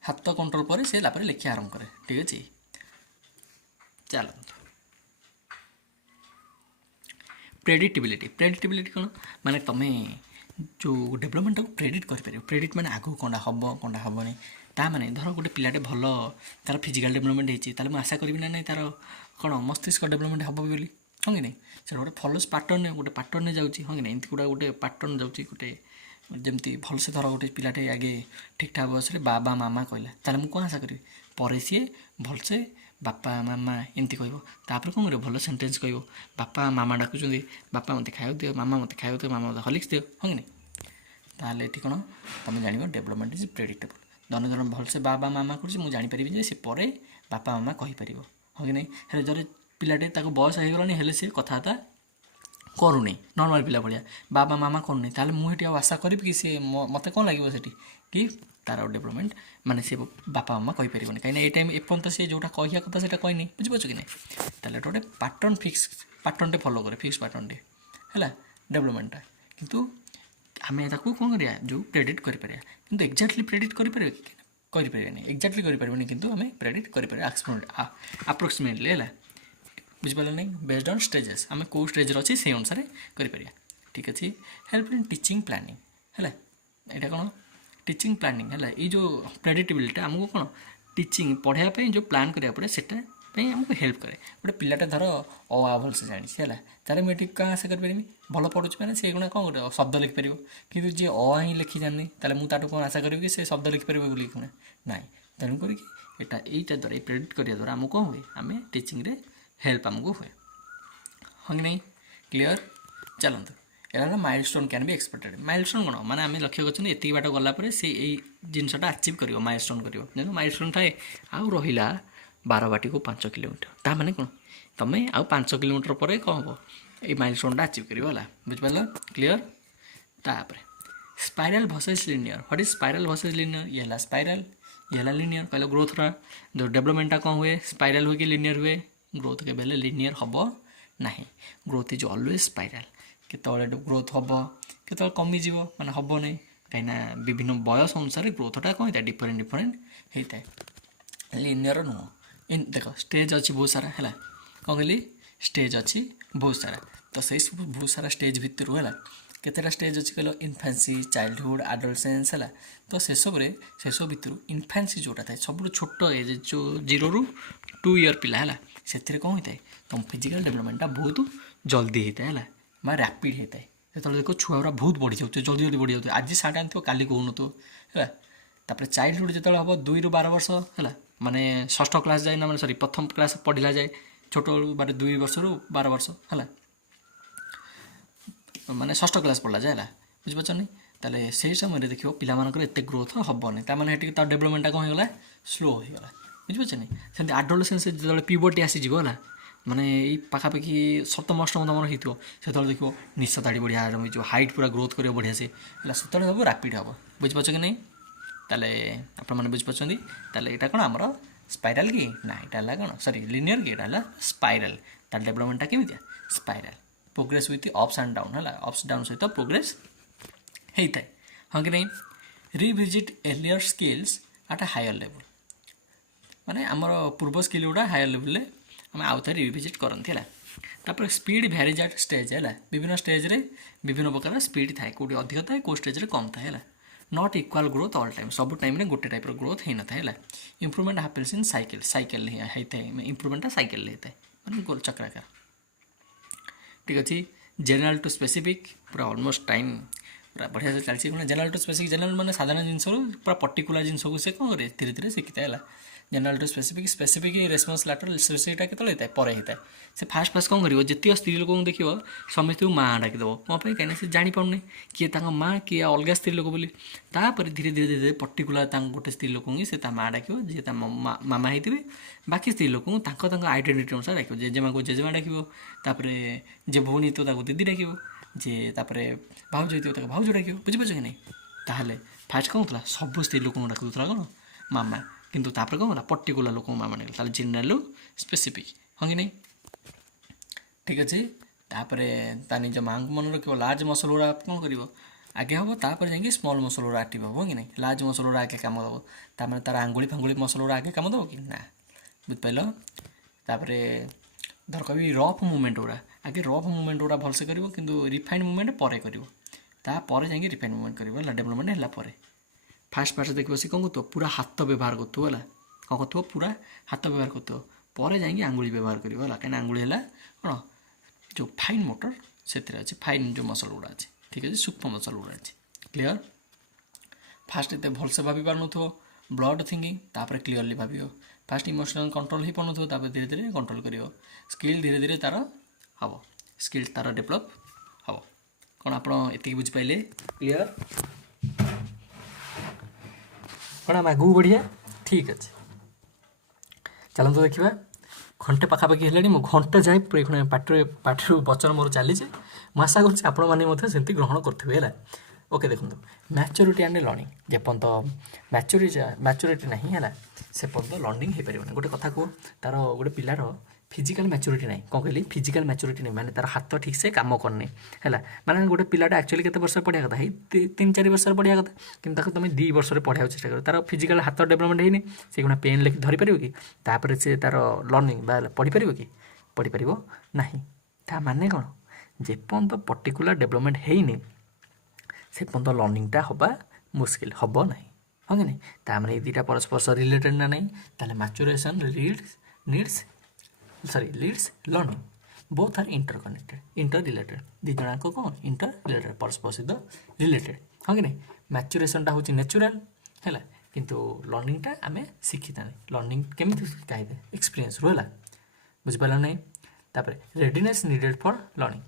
हाथ कंट्रोल पर से लापर लिखा आरंभ करे ठीक अच्छे चलते प्रेडिक्टेबिलिटी कौन माने तुम जो डेभलपमेंट को प्रेडिक्ट कर प्रेडिक्ट माने आगू कौनटा हम कौनटा हेनी ता माने धर गोटे पिलाटे भल तार फिजिकल डेभलपमेंट होती मुझे आशा करी ना नहीं तार कौन मस्तिष्क डेभलपमेंट हम बोली हाँ कि नहीं से गोटे फॉलोस पैटर्न गोटे पैटर्न जाऊँगी हाँ कि नहीं एमती गुड़ा गोटे पैटर्न जाऊँगी गोटे जमती भलसे धर गोटे पिलाटे आगे ठीक ठाक बयस बाबा मामा कहला ताले मुझे कौन आशा करी पर सी भलसे बापा मामा एमती कहपर कौन कर भल सेन्टेन्स कह बापा मामा डाकुं बापा मत खाया दियो मामा मत खाया दियो मामा मत हलिक्स दियो हाँ कि नहीं ताहले ये कौन तुम जान डेभलपमेंट इज प्रेडिक्टेबल जन जन भलसे बाबा मामा कर जानीपारि से पर बापा मामा कहीपर हाँ कि नहीं हेल्ले जब पिलाटे बयस हो गलानी हेल्ले सी कथबार्ता करूनी नॉर्मल पिला भाया बाबा मामा करूनी ताहले मुझे आशा करी कि सी मत कौन लगे से कि तार डेभलपमेंट माने से बापा मामा कहीपर कहीं ये टाइम एपर्त से जोटा कहिया कथा से कहनी बुझीपार कि नहीं ताहले गोटे पैटर्न फिक्स पैटर्नटे फॉलो करे फिक्स पैटर्नटे है डेभलपमेंटा किंतु आम कौन करा जो प्रेडिक्ट करें कि एक्जाक्टली प्रेडिक्ट करें एक्जाक्टली करें कि आम प्रेडिक्ट करें आप्रोक्सीमेटली है बुझीपार नहीं बेस्ड ऑन स्टेजेस आम कौ स्टेज अच्छे से अनुसार करें ठीक अच्छे हेल्प इन टीचिंग प्लानिंग है यहाँ कौन टीचिंग प्लानिंग है ये जो प्रेडिक्टेबिलिटी आमको कौन टीचिंग पढ़ाई जो प्लान करा पड़े से आमको हेल्प करे गोटे पिलाटा धर अ भलसे जानी है तार मुझे क्या आशा करी भल पढ़ुची मैंने से गुणा कौन कर शब्द लिखिपर कि जी अ ही लिखी जानी ताले मुझे कौन आशा करी कि से शब्द लिखिपर बोली ना तेणुक यहाँ यहीटा द्वारा प्रेडिक्ट करने द्वारा आमको कौन हुए आम टीचिंग हेल्प आमको हुए हाँ कि नहीं क्लीयर चलते एला milestone can be expected milestone कौन माने आम लक्ष्य कर एति बाट गलापर से जिनसा अचिव कर माइलस्टोन कर माइलस्टोन थाए आउ रहा 12 बाटी को 5 किलोमीटर ता माने कौन तुम आउ 5 किलोमीटर पर कौन हम ये माइलस्टोनटा अचिव कर बुझिपार क्लीयर तापर spiral versus linear what is spiral versus linear ये है स्पाइराल ये है लिनियर कहला ग्रोथ जो डेभलपमेंटा कौन हुए स्पाइराल हुए कि लिनियर हुए ग्रोथ के बेले लिनियर हम ना ग्रोथ इज ऑलवेज स्पाइराल केतले ग्रोथ हम केतले कमिज माने हम नहीं कहीं विभिन्न बयस अनुसार ग्रोथटा कौन होता है डिफरेंट होता है लिनियर नुह देख स्टेज अच्छी बहुत सारा है कौन कहली स्टेज अच्छी बहुत सारा तो से बहुत सारा स्टेज भितर है केतेटा स्टेज अच्छी कहल इनफेन्सी चाइल्डहुड आडोलसेंस है तो से सब भितर इनफेन्सी जोटा था सब छोट एज जो 0 ରୁ 2 ईयर पिला है से कौन होता है तुम फिजिकल डेभलपमेंटा बहुत जल्दी होता है मैं रैपिड होता है जो देख छुआ बहुत बढ़ी जाते जल्दी जल्दी बढ़ी जाते आज सार्ट आनी काली कहून तो है चाइल्डहुड जो हम 2 ରୁ 12 वर्ष है माने षष्ठ क्लास जाए ना माने सॉरी प्रथम क्लास पढ़ला जाए छोट बारे 2 वर्ष रु 12 वर्ष है माने षष्ठ क्लास पढ़ला जाए बुझिपारछनी ताले से समय देखियो पिला मानकर एते ग्रोथ हबनी तार हेटी तार डेभलपमेंटा कौन होगा स्लो होगा बुझिपारछनी सेमती एडोलेसेंस जो प्यूबर्टी आसीଯିव है माने पाखापाखि सप्तम अष्टम तुम होती से देखो निश दाड़ी बढ़िया आरम्भ हो हाइट पूरा ग्रोथ कर बढ़िया से से हम रापिड हम बुझिपार कि नहीं ताले आपने बुझिपार यहाँ कौन आमर स्पाइराल कि ना यहाँ कौन सरी लिनियर कि यहाँ स्पाइराल तार डेभलपमेंटा केमितिया spiral progress with ups and down है अप्स डाउन सहित प्रोग्रेस होता है हाँ कि नहीं revisit earlier skills at a higher level माने आमर पूर्व स्किल गुड़ा हायर लेवल आम आउ थे रिविजिट करती है तापर स्पीड भैरीज एट स्टेज है विभिन्न स्टेज्रे विभिन्न प्रकार स्पीड थाए कौटी अधिक थाए कौ स्टेज्रे कम थाए है not equal growth all time सब टाइम गोटे टाइप ग्रोथ होना है इंप्रूवमेंट हापेन्स इन साइकिल साइकिल होता है इंप्रूवमेंटा साइकिल होता है मैंने गोल चक्राकार ठीक अच्छे जेनराल टू स्पेसिफिक पूरा ऑलमोस्ट टाइम पूरा बढ़िया से चलती जेनराल टू स्पेसिफिक जेनराल मैंने साधारण जिनस पूरा पर्टिकुलर जिनस को से कौन करे धीरे धीरे शिखी है general to specific specific response lateral स्पेसिफिकटा केतले होता है पर होता है से फास्ट फास्ट कौन कर जितक स्त्री लोक देखो समस्त माँ डाकिदेव कौन कहीं से जापारे किए माँ किए अलग स्त्री लोक बोली तापर धीरे धीरे धीरे पर्टिकुलर गोटे स्त्री लोक ही से माँ डाक जी मामा होते बाकी स्त्री लोक आइडेंटिटी अनुसार डाक जेजेमा को जेजेमा डाक जे भौणी तो दीदी डाक जे भाउज होता भाउज डाक बुझीपार कि नहीं ताहले फास्ट कौन होता सब स्त्री लोक डाकुला कौन मामा किंतु तापर कौन पर्टिकुलर लोक मामा डाक जेनराल स्पेसिफिक हाँ कि नहीं ठीक अच्छे तापर निज माँ को मन रख लार्ज मसल गुड़ा कौन कर आगे हम तापर जाकि स्मॉल मसल गुड़ा आक्टिव हम कि नहीं लार्ज मसल गुड़ा आगे कम दब तार तार आंगुली फांगुली मसल गुड़ा आगे कम दब कि ना बुझिपार तापर धर कह रफ मुवमेंट गुड़ा आगे रफ मुवमेंट गुड़ा भलसे कर रिफाइंड मुवमेंट पर कर जाकि रिफाइंड मुवमेंट कर डेभलपमेंट है फास्ट फास्ट देखो सी कौन कर पूरा हाथ व्यवहार कर कौन कर पूरा हाथ व्यवहार कर जाकि आंगुली व्यवहार कर कहीं आंगुली है कौन जो फाइन मोटर से अच्छे फाइन जो मसल गुड़ा अच्छे ठीक है सूक्ष्म मसल गुड़ा अच्छे क्लीयर फास्ट इतने भलसे भाभी पार नो ब्लड थिंकिंग तापर क्लीयरली भाव फास्ट इमोशनल कंट्रोल ही पार नो धीरे धीरे कंट्रोल कर स्किल धीरे धीरे तार हम स्किल तार डेभलप हम कौन आप बुझिपारे क्लीयर कौन आम आगू बढ़िया ठीक अच्छे चलते देखा घंटे पाखापाखि है घंटे जाए पूरा पाठर वचन मोर चली मुझे आशा करें ग्रहण करेंगे है ओके देखो मैच्योरिटी एंड लर्निंग जेपर्यंत मैच्योरिटी ना है से पर्यंत लर्निंग हो पार गोटे कथा कह तार गोटे पिलार फिजिकल मैच्योरिटी ना कौन कहली फिजिकल मैच्योरिटी नहीं माने तार हाथ ठीक से काम करनी है माने गोटे पिलाटा एक्चुअली केते वर्ष पढ़िया कथा है 3-4 वर्ष पढ़िया कथा कि तुम 2 वर्ष पढ़ाई चेष्टा कर तार फिजिकल हाथ डेभलपमेंट होनी से गुणा पेन लेखि धरी पार कि तापर से तार लर्निंग बा पढ़ी पार कि पढ़ी पार ना ता माने कौन जेपर्यंत पर्टिकुलर डेभलपमेंट होनी से पर्यंत लर्निंगटा हवा मुस्किल हम ना हाँ कि नहीं तार ये दुटा परस्पर रिलेटेड ना नहीं ताले maturation leads learning both are interrelated दी जनाक कौन इंटर रिलेटेड परस्पर सहित रिलेटेड हाँ कि नहीं मैच्योरेशनटा हूँ नेचुराल है किंतु लर्निंगटा आम शिखी लर्निंग केमी शिखाइबे एक्सपीरियंस रू है बुझिपारा नहीं तापर रेडीनेस नीडेड फॉर लर्निंग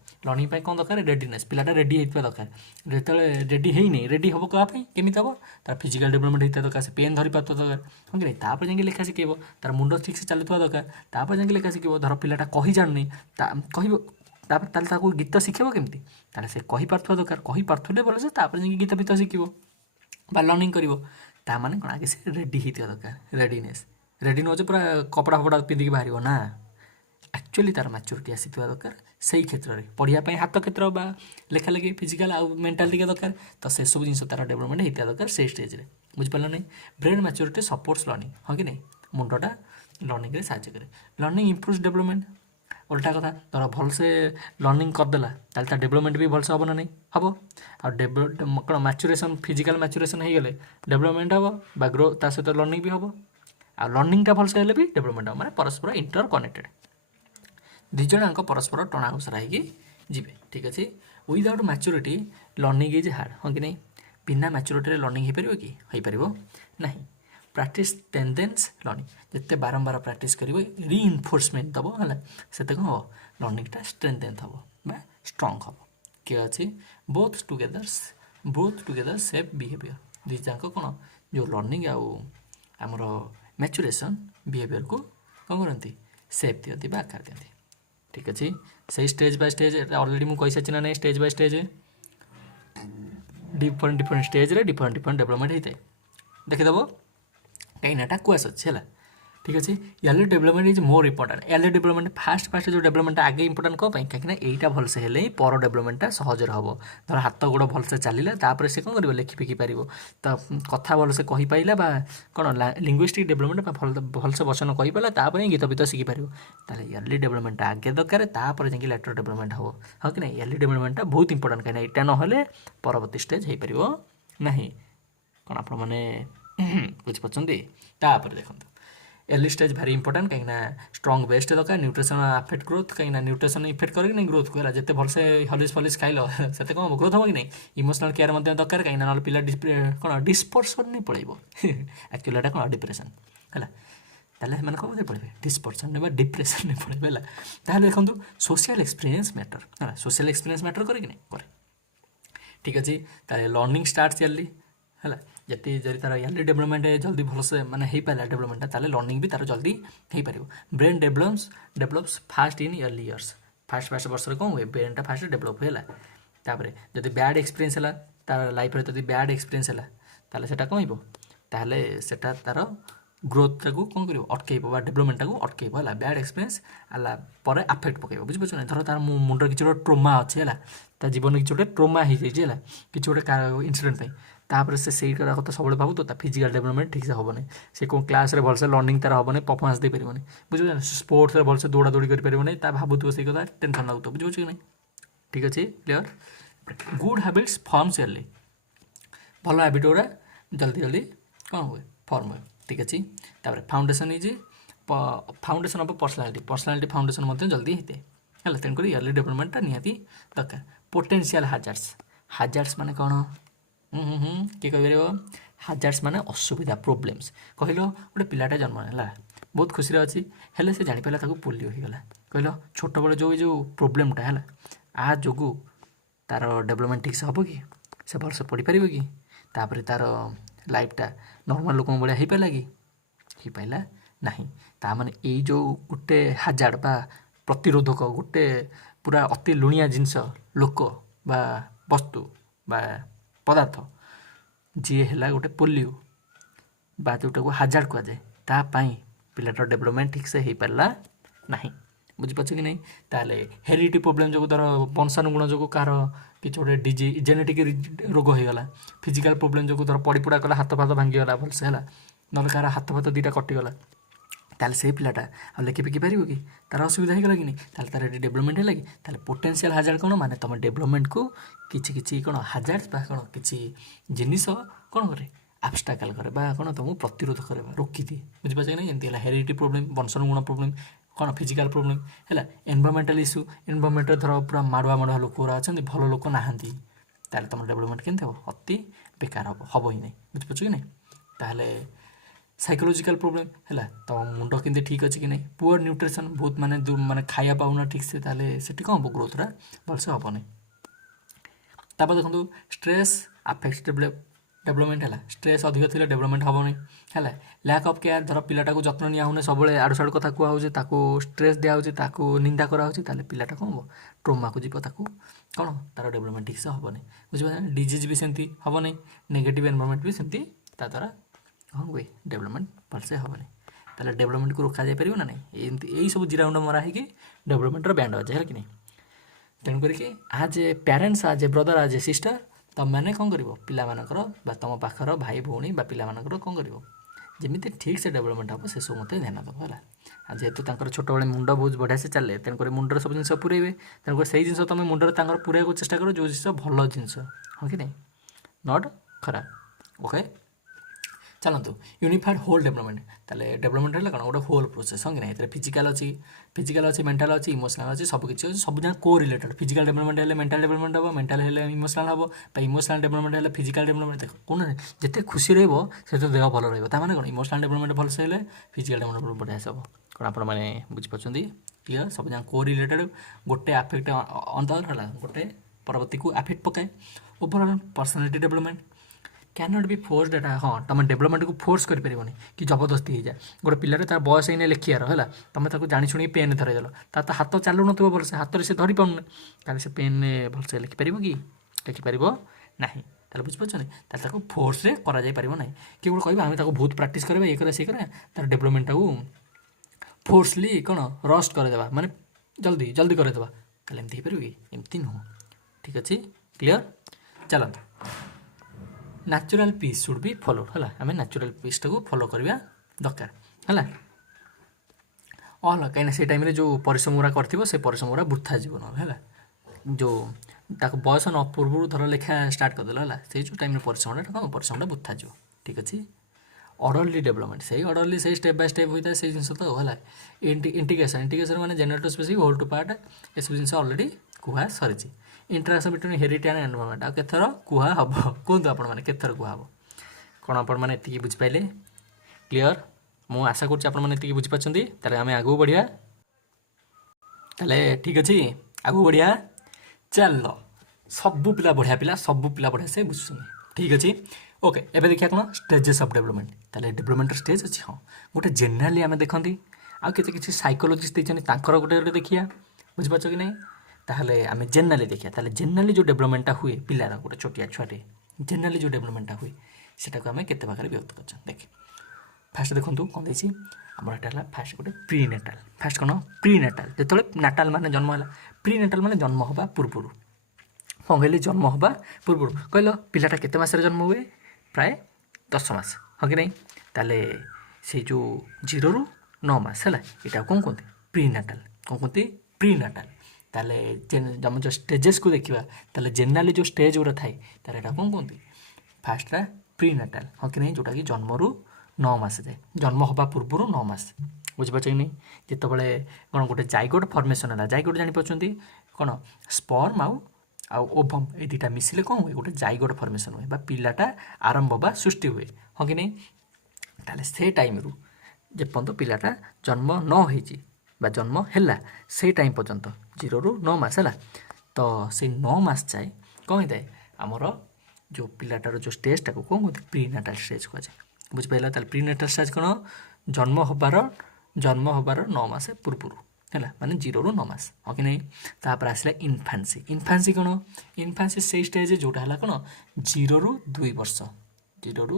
कौन दरकार रेडीनेस पिलाटा रेडी होता दरकार जो रेडी है नहीं रेडी हम कहीं केमी हम तार फिजिकल डेभलपमेंट होता दरकार से पेन धरी पाता दरकार हाँ कि नहीं तापर जाकि लेखा शिखेब तार मुंड ठीक से चलुवा दरकार तापर जाकि लेखा शिखेब धर पिलाटा कही जानी कह गीत शिखेब केमी ताले से कही पार्थुवा दरकार कही पार्थुले भल से तापर जाकि गीत बीत शिखब बा लर्निंग कर ताने कौन आगे से रेडी होता दरकार रेडीनेस रेडी नौ पूरा कपड़ा फपड़ा पिंधिकी बाहर ना एक्चुअली तार मैच्योरिटी आसीथिबा दरकार से क्षेत्र में पढ़ाई हाथ क्षेत्र बा लेखा लेखि फिजिकल आउ मेंटाल टिके दरकार तो से सब जिन तार डेभलपमेंट होता दरकार से स्टेज रे बुझिपार नहीं ब्रेन मैच्योरिटी सपोर्ट्स लर्निंग हाँ कि नहीं मुंडटा लर्निंग रे साहाय्य करे लर्निंग इम्प्रूव्स डेभलपमेंट उल्टा कथा धर भलसे लर्निंग करदेला तार डेभलपमेंट भी भलसे हम ना नहीं हम आ कौन मैच्योरेशन फिजिकल मैच्योरेशन हो गले डेभलपमेंट हम बा ग्रो ता सहित लर्निंग भी हम आ लर्निंगटा भलसे हेले भी डेभलपमेंट हम माने परस्पर इंटर कनेक्टेड दिजक परस्पर टणा घोषरा होगी ठीक अच्छे without maturity learning is hard हाँ कि नहीं बिना मैच्योरिटी लर्निंग हो पार कि हो पार ना ପ୍ରାକ୍ଟିସ୍ ଟେଣ୍ଡେନ୍ସ ଲର୍ଣ୍ଣିଂ ଯେତେ ବାରମ୍ବାର ପ୍ରାକ୍ଟିସ୍ କରିବ ରିଇନଫୋର୍ସମେଣ୍ଟ ଦେବ ହେଲା ସେତେ କ'ଣ ହେବ ଲର୍ଣ୍ଣିଂଟା ଷ୍ଟ୍ରେନ୍ଥେନ୍ ହେବ ବା ଷ୍ଟ୍ରଙ୍ଗ ହେବ କିଏ ଅଛି ବୋଥ୍ ଟୁଗେଦର ସେଫ୍ ବିହେଭିଅର ଦୁଇ ଯାକ କ'ଣ ଯେଉଁ ଲର୍ଣ୍ଣିଂ ଆଉ ଆମର ମ୍ୟାଚୁରେସନ୍ ବିହେଭିଅରକୁ କ'ଣ କରନ୍ତି ସେପ୍ ଦିଅନ୍ତି ବା ଆକାର ଦିଅନ୍ତି ଠିକ୍ ଅଛି ସେଇ ଷ୍ଟେଜ୍ ବାଇ ଷ୍ଟେଜ୍ ଅଲରେଡ଼ି ମୁଁ କହିସାରିଛି ନା ନାହିଁ ଷ୍ଟେଜ୍ ବାଇ ଷ୍ଟେଜ୍ ଡିଫରେଣ୍ଟ ଷ୍ଟେଜ୍ରେ ଡିଫରେଣ୍ଟ ଡେଭଲପମେଣ୍ଟ ହେଇଥାଏ ଦେଖିଦେବ କାହିଁକିନା ଏଟା କୁଆସ ଅଛି ହେଲା ঠিক আছে early development is more important early development first যে ডেভেলপমেন্টটা আগে ইম্পর্টাট কম কাହିଁକିନା এইটা ভালসে হলে ହିଁ পর ডেভেলপমেন্টটা সহজରେ হব ধর হাত গোড় ভালসে চালিলা তারপরে সে কোন করিব লেখি ফিকি পারিব তো কথা ভালসে কহি পাইলা বা কোন লিঙ্গুইস্টিক ডেভেলপমেন্ট বা ভালসে বচন কহি পাইলা তারপরে গীত বিত শিখি পারিব তাহলে ইয়ারলি ডেভেলপমেন্টটা আগে দরকার তারপরে যাই লেটর ডেভেলপমেন্ট হব হ্যাঁ কি না ইয়ারলি ডেভেলপমেন্টটা বহুত ইম্পর্টাট কাହିଁକିନା এইটা নহলে পরবর্তী স্টেজ হয়ে পারিব ନାହିଁ কোন আপন মানে বুঝি পাচ্ছন্তি তারপরে দেখন্তু early stage very important କାହିଁକିନା ଷ୍ଟ୍ରଙ୍ଗ ବେଷ୍ଟ ଦରକାର ନ୍ୟୁଟ୍ରିସନ୍ ଆଫେକ୍ଟ ଗ୍ରୋଥ୍ କାହିଁକିନା ନ୍ୟୁଟ୍ରିସନ୍ ଇଫେକ୍ଟ କରେ କି ନାହିଁ ଗ୍ରୋଥକୁ ହେଲା ଯେତେ ଭଲସେ ହଲିସ୍ ଫଲିସ୍ ଖାଇଲ ସେତେ କ'ଣ ହେବ ଗ୍ରୋଥ୍ ହେବ କି ନାହିଁ ଇମୋସନାଲ୍ କେୟାର ମଧ୍ୟ ଦରକାର କାହିଁକିନା ନହେଲେ ପିଲା କ'ଣ ଡିସ୍ପର୍ସନ୍ରେ ପଳେଇବ ଆକ୍ଚୁଆଲି ଏଇଟା କ'ଣ ଡିପ୍ରେସନ୍ ହେଲା ତାହେଲେ ସେମାନେ କ'ଣ ପଳେଇବେ ଡିସ୍ପର୍ସନ୍ରେ ବା ଡିପ୍ରେସନ୍ରେ ପଳେଇବେ ହେଲା ତାହେଲେ ଦେଖନ୍ତୁ ସୋସିଆଲ୍ ଏକ୍ସପିରିଏନ୍ସ ମ୍ୟାଟର୍ ହେଲା ସୋସିଆଲ୍ ଏକ୍ସପିରିଏନ୍ସ ମ୍ୟାଟର୍ କରେ କି ନାହିଁ କରେ ଠିକ୍ ଅଛି ତାହେଲେ ଲର୍ଣ୍ଣିଂ ଷ୍ଟାର୍ଟସ୍ ଇୟର୍ଲି ହେଲା ଯଦି ତାର ୟାର୍ଲି ଡେଭଲପମେଣ୍ଟ ଜଲ୍ଦି ଭଲସେ ମାନେ ହେଇପାରିଲା ଡେଭଲପମେଣ୍ଟଟା ତାହେଲେ ଲର୍ଣ୍ଣିଂ ବି ତାର ଜଲ୍ଦି ହେଇପାରିବ brain develops fast in early years first ବର୍ଷରେ କ'ଣ ହୁଏ ବ୍ରେନ୍ଟା ଫାଷ୍ଟ ଡେଭଲପ୍ ହୁଏ ହେଲା ତାପରେ ଯଦି ବ୍ୟାଡ଼୍ ଏକ୍ସପିରିଏନ୍ସ ହେଲା ତାର ଲାଇଫ୍ରେ ଯଦି ବ୍ୟାଡ଼୍ ଏକ୍ସପିରିଏନ୍ସ ହେଲା ତାହେଲେ ସେଟା କ'ଣ ହେବ ତାହେଲେ ସେଟା ତାର ଗ୍ରୋଥଟାକୁ କ'ଣ କରିବ ଅଟକେଇବ ବା ଡେଭଲପମେଣ୍ଟଟାକୁ ଅଟକେଇବ ହେଲା ବ୍ୟାଡ଼୍ ଏକ୍ସପିରିଏନ୍ସ ହେଲା ପରେ ଆଫେକ୍ଟ ପକେଇବ ବୁଝିପାରୁଛ ନା ଧର ତାର ମୁଣ୍ଡରେ କିଛି ଗୋଟେ ଟ୍ରୋମା ଅଛି ହେଲା ତା ଜୀବନରେ କିଛି ଗୋଟେ ଟ୍ରୋମା ହେଇଯାଇଛି ହେଲା କିଛି ଗୋଟେ ଇନସିଡେଣ୍ଟ ପାଇଁ ତାପରେ ସେ ସେଇଟା କଥା ସବୁବେଳେ ଭାବୁଥିବ ତା ଫିଜିକାଲ୍ ଡେଭଲପମେଣ୍ଟ ଠିକ୍ସେ ହେବନି ସେ କ'ଣ କ୍ଲାସ୍ରେ ଭଲସେ ଲର୍ଣ୍ଣିଂ ତାର ହେବନି ପରଫର୍ମାନ୍ସ ଦେଇପାରିବନି ବୁଝିପାରୁଛ ନା ସ୍ପୋର୍ଟସରେ ଭଲସେ ଦୌଡ଼ା ଦୌଡ଼ି କରିପାରିବନି ତା ଭାବୁଥିବ ସେଇ କଥା ଟେନସନ୍ ଲାଗୁଥିବ ବୁଝିପାରୁଛ କି ନାହିଁ ଠିକ୍ ଅଛି clear good habits forms early ଭଲ ହାବିଟ୍ ଗୁଡ଼ା ଜଲ୍ଦି କ'ଣ ହୁଏ ଫର୍ମ ହୁଏ ଠିକ୍ ଅଛି ତାପରେ foundation is foundation of personality foundation ମଧ୍ୟ ଜଲ୍ଦି ହେଇଥାଏ ହେଲା ତେଣୁକରି ଇୟର୍ଲି ଡେଭଲପମେଣ୍ଟଟା ନିହାତି ଦରକାର ପୋଟେନ୍ସିଆଲ୍ ହାଜାର୍ଡସ୍ ମାନେ କ'ଣ କିଏ କହିପାରିବ ହାଜାର୍ଡସ୍ ମାନେ ଅସୁବିଧା ପ୍ରୋବ୍ଲେମ୍ସ କହିଲ ଗୋଟେ ପିଲାଟା ଜନ୍ମ ହେଲା ବହୁତ ଖୁସିରେ ଅଛି ହେଲେ ସେ ଜାଣିପାରିଲା ତାକୁ ପୋଲିଓ ହେଇଗଲା କହିଲ ଛୋଟବେଳେ ଯେଉଁ ପ୍ରୋବ୍ଲେମ୍ଟା ହେଲା ଆ ଯୋଗୁଁ ତାର ଡେଭଲପମେଣ୍ଟ ଠିକ୍ସେ ହେବ କି ସେ ଭଲସେ ପଢ଼ିପାରିବ କି ତାପରେ ତାର ଲାଇଫ୍ଟା ନର୍ମାଲ ଲୋକଙ୍କ ଭଳିଆ ହେଇପାରିଲା କି ହେଇପାରିଲା ନାହିଁ ତାମାନେ ଏଇ ଯେଉଁ ଗୋଟେ ହାଜାର୍ଡ ବା ପ୍ରତିରୋଧକ ଗୋଟେ ପୁରା ଅତି ଲୁଣିଆ ଜିନିଷ ଲୋକ ବା ବସ୍ତୁ ବା ପଦାର୍ଥ ଯିଏ ହେଲା ଗୋଟେ ପୋଲିଓ ବା ଯେଉଁଟାକୁ ହାଜାର୍ଡ କୁହାଯାଏ ତା ପାଇଁ ପିଲାଟାର ଡେଭଲପମେଣ୍ଟ ଠିକ୍ସେ ହେଇପାରିଲା ନାହିଁ ବୁଝିପାରୁଛ କି ନାହିଁ ତାହେଲେ ହେରିଡିଟି ପ୍ରୋବ୍ଲେମ୍ ଯୋଗୁଁ ଧର ବଂଶାନୁଗୁଣ ଯୋଗୁଁ କାହାର କିଛି ଗୋଟେ ଜେନେଟିକ୍ ରୋଗ ହେଇଗଲା ଫିଜିକାଲ୍ ପ୍ରୋବ୍ଲେମ୍ ଯୋଗୁଁ ଧର ପଡ଼ିପୋଡ଼ା କଲା ହାତ ଫାତ ଭାଙ୍ଗିଗଲା ଭଲସେ ହେଲା ନହେଲେ କାହାର ହାତ ଫାତ ଦୁଇଟା କଟିଗଲା ତାହେଲେ ସେଇ ପିଲାଟା ଆଉ ଲେଖି ପେକି ପାରିବ କି ତାର ଅସୁବିଧା ହେଇଗଲା କି ନାହିଁ ତାହେଲେ ତାର ଏଠି ଡେଭଲପମେଣ୍ଟ ହେଲା କି ତାହେଲେ ପୋଟେନ୍ସିଆଲ୍ ହାଜାର୍ଡ କ'ଣ ମାନେ ତୁମ ଡେଭଲପମେଣ୍ଟକୁ କିଛି କ'ଣ ହାଜାର୍ଡ ବା କ'ଣ କିଛି ଜିନିଷ କ'ଣ କରେ ଆବଷ୍ଟାକଲ୍ କରେ ବା କ'ଣ ତୁମକୁ ପ୍ରତିରୋଧ କରେ ବା ରୋକିଦିଏ ବୁଝିପାରୁଛ କି ନାହିଁ ଏମିତି ହେଲା ହେରିଡିଟି ପ୍ରୋବ୍ଲେମ୍ ବଂଶାନୁଗୁଣ ପ୍ରୋବ୍ଲେମ୍ କ'ଣ ଫିଜିକାଲ୍ ପ୍ରୋବ୍ଲେମ୍ ହେଲା ଏନଭାରମେଣ୍ଟାଲ୍ ଇସ୍ୟୁ ଏନଭାରମେଣ୍ଟରେ ଧର ପୁରା ମାଡ଼ୁଆ ଲୋକ ଗୁରା ଅଛନ୍ତି ଭଲ ଲୋକ ନାହାନ୍ତି ତାହେଲେ ତୁମର ଡେଭଲପମେଣ୍ଟ କେମିତି ହେବ ଅତି ବେକାର ହେବ ହିଁ ନାହିଁ ବୁଝିପାରୁଛ କି ନାହିଁ ତାହେଲେ ସାଇକୋଲୋଜିକାଲ୍ ପ୍ରୋବ୍ଲେମ୍ ହେଲା ତ ମୁଣ୍ଡ କେମିତି ଠିକ୍ ଅଛି କି ନାହିଁ ପୁଅର୍ ନ୍ୟୁଟ୍ରିସନ୍ ବହୁତ ମାନେ ଖାଇବା ପାଉନା ଠିକ୍ସେ ତାହେଲେ ସେଠି କ'ଣ ହେବ ଗ୍ରୋଥଟା ଭଲସେ ହେବନି ତାପରେ ଦେଖନ୍ତୁ ଷ୍ଟ୍ରେସ୍ ଆଫେକ୍ଟସ୍ ଡେଭଲପମେଣ୍ଟ ହେଲା ଷ୍ଟ୍ରେସ୍ ଅଧିକ ଥିଲେ ଡେଭଲପମେଣ୍ଟ ହେବନି ହେଲା ଲ୍ୟାକ୍ ଅଫ୍ କେୟାର ଧର ପିଲାଟାକୁ ଯତ୍ନ ନିଆ ହେଉନି ସବୁବେଳେ ଆଡ଼ୁ ସାଡ଼ୁ କଥା କୁହାହେଉଛି ତାକୁ ଷ୍ଟ୍ରେସ୍ ଦିଆହେଉଛି ତାକୁ ନିନ୍ଦା କରାହେଉଛି ତାହେଲେ ପିଲାଟା କ'ଣ ହେବ ଟ୍ରୋମାକୁ ଯିବ ତାକୁ କ'ଣ ତାର ଡେଭଲପମେଣ୍ଟ ଠିକ୍ସେ ହେବନି ବୁଝିପାରିଲେ ଡିଜିଜ୍ ବି ସେମିତି ହେବନି ନେଗେଟିଭ୍ ଏନଭାରମେଣ୍ଟ ବି ସେମିତି ତା ଦ୍ୱାରା କ'ଣ ହୁଏ ଡେଭଲପମେଣ୍ଟ ଭଲସେ ହେବନି ତାହେଲେ ଡେଭଲପମେଣ୍ଟକୁ ରୋକାଯାଇପାରିବ ନା ନାହିଁ ଏମିତି ଏଇସବୁ ଜିରାଉଣ୍ଡ ମରା ହେଇକି ଡେଭଲପମେଣ୍ଟର ବ୍ୟାଣ୍ଡ ବାଜେ ହେଲା କି ନାହିଁ ତେଣୁ କରିକି ଆଜ୍ ଏ ପ୍ୟାରେଣ୍ଟସ୍ ଆଜ୍ ଏ ବ୍ରଦର ଆଜ୍ ଏ ସିଷ୍ଟର ତୁମମାନେ କ'ଣ କରିବ ପିଲାମାନଙ୍କର ବା ତୁମ ପାଖର ଭାଇ ଭଉଣୀ ବା ପିଲାମାନଙ୍କର କ'ଣ କରିବ ଯେମିତି ଠିକ୍ସେ ଡେଭଲପମେଣ୍ଟ ହେବ ସେସବୁ ମୋତେ ଧ୍ୟାନ ଦେବ ହେଲା ଆଉ ଯେହେତୁ ତାଙ୍କର ଛୋଟବେଳେ ମୁଣ୍ଡ ବହୁତ ବଢ଼ିଆ ସେ ଚାଲେ ତେଣୁକରି ମୁଣ୍ଡରେ ସବୁ ଜିନିଷ ପୁରେଇବେ ତେଣୁକରି ସେଇ ଜିନିଷ ତୁମେ ମୁଣ୍ଡରେ ତାଙ୍କର ପୁରେଇବାକୁ ଚେଷ୍ଟା କର ଯେଉଁ ଜିନିଷ ଭଲ ଜିନିଷ ହଁ କି ନାହିଁ ନଟ୍ ଖରାପ ଓକେ ଚାଲନ୍ତୁ ୟୁନିଫାଏଡ୍ ହୋଲ୍ ଡେଭଲପମେଣ୍ଟ ତାହେଲେ ଡେଭଲପମେଣ୍ଟ ହେଲା କ'ଣ ଗୋଟେ ହୋଲ୍ ପ୍ରୋସେସ୍ ହଁ କି ନାହିଁ। ଏଥିରେ ଫିଜିକାଲ୍ ଅଛି ମେଣ୍ଟାଲ୍ ଅଛି ଇମୋସନାଲ୍ ଅଛି ସବୁକିଛି ଅଛି ସବୁ ଯାକ କୋ ରିଲେଟେଡ୍। ଫିଜିକାଲ୍ ଡେଭଲପମେଣ୍ଟ ହେଲେ ମେଣ୍ଟାଲ୍ ଡେଭଲପମେଣ୍ଟ ହେବ, ମେଣ୍ଟାଲ୍ ହେଲେ ଇମୋସନାଲ୍ ହେବ, ବା ଇମୋସନାଲ୍ ଡେଭଲପମେଣ୍ଟ ହେଲେ ଫିଜିକାଲ୍ ଡେଭଲପମେଣ୍ଟ। ଦେଖ କ'ଣ ଯେତେ ଖୁସି ରହିବ ସେତେ ଦେହ ଭଲ ରହିବ। ତା'ମାନେ କ'ଣ ଇମୋସନାଲ୍ ଡେଭଲପମେଣ୍ଟ ଭଲସେ ହେଲେ ଫିଜିକାଲ୍ ଡେଭଲପମେଣ୍ଟ ବଢ଼ିଆ ହେବ। କ'ଣ ଆପଣମାନେ ବୁଝିପାରୁଛନ୍ତି? କ୍ଲିୟର୍? ସବୁ ଯାକ କୋ ରିଲେଟେଡ୍ ଗୋଟେ ଆଫେକ୍ଟ ଅନ୍ତର ହେଲା ଗୋଟେ ପରବର୍ତ୍ତୀକୁ ଆଫେକ୍ଟ ପକାଏ। ଓଭରଅଲ୍ ପର୍ସନାଲିଟି ଡେଭଲପମେଣ୍ଟ କ୍ୟାନଟ୍ ବି ଫୋର୍ସଡ୍। ଏଇଟା ହଁ ତୁମେ ଡେଭଲପମେଣ୍ଟକୁ ଫୋର୍ସ କରିପାରିବନି କି ଜବରଦସ୍ତି ହେଇଯାଏ। ଗୋଟେ ପିଲାରେ ତାର ବୟସ ହେଇନେ ଲେଖିବାର ହେଲା, ତୁମେ ତାକୁ ଜାଣି ଶୁଣିକି ପେନ୍ ଧରେଇଦେଲ, ତା ହାତ ଚାଲୁନଥିବ ଭଲସେ, ହାତରେ ସେ ଧରିପାରୁନି, ତାହେଲେ ସେ ପେନ୍ରେ ଭଲସେ ଲେଖିପାରିବ କି? ଲେଖିପାରିବ ନାହିଁ। ତାହେଲେ ବୁଝିପାରୁଛନ୍ତି? ତାହେଲେ ତାକୁ ଫୋର୍ସରେ କରାଯାଇପାରିବ ନାହିଁ। କିଏ ଗୋଟେ କହିବ ଆମେ ତାକୁ ବହୁତ ପ୍ରାକ୍ଟିସ୍ କରିବା ଇଏ କରିବା ସିଏ କରିବା, ତାର ଡେଭଲପମେଣ୍ଟଟାକୁ ଫୋର୍ସଲି କ'ଣ ରଷ୍ଟ କରିଦେବା, ମାନେ ଜଲ୍ଦି କରିଦେବା, ତାହେଲେ ଏମିତି ହେଇପାରିବ କି? ଏମିତି ନୁହଁ। ଠିକ୍ ଅଛି? କ୍ଲିଅର୍? ଚାଲନ୍ତୁ natural piece should be follow ହେଲା। ଆମେ ନ୍ୟାଚୁରାଲ୍ ପିସ୍ଟାକୁ ଫଲୋ କରିବା ଦରକାର ହେଲା। କାହିଁକିନା ସେ ଟାଇମ୍ରେ ଯେଉଁ ପରିଶ୍ରମ ଗୁଡ଼ା କରିଥିବ ସେ ପରିଶ୍ରମ ଗୁଡ଼ା ବୃଥା ଯିବ ନହେଲେ ହେଲା। ଯେଉଁ ତାକୁ ବୟସ ନ ପୂର୍ବରୁ ଧର ଲେଖା ଷ୍ଟାର୍ଟ କରିଦେଲ ହେଲା, ସେଇ ଯେଉଁ ଟାଇମ୍ରେ ପରିଶ୍ରମଟା ବୃଥା ଯିବ। ଠିକ୍ ଅଛି? ଅର୍ଡ଼ରଲି ଡେଭଲପମେଣ୍ଟ ସେଇ ଅର୍ଡ଼ରଲି ସେଇ ଷ୍ଟେପ୍ ବାଇ ଷ୍ଟେପ୍ ହୋଇଥାଏ ସେଇ ଜିନିଷ ତ ହେଲା। ଇଣ୍ଟିଗ୍ରେସନ୍ ମାନେ general to specific whole to part ଏସବୁ ଜିନିଷ ଅଲରେଡ଼ି କୁହା ସରିଛି। Interaction between heredity and environment ଆଉ କେତେଥର କୁହା ହେବ କୁହନ୍ତୁ ଆପଣମାନେ କେତେଥର କୁହା ହେବ? କ'ଣ ଆପଣମାନେ ଏତିକି ବୁଝିପାରିଲେ? କ୍ଲିଅର୍? ମୁଁ ଆଶା କରୁଛି ଆପଣମାନେ ଏତିକି ବୁଝିପାରୁଛନ୍ତି। ତାହେଲେ ଆମେ ଆଗକୁ ବଢ଼ିବା। ତାହେଲେ ଠିକ୍ ଅଛି ଆଗକୁ ବଢ଼ିବା। ଚାଲ ସବୁ ପିଲା ବଢ଼ିଆ ପିଲା, ସବୁ ପିଲା ବଢ଼ିଆ ସେ ବୁଝୁଛନ୍ତି। ଠିକ୍ ଅଛି? ଓକେ, ଏବେ ଦେଖିବା କ'ଣ ଷ୍ଟେଜେସ୍ ଅଫ୍ ଡେଭଲପମେଣ୍ଟ। ତାହେଲେ ଡେଭଲପମେଣ୍ଟର ଷ୍ଟେଜ୍ ଅଛି। ହଁ, ଗୋଟେ ଜେନେରାଲି ଆମେ ଦେଖନ୍ତି, ଆଉ କେତେ କିଛି ସାଇକୋଲୋଜିଷ୍ଟ ଦେଇଛନ୍ତି ତାଙ୍କର ଗୋଟେ ଦେଖିବା। ବୁଝିପାରୁଛ କି ନାହିଁ? ତାହେଲେ ଆମେ ଜେନେରାଲି ଦେଖିବା। ତାହେଲେ ଜେନେରାଲି ଯେଉଁ ଡେଭଲପମେଣ୍ଟଟା ହୁଏ ପିଲାର, ଗୋଟେ ଛୋଟିଆ ଛୁଆଟେ ଜେନେରାଲି ଯେଉଁ ଡେଭଲପମେଣ୍ଟଟା ହୁଏ ସେଟାକୁ ଆମେ କେତେ ଭାଗରେ ବିଭକ୍ତ କରୁଛନ୍ତି ଦେଖେ। ଫାଷ୍ଟ ଦେଖନ୍ତୁ କ'ଣ ଦେଇଛି ଆମର। ଏଇଟା ହେଲା ଫାଷ୍ଟ ଗୋଟେ ପ୍ରି ନେଟାଲ୍। ଫାଷ୍ଟ କ'ଣ ପ୍ରି ନେଟାଲ୍? ଯେତେବେଳେ ନାଟାଲ୍ ମାନେ ଜନ୍ମ ହେଲା, ପ୍ରି ନେଟାଲ୍ ମାନେ ଜନ୍ମ ହେବା ପୂର୍ବରୁ। କ'ଣ କହିଲି? ଜନ୍ମ ହେବା ପୂର୍ବରୁ। କହିଲ ପିଲାଟା କେତେ ମାସରେ ଜନ୍ମ ହୁଏ? ପ୍ରାୟ 10 ମାସ, ହଁ କି ନାହିଁ? ତାହେଲେ ସେଇ ଯେଉଁ 0ରୁ 9 ମାସ ହେଲା, ଏଇଟାକୁ କ'ଣ କୁହନ୍ତି? Pre natal. କ'ଣ କୁହନ୍ତି? Pre natal. ତାହେଲେ ଆମ ଯେଉଁ ଷ୍ଟେଜେସ୍କୁ ଦେଖିବା, ତାହେଲେ ଜେନେରାଲି ଯେଉଁ ଷ୍ଟେଜ୍ ଗୁଡ଼ା ଥାଏ ତାହେଲେ ଏଇଟା କ'ଣ କୁହନ୍ତି? ଫାଷ୍ଟଟା ପ୍ରି ନାଟାଲ୍, ହଁ କି ନାହିଁ? ଯେଉଁଟାକି ଜନ୍ମରୁ 9 ମାସ ଯାଏ, ଜନ୍ମ ହେବା ପୂର୍ବରୁ 9 ମାସ। ବୁଝିପାରୁଛ କି ନାହିଁ? ଯେତେବେଳେ କ'ଣ ଗୋଟେ ଜାଇଗୋଟ୍ ଫର୍ମେସନ୍ ହେଲା, ଜାଇଗୋଟ୍ ଜାଣିପାରୁଛନ୍ତି କ'ଣ? ସ୍ପର୍ମ ଆଉ ଓଭମ୍ ଏଇ ଦୁଇଟା ମିଶିଲେ କ'ଣ ହୁଏ? ଗୋଟେ ଜାଇଗୋଟ୍ ଫର୍ମେସନ୍ ହୁଏ ବା ପିଲାଟା ଆରମ୍ଭ ବା ସୃଷ୍ଟି ହୁଏ, ହଁ କି ନାହିଁ? ତାହେଲେ ସେ ଟାଇମ୍ରୁ ଯେପର୍ଯ୍ୟନ୍ତ ପିଲାଟା ଜନ୍ମ ନ ହେଇଛି ବା ଜନ୍ମ ହେଲା ସେଇ ଟାଇମ୍ ପର୍ଯ୍ୟନ୍ତ 0ରୁ 9 ମାସ ହେଲା, ତ ସେଇ 9 ମାସ ଯାଏ କ'ଣ ହେଇଥାଏ? ଆମର ଯେଉଁ ପିଲାଟାର ଯେଉଁ ଷ୍ଟେଜ୍ଟାକୁ କ'ଣ କୁହନ୍ତି? ପ୍ରି ନାଟାଲ୍ ଷ୍ଟେଜ୍ କୁହାଯାଏ। ବୁଝିପାରିଲ? ତାହେଲେ ପ୍ରି ନାଟାଲ୍ ଷ୍ଟେଜ୍ କ'ଣ? ଜନ୍ମ ହେବାର 9 ମାସ ପୂର୍ବରୁ ହେଲା, ମାନେ 0ରୁ 9 ମାସ, ହଁ କି ନାହିଁ? ତାପରେ ଆସିଲା ଇନଫାନ୍ସି। ଇନଫାନ୍ସି କ'ଣ? ଇନଫାନ୍ସି ସେଇ ଷ୍ଟେଜ୍ ଯେଉଁଟା ହେଲା କ'ଣ? 0ରୁ 2 ବର୍ଷ, 0ରୁ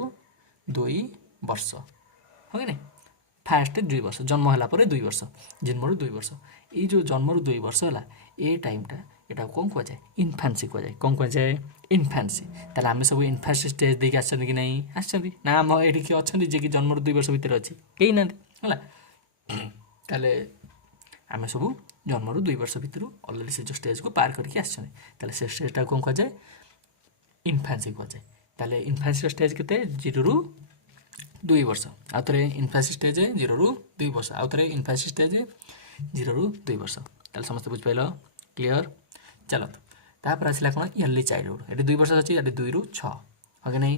2 ବର୍ଷ, ହଁ କି ନାହିଁ? ଫାଷ୍ଟ 2 ବର୍ଷ, ଜନ୍ମ ହେଲା ପରେ 2 ବର୍ଷ, ଜନ୍ମରୁ 2 ବର୍ଷ। ଏଇ ଯେଉଁ ଜନ୍ମରୁ 2 ବର୍ଷ ହେଲା ଏ ଟାଇମ୍ଟା ଏଟାକୁ କ'ଣ କୁହାଯାଏ? ଇନଫାନ୍ସି କୁହାଯାଏ। କ'ଣ କୁହାଯାଏ? ଇନଫାନ୍ସି। ତାହେଲେ ଆମେ ସବୁ ଇନଫାନ୍ସି ଷ୍ଟେଜ୍ ଦେଇକି ଆସିଛନ୍ତି କି ନାହିଁ? ଆସିଛନ୍ତି ନା? ଆମ ଏଇଠି କିଏ ଅଛନ୍ତି ଯିଏକି ଜନ୍ମରୁ 2 ବର୍ଷ ଭିତରେ ଅଛି? କେହି ନାହାନ୍ତି ହେଲା। ତାହେଲେ ଆମେ ସବୁ ଜନ୍ମରୁ 2 ବର୍ଷ ଭିତରୁ ଅଲରେଡ଼ି ସେ ଯେଉଁ ଷ୍ଟେଜ୍କୁ ପାର କରିକି ଆସିଛନ୍ତି। ତାହେଲେ ସେ ଷ୍ଟେଜ୍ଟାକୁ କ'ଣ କୁହାଯାଏ? ଇନଫାନ୍ସି କୁହାଯାଏ। ତାହେଲେ ଇନଫାନ୍ସିର ଷ୍ଟେଜ୍ କେତେ? 0ରୁ 2 ବର୍ଷ। ଆଉ ଥରେ ଇନଫାନ୍ସି ଷ୍ଟେଜ୍ 0ରୁ 2 ବର୍ଷ। ଆଉ ଥରେ ଇନଫାନ୍ସି ଷ୍ଟେଜ୍ 0ରୁ 2 ବର୍ଷ। ତାହେଲେ ସମସ୍ତେ ବୁଝିପାରିଲ? କ୍ଲିଅର୍? ଚାଲନ୍ତୁ ତାପରେ ଆସିଲା କ'ଣ? ଇୟର୍ଲି ଚାଇଲ୍ଡହୁଡ଼୍। ଏଠି 2 ବର୍ଷ ଅଛି, ଏଠି 2ରୁ 6, ହଁ କି ନାହିଁ?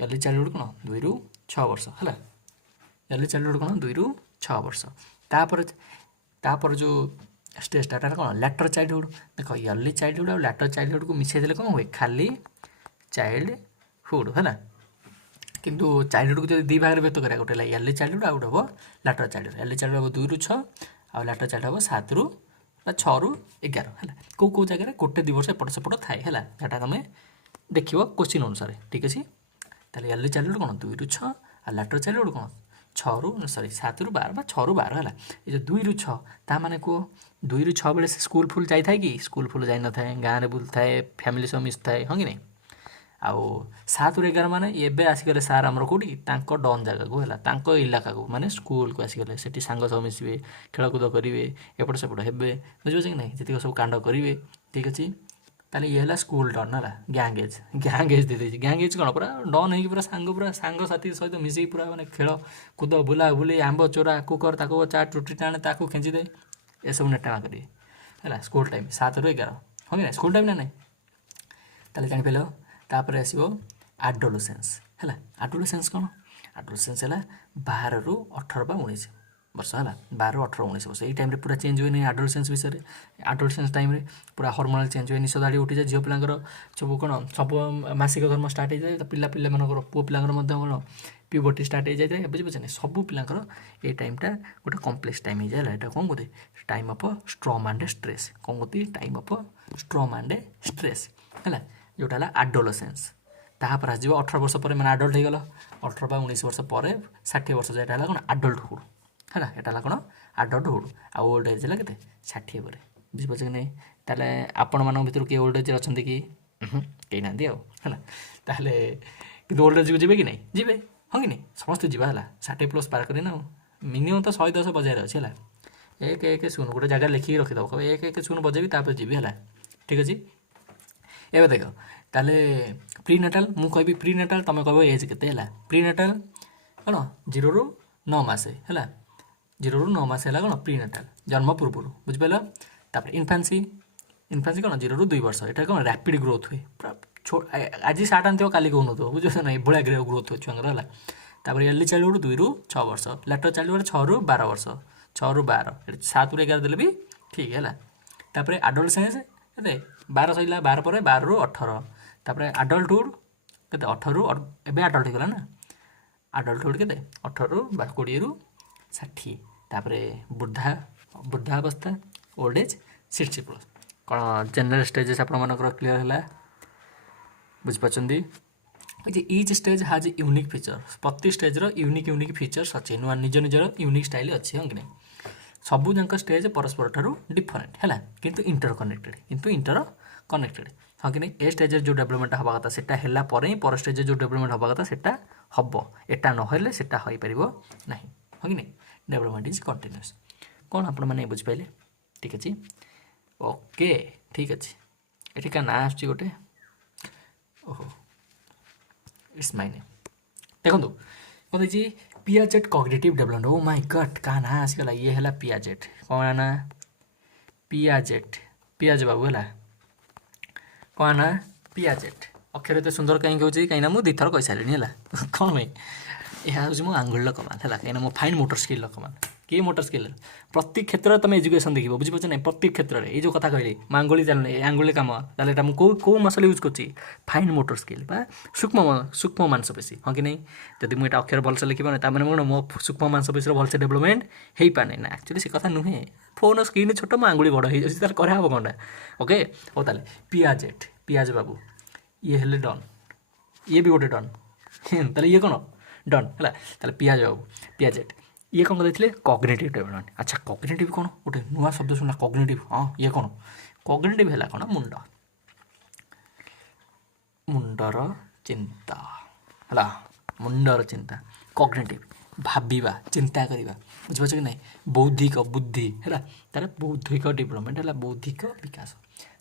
ଇୟର୍ଲି ଚାଇଲ୍ଡହୁଡ଼୍ କ'ଣ? 2ରୁ 6 ବର୍ଷ ହେଲା। ଇୟର୍ଲି ଚାଇଲ୍ଡହୁଡ଼୍ କ'ଣ? 2ରୁ 6 ବର୍ଷ। ତାପରେ ଯେଉଁ ଷ୍ଟେଜ୍ଟା ଏଟା କ'ଣ? ଲ୍ୟାଟର୍ ଚାଇଲ୍ଡହୁଡ଼୍। ଦେଖ ଇୟର୍ଲି ଚାଇଲ୍ଡହୁଡ଼୍ ଆଉ ଲ୍ୟାଟର୍ ଚାଇଲ୍ଡହୁଡ଼୍କୁ ମିଶାଇ ଦେଲେ କ'ଣ ହୁଏ? ଖାଲି ଚାଇଲ୍ଡହୁଡ଼୍ ହେଲା। କିନ୍ତୁ ଚାଇଲ୍ଡହୁଡ଼୍କୁ ଯଦି 2 ଭାଗରେ ବ୍ୟକ୍ତ କରିବା, ଗୋଟେ ହେଲା ଇୟର୍ଲି ଚାଇଲ୍ଡହୁଡ଼୍ ଆଉ ଗୋଟେ ହେବ ଲ୍ୟାଟର୍ ଚାଇଲ୍ଡହୁଡ଼୍। ଇୟର୍ଲି ଚାଇଲ୍ଡହୁଡ଼୍ ହେବ 2ରୁ 6 ଆଉ ଲ୍ୟାଟର୍ ଚାଇଲ୍ଡହୁଡ଼୍ ହେବ 7ରୁ ବା 6ରୁ 11 ହେଲା। କେଉଁ ଜାଗାରେ 1-2 ବର୍ଷ ଏପଟ ସେପଟ ଥାଏ ହେଲା, ସେଟା ତୁମେ ଦେଖିବ କୋଶ୍ଚିନ୍ ଅନୁସାରେ। ଠିକ୍ ଅଛି? ତାହେଲେ ଇୟର୍ଲି ଚାଇଲ୍ଡହୁଡ଼୍ କ'ଣ? 2ରୁ 6 ଆଉ ଲ୍ୟାଟର୍ ଚାଇଲ୍ଡହୁଡ଼୍ କ'ଣ? 7ରୁ 12 ବା 6ରୁ 12 ହେଲା। ଏ ଯେଉଁ 2ରୁ 6 ତା ମାନେ କୁହ 2ରୁ 6 ବେଳେ ସେ ସ୍କୁଲ୍ ଫୁଲ୍ ଯାଇଥାଏ କି? ସ୍କୁଲ୍ ଫୁଲ୍ ଯାଇନଥାଏ, ଗାଁରେ ବୁଲୁଥାଏ, ଫ୍ୟାମିଲି ସହ ମିଶୁଥାଏ, ହଁ କି ନାହିଁ? ଆଉ 7ରୁ 11 ମାନେ ଏବେ ଆସିଗଲେ ସାର୍ ଆମର କେଉଁଠି? ତାଙ୍କ ଡନ୍ ଜାଗାକୁ ହେଲା, ତାଙ୍କ ଇଲାକାକୁ, ମାନେ ସ୍କୁଲକୁ ଆସିଗଲେ। ସେଠି ସାଙ୍ଗ ସହ ମିଶିବେ, ଖେଳକୁଦ କରିବେ, ଏପଟ ସେପଟ ହେବେ, ବୁଝିପାରୁଛ କି ନାହିଁ? ଯେତିକ ସବୁ କାଣ୍ଡ କରିବେ। ଠିକ୍ ଅଛି? ताले ये है स्कूल डन है गैंग एज दे गैंग एज कौन पूरा डन हो पूरा सांग साथी सहित मिसिक पूरा माने खेल कूद बुला बुली आंब चोरा कुकर ताको चाट रुटी टाणे ताको खेचिदे ये सब नेटा करेंगे है स्कूल टाइम 7 ରୁ 11 हाँ कि स्कूल टाइम ना नहीं ताले जानिपार तापर आसो आडोलोसेंस है आडोलोसेंस कौन आडोलोसेंस है 12 ରୁ 18 ବା 19 वर्ष है 12 ରୁ 18 19 वर्ष ये टाइम पूरा चेंज हुए नहीं आडोलोसेंस विषय आडोलोसेंस टाइम पूरा हर्मोनाल चेंज हुए निश दाड़ी उठी जाए झील पिलांकर सब कौन सब मासिक धर्म स्टार्ट हो जाए पिला पिला मानकर पुओ पिलांकर कौन प्यूबर्टी स्टार्ट हो जाए बुझीपारे सब पिलांकर ये टाइमटा गोटे कम्प्लेक्स टाइम हो जाए यहाँ कौन कहते time of storm and stress कौन कहते time of storm and stress है जोटा है आडोलोसेंस तापर आस 18 वर्ष पर मैंने आडल्ट हो गल 18 ବା 19 वर्ष पर 60 वर्ष जाए है कौन आडल्टहुड है यहाँ कौन आडल्टहुड आउ ओल्ड एज है के 60 पर बुझीपार कि नहीं ताले आपण मान भर किए ओल्ड एज अच्छा कि कहीं ना है ताहले कि ओल्ड एज को जी कि नहीं जी हाँ कि नहीं समस्त जी है 60+ पार करना मिनिमम तो 110 बजाय अच्छे है 1 1 0 गोटे जगह लिखिकी रखिदेव कह 1 1 0 बजेबी तापर जी है ठीक अच्छे एवं देख ताले प्रीनाटाल मु कहि प्रीनाटाल तुम कह एज के प्रीनाटाल कौन 0 ରୁ 9 मास है 0 ରୁ 9 मास है कौन प्रीनाटाल जन्म पूर्व बुझिपाल तापर इनफान्सी इनफान्सी कौन 0 ରୁ 2 वर्ष यहाँ कौन रैपिड ग्रोथ हुए पूरा आज सार्ट आन काली कहून बुझे ना ये ग्रोथ हुए छुआर है तापर अर्ली चाइल्डहुड 2 ରୁ 6 वर्ष लेटर चाइल्डहुड 6 ରୁ 12 वर्ष 6 ରୁ 12 7 ରୁ 11 देले भी ठीक है तापर आडोलसेंस के 12 सैला 12 पर 12 ରୁ 18 तापर आडल्टहुड के 18 ରୁ एबे आडल्ट हो गला ना आडल्टहुड के 18 ରୁ 20 ରୁ 60 तापर वृद्धावस्था ओल्ड एज 60+ कौन जनरल स्टेजेस आपर क्लीयर है बुझिपारछन्ती इच स्टेज हाज यूनिक फीचर प्रति स्टेज्र यूनिक फीचर्स अच्छे नुआ निज निजर यूनिक स्टाइल अच्छे हाँ कि नहीं सबू जाक स्टेज परस्पर ठारू डिफरेंट है किंतु इंटर कनेक्टेड हाँ कि नहीं ए स्टेज जो डेवलपमेंट हवा कथा सेटा हैला पर ही पर स्टेज जो डेवलपमेंट हवा कथा सेटा हम एटा नहले सेटा हो पारिबो नहीं हाँ कि नहीं डेवलपमेंट इज कंटिन्यूअस कौन आपण मैंने बुझिपारे ठीक अच्छे ओके ठीक अच्छे ये क्या ना आस गोटे ओहो इट्स माय नेम देखो कौन जी Piaget cognitive development oh my God क्या ना आसगला ये है पियाजेट कौन ना पियाजेट पियाज बाबू है कौन ना पियाजेट अक्षर एत सुंदर कहीं कहीं कहीं मुझे 2 थर कही सारे है कौन भाई यह हूँ मो आंगुल कमाल है कहीं मो फाइन मोटर स्किल कमाल किए मोटर स्किल प्रत्येक क्षेत्र में तुम एजुकेशन देखो बुझीपार ना प्रत्येक क्षेत्र में ये कथा कहली आंगुली चल आंगुली कम ताले कौ मसल यूज कर फाइन मोटर स्किल सूक्ष्म मांसपेशी हाँ कि नहीं जब मुझे अक्षर भलसे लिखी ना तमें कौन मो सूक्ष्म मांसपेशी भलसे डेवलपमेंट हो पाने ना एक्चुअली से कथा नुहे फोन स्क्रीन छोट मो आंगुली बड़ हो तार कराब कौनटा ओके हो ताले पियाजेट पियाज बाबू ये हेले डन ये भी गोटे डन ताले ये कौन डन है ताले पियाज बाबू पियाजेट ये कौन कहते कॉग्निटिव डेवलपमेंट अच्छा कॉग्निटिव कौन गोटे नुआ शब्द शुणा कॉग्निटिव हाँ ये कौन कॉग्निटिव है कौन मुंड मुंडर चिंता है मुंडर चिंता कॉग्निटिव भाविबा चिंता करवा बुझिपार कि नहीं बौद्धिक बुद्धि है तार बौद्धिक डेवलपमेंट है बौद्धिक विकास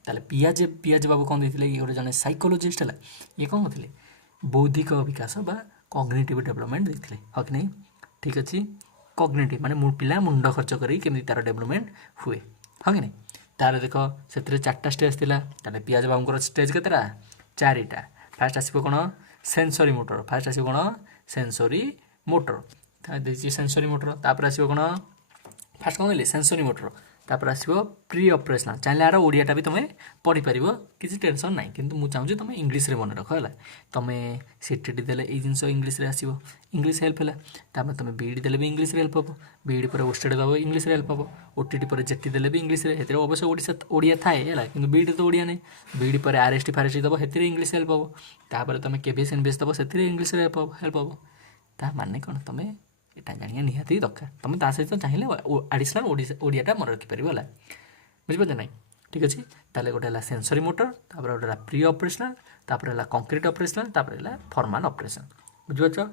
ताले पियाज पियाज बाबू कौन देते ये गोटे जन साइकोलोजिस्ट है ये कौन कहते बौद्धिक विकास बा कॉग्निटिव डेवलपमेंट देते हाँ कि नहीं ठीक अच्छे कॉग्निटिव माने पिला मुंड खर्च करी केमती तार डेवलपमेंट हुए हाँ कि नहीं तार देख से 4टा स्टेज थिला ताले पियाज बाबूर स्टेज केतेटा 4टा फास्ट आसो कौन सेंसरी मोटर फास्ट आसो कौन सेंसरी मोटर सेंसरी मोटर तापर आसो कौन फास्ट कौन कहली सेंसरी मोटर तापर आसो प्री ऑपरेशनल चाहिए यार ओडियाटा भी तुम्हें पढ़ी पार किसी टेंशन ना कि मुझे चाहूँ तुम इंग्लीश रे मन रख है तुम सीटी देले ये जिन इंग्लीश रे आसो इंग्लीश हेल्प है तापर तुम बीईडी देले भी इंग्लीश हेल्प हम बीईडी पर ओस्टेड दब इंग्लीश हेल्प हम ओटीटी पर जेटी देले भी इंग्लीश अवश्य ओडिया थाए है कि बीईडी तो ओडिया नहीं बीईडी पर आरएसटी फारएसटी दब से इंग्लीश हेल्प हम तापर तुम केबीएस एनबीएस दब से इंग्लीश हेल्प हम ता माने कौन तुम यहाँ जाना निहाती दरकार तुम ता सहित चाहिए आडिशनाल ओडियाटा मन रखिपर है बुझिपारे ना ठीक अच्छे ताले गोटे है सेंसरी मोटर तापर गोटे प्री ऑपरेशनल तापर है कंक्रीट ऑपरेशनल तापर है फॉर्मल ऑपरेशन बुझिपार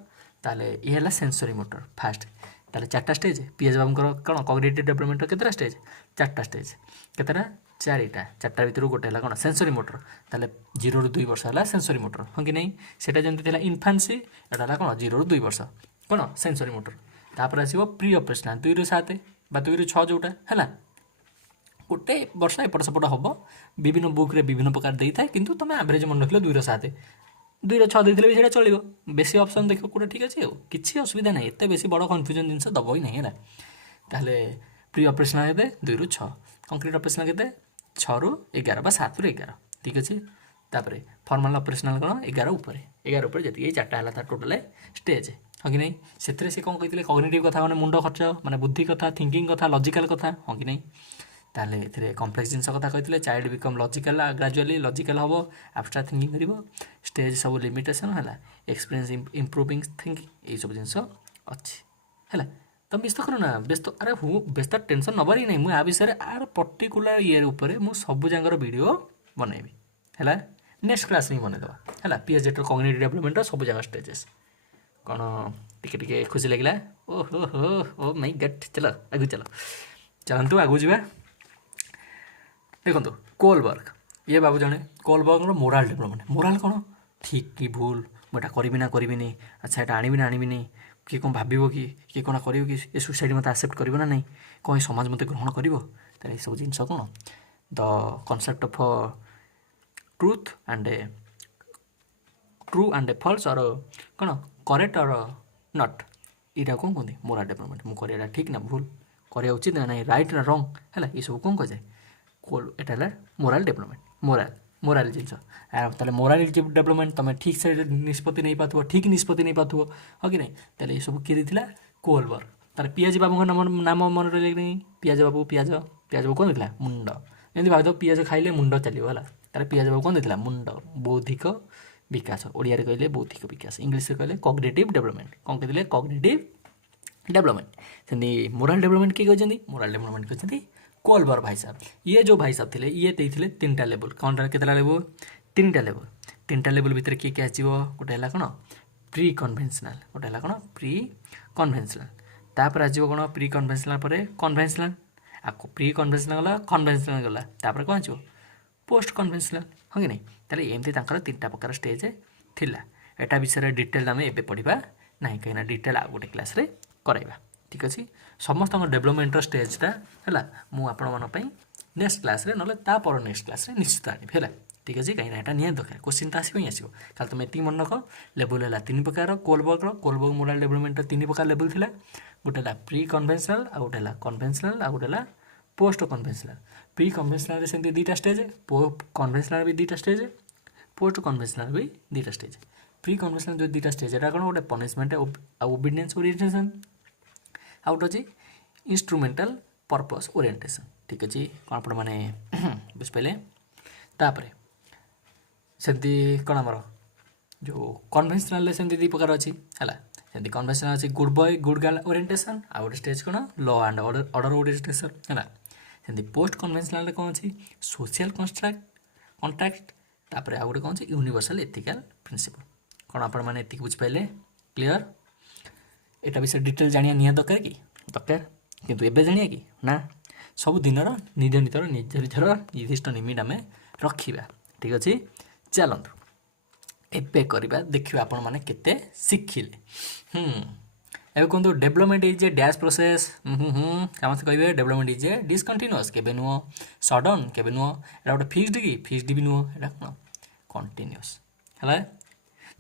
ताले ये है सेंसरी मोटर फास्ट ताले चार्टा स्टेज पीएच बाबूंकर कौन कॉग्निटिव डेवलपमेंट केतरा स्टेज चार्टा स्टेज केतरा चार्टा भितर गोटे है कौन सेंसरी मोटर ताले 0 ରୁ 2 वर्ष है सेंसरी मोटर हाँ कि नहीं सेटा जमी इनफान्सी एटा कौन 0 ରୁ 2 वर्ष कौन सेंसरी मोटर तापर आसो प्री ऑपरेशनल 2 ରୁ 7 बा 2 ରୁ 6 जोटा है गोटे वर्ष एपट सेपट हम विभिन्न बुक्रे विभिन्न प्रकार दे था कि तुम एवरेज मन रख 2 ରୁ 7 2 ରୁ 6 देते भी चलो बेसी ऑप्शन देख कौटे ठीक अच्छे किसी असुविधा नहीं एत बेसी बड़ कन्फ्यूजन जिन दब ही नहीं है ताहले प्री ऑपरेशनल के 2 ରୁ 6 कंक्रीट ऑपरेशनल के 6 ରୁ 11 बा 7 ରୁ 11 ठीक अच्छे तापर फॉर्मल ऑपरेशनल कौन 11 ऊपर जी चार्टा है टोटाल स्टेज हाँ कि नहीं से कौन कहते कॉग्निटिव कथा मैंने मुंड खर्च माने बुद्धि कथा थिंकिंग कथा लॉजिकल कथा हाँ कि नहीं ताहले ए कम्प्लेक्स जिन कथा कहते child become logical gradually logical हम एब्स्ट्रैक्ट थिंकिंग कर स्टेज सब लिमिटेशन है एक्सपीरियंस इंप्रूविंग थिंकिंग ये सब जिन अच्छी है तुम व्यस्त कर ना व्यस्त अरे हूँ व्यस्त टेंशन नबार ही नहीं मुझे विषय आर पर्टिकुलर ये मैं सब जाकर वीडियो बनैबी है नेक्स्ट क्लास में बनईदेवा है पीएचडी कॉग्निटिव डेवलपमेंट सब जगह स्टेजेस कौन टिके खुशी लगे ओहो हो ओ माय गॉड चलो आगु चलतु आगु जा देखो कोलबर्ग ये बाबू जड़े कोलबर्ग मोराल डेवलपमेंट मोराल कौन ठीक कि भूल मुझे करी ना करी अच्छा यहाँ आनी ना आनी किए कौन भाव कि किए कौन कर ये सोसाइटी मत आक्सेप्ट कर ना नहीं कौन समाज मत ग्रहण कर सब जिन कौन the concept of truth and false और कौन करेक्ट और नॉट यहाँ कौन कहते मोराल डेवलपमेंट मुझे ठीक ना भूल करा उचित ना नहीं राइट ना रंग है ये सब कौन कहुए एटा मोराल डेवलपमेंट मोराल जिन ताले मोराल डेवलपमेंट तुम ठीक से निष्पत्ति नहीं पाथो ठीक निष्पत्ति नहीं पाथो हाँ कि नहीं ताले ये सब किए देता कोलबर्ग तार पियाजी बाबू नाम मन रही नहीं पियाज बाबू कौन देता मुंड एमती भाव पियाज खाइले मुंड चलो है तार पियाज बाबू कौन देता मुंड बौद्धिक विकास ओडिया कहले बौद्धिक विकास इंग्लीश कहले कॉग्निटिव डेवलपमेंट कौन कहते कॉग्निटिव डेवलपमेंट सेमती मोराल डेवलपमेंट किए कहते मोराल डेवलपमेंट कहते कोलबर्ग भाई साहब ये जो भाई साहब थे ये देते 3टा लेवल कौन केतला लेवल 3टा लेवल भितर किए आसो गोटे है कौन प्री कन्वेन्शनल गोटे है कौन प्री कन्वेन्शनल तापर आसो कौन प्री कन्वेन्शनल पर कन्वेन्शनल आपको प्री कन्वेन्शनल गला कन्वेन्शनल गला तापर कौन आसो पोस्ट कन्वेन्शनल हाँ कि नहीं ताले एमती 3टा प्रकार स्टेज थिला एटा विषय डिटेल आम एबे पढ़ा ना कहीं डिटेल आ गोटे क्लास रे कराइबा ठीक अच्छे समस्त डेवलपमेंट स्टेजटा है मुझे नेक्स्ट क्लास रे ना तापर नेक्स्ट क्लास रे निश्चित आनी है ठीक अच्छे कहीं यहाँ निहत दरकार क्वेश्चन तो आसो ही आसो खाली तुम ये मन रख लेवल है 3 प्रकार कोलबर्ग मोराल डेवलपमेंट 3 प्रकार लेवल थिला गोटे है प्री कन्वेन्शनल आ गोटे है कन्वेन्शनल आ गोटे है पोस्ट कन्वेन्शनल प्री कन्वेन्शनल से 2टा स्टेज कन्वेन्शनल भी 2टा स्टेज पोस्ट कन्वेन्शनल भी 2टा स्टेज प्री कन्वेन्शनल जो 2टा स्टेज एटा कौन गोटे पनिशमेंट ओबिडियंस ओरिएंटेशन आ गोटे अच्छी इंस्ट्रुमेंटाल पर्पस ओरिएंटेशन ठीक अच्छे कौन आप मैंने बुझिपारे तापर सेमती कौन आमर जो कन्वेन्शनल सेमती 2 प्रकार अच्छी है सेमती कन्वेन्शनल अच्छी good boy good girl orientation आ गोटे स्टेज कौन लॉ एंड ऑर्डर ओरिएंटेशन है सेमती पोस्ट कन्वेन्शनल कौन अच्छी सोशल कॉन्ट्रैक्ट तापर आ गोटे कौन अच्छी यूनिवर्सल एथिकल प्रिंसिपल कौन आप मैंने ये बुझिपारे क्लीयर एटा विषय डिटेल जानिया निया दरकार कि दरकार किंतु एबे जानिया कि ना सब दिन निज निजर निर्दिष्ट लिमिट आम रखा ठीक अच्छे चलतु एबे करवा देखिए आपण मैंने केते शिखिले एबे कहतु development is a dash process समस्त कहे डेवलपमेंट इज ए डिसकंटिन्यूअस केबे नुह सडन केबे नुह एटा गोटे फिक्सड भी नुह एटा कौन कंटिन्यूअस है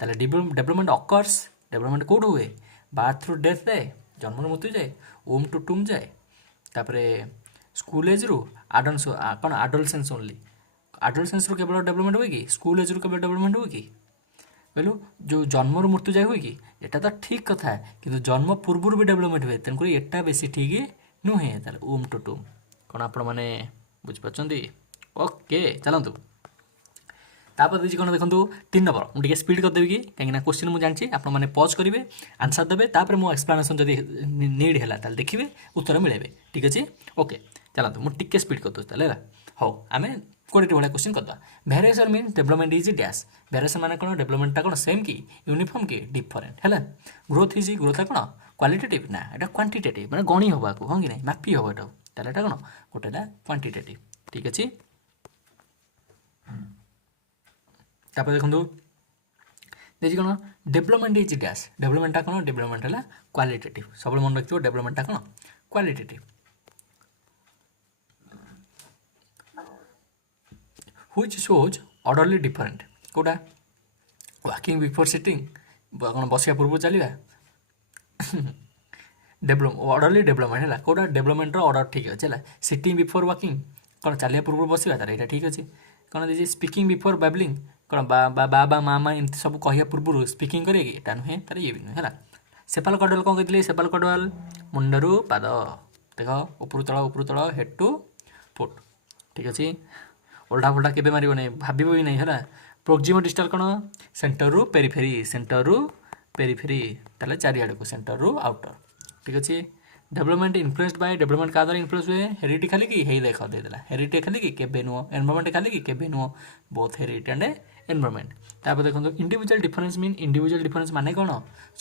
ताले डेवलपमेंट अकर्स डेवलपमेंट कौट हुए बार्थ थ्रू डेथ जाए जन्म मृत्यु जाए ओम टू टूम जाए तापरे स्कूल एज रु कौन आडोलसेंस ओनली आडोलसेंस केवल डेवलपमेंट हुए कि स्कूल एज रु केवल डेवलपमेंट हुए कि कहलु जो जन्म मृत्यु जाए हुए कि एटा तो ठीक कथा कि जन्म पूर्व भी डेवलपमेंट हुए तेणुक एटा बेसी ठीक नुहे ताले ओम टू टूम कौन आप बुझिपार ओके चलतु तापर दीजिए कौन देखो 3 नंबर मुझे स्पीड करदेवी कि कहीं क्वेश्चन मुझे जानची आपने पज करेंगे आंसर देवे तापर मो एक्सप्लेनेशन जब नीड है देखिए उत्तर मिले ठीक अच्छे ओके चलतु मुझे टिके स्पीड करदे है हाँ आम कोड़े भाया क्वेश्चन करदा variation mean development is dash variation माने कौन डेवलपमेंटा कौन सेम कि यूनिफॉर्म कि डिफरेंट है ग्रोथ इज ग्रोथ कौन क्वालिटेटिव ना एटा क्वांटिटेटिव माने गणी हवा को हाँ कि नहीं मापी हवा एटा ताले एटा कौन गोटेटा क्वांटिटेटिव ठीक अच्छे तापर देखो देखिए कौन डेवलपमेंट इज डैश डेवलपमेंटा कौन डेवलपमेंट है क्वालिटेटिव सब मन रखिए डेवलपमेंटा कौन qualitative which shows orderly different कोटा walking before sitting कौन बसिया पूर्व चलवा डेवलप orderly development है कोटा डेवलपमेंट ऑर्डर ठीक अच्छे है सिटिंग बिफोर वॉकिंग कौन चलिया पूर्व बसवा तार यहाँ ठीक अच्छे कौन देखिए स्पीकिंग बिफोर बाबलिंग कौन बाबा मामा एमती सब कह पूर्व स्पीकिंग करेगी एटा नुहे तार ये भी नुहे है सेपाल कडल कौन कहते सेपाल कडल मुंडरू पाद देख उपरू तल हेड टू फुट ठीक अच्छे ओल्टा फोल्टा केबे मारिबो नहीं भाबिबो भी नहीं है प्रोक्सिमो डिस्टल कौन सेंटर रु पेरिफेरी ताले चारिआड़ को सेंटर रु आउटर ठीक अच्छे डेवलपमेंट इन्फ्लुएंस्ड बाय डेवलपमेंट का द्वारा इन्फ्लुएंस हुए हेरिडिटी खाली कि हेई देख देदेला हेरिडिटी खाली कि केबे नुह एनवायरनमेंट खाली कि केबे नुह बोथ हेरिडिटी एंड एनवायरनमेंट तापर देखो individual difference mean individual difference माने कौन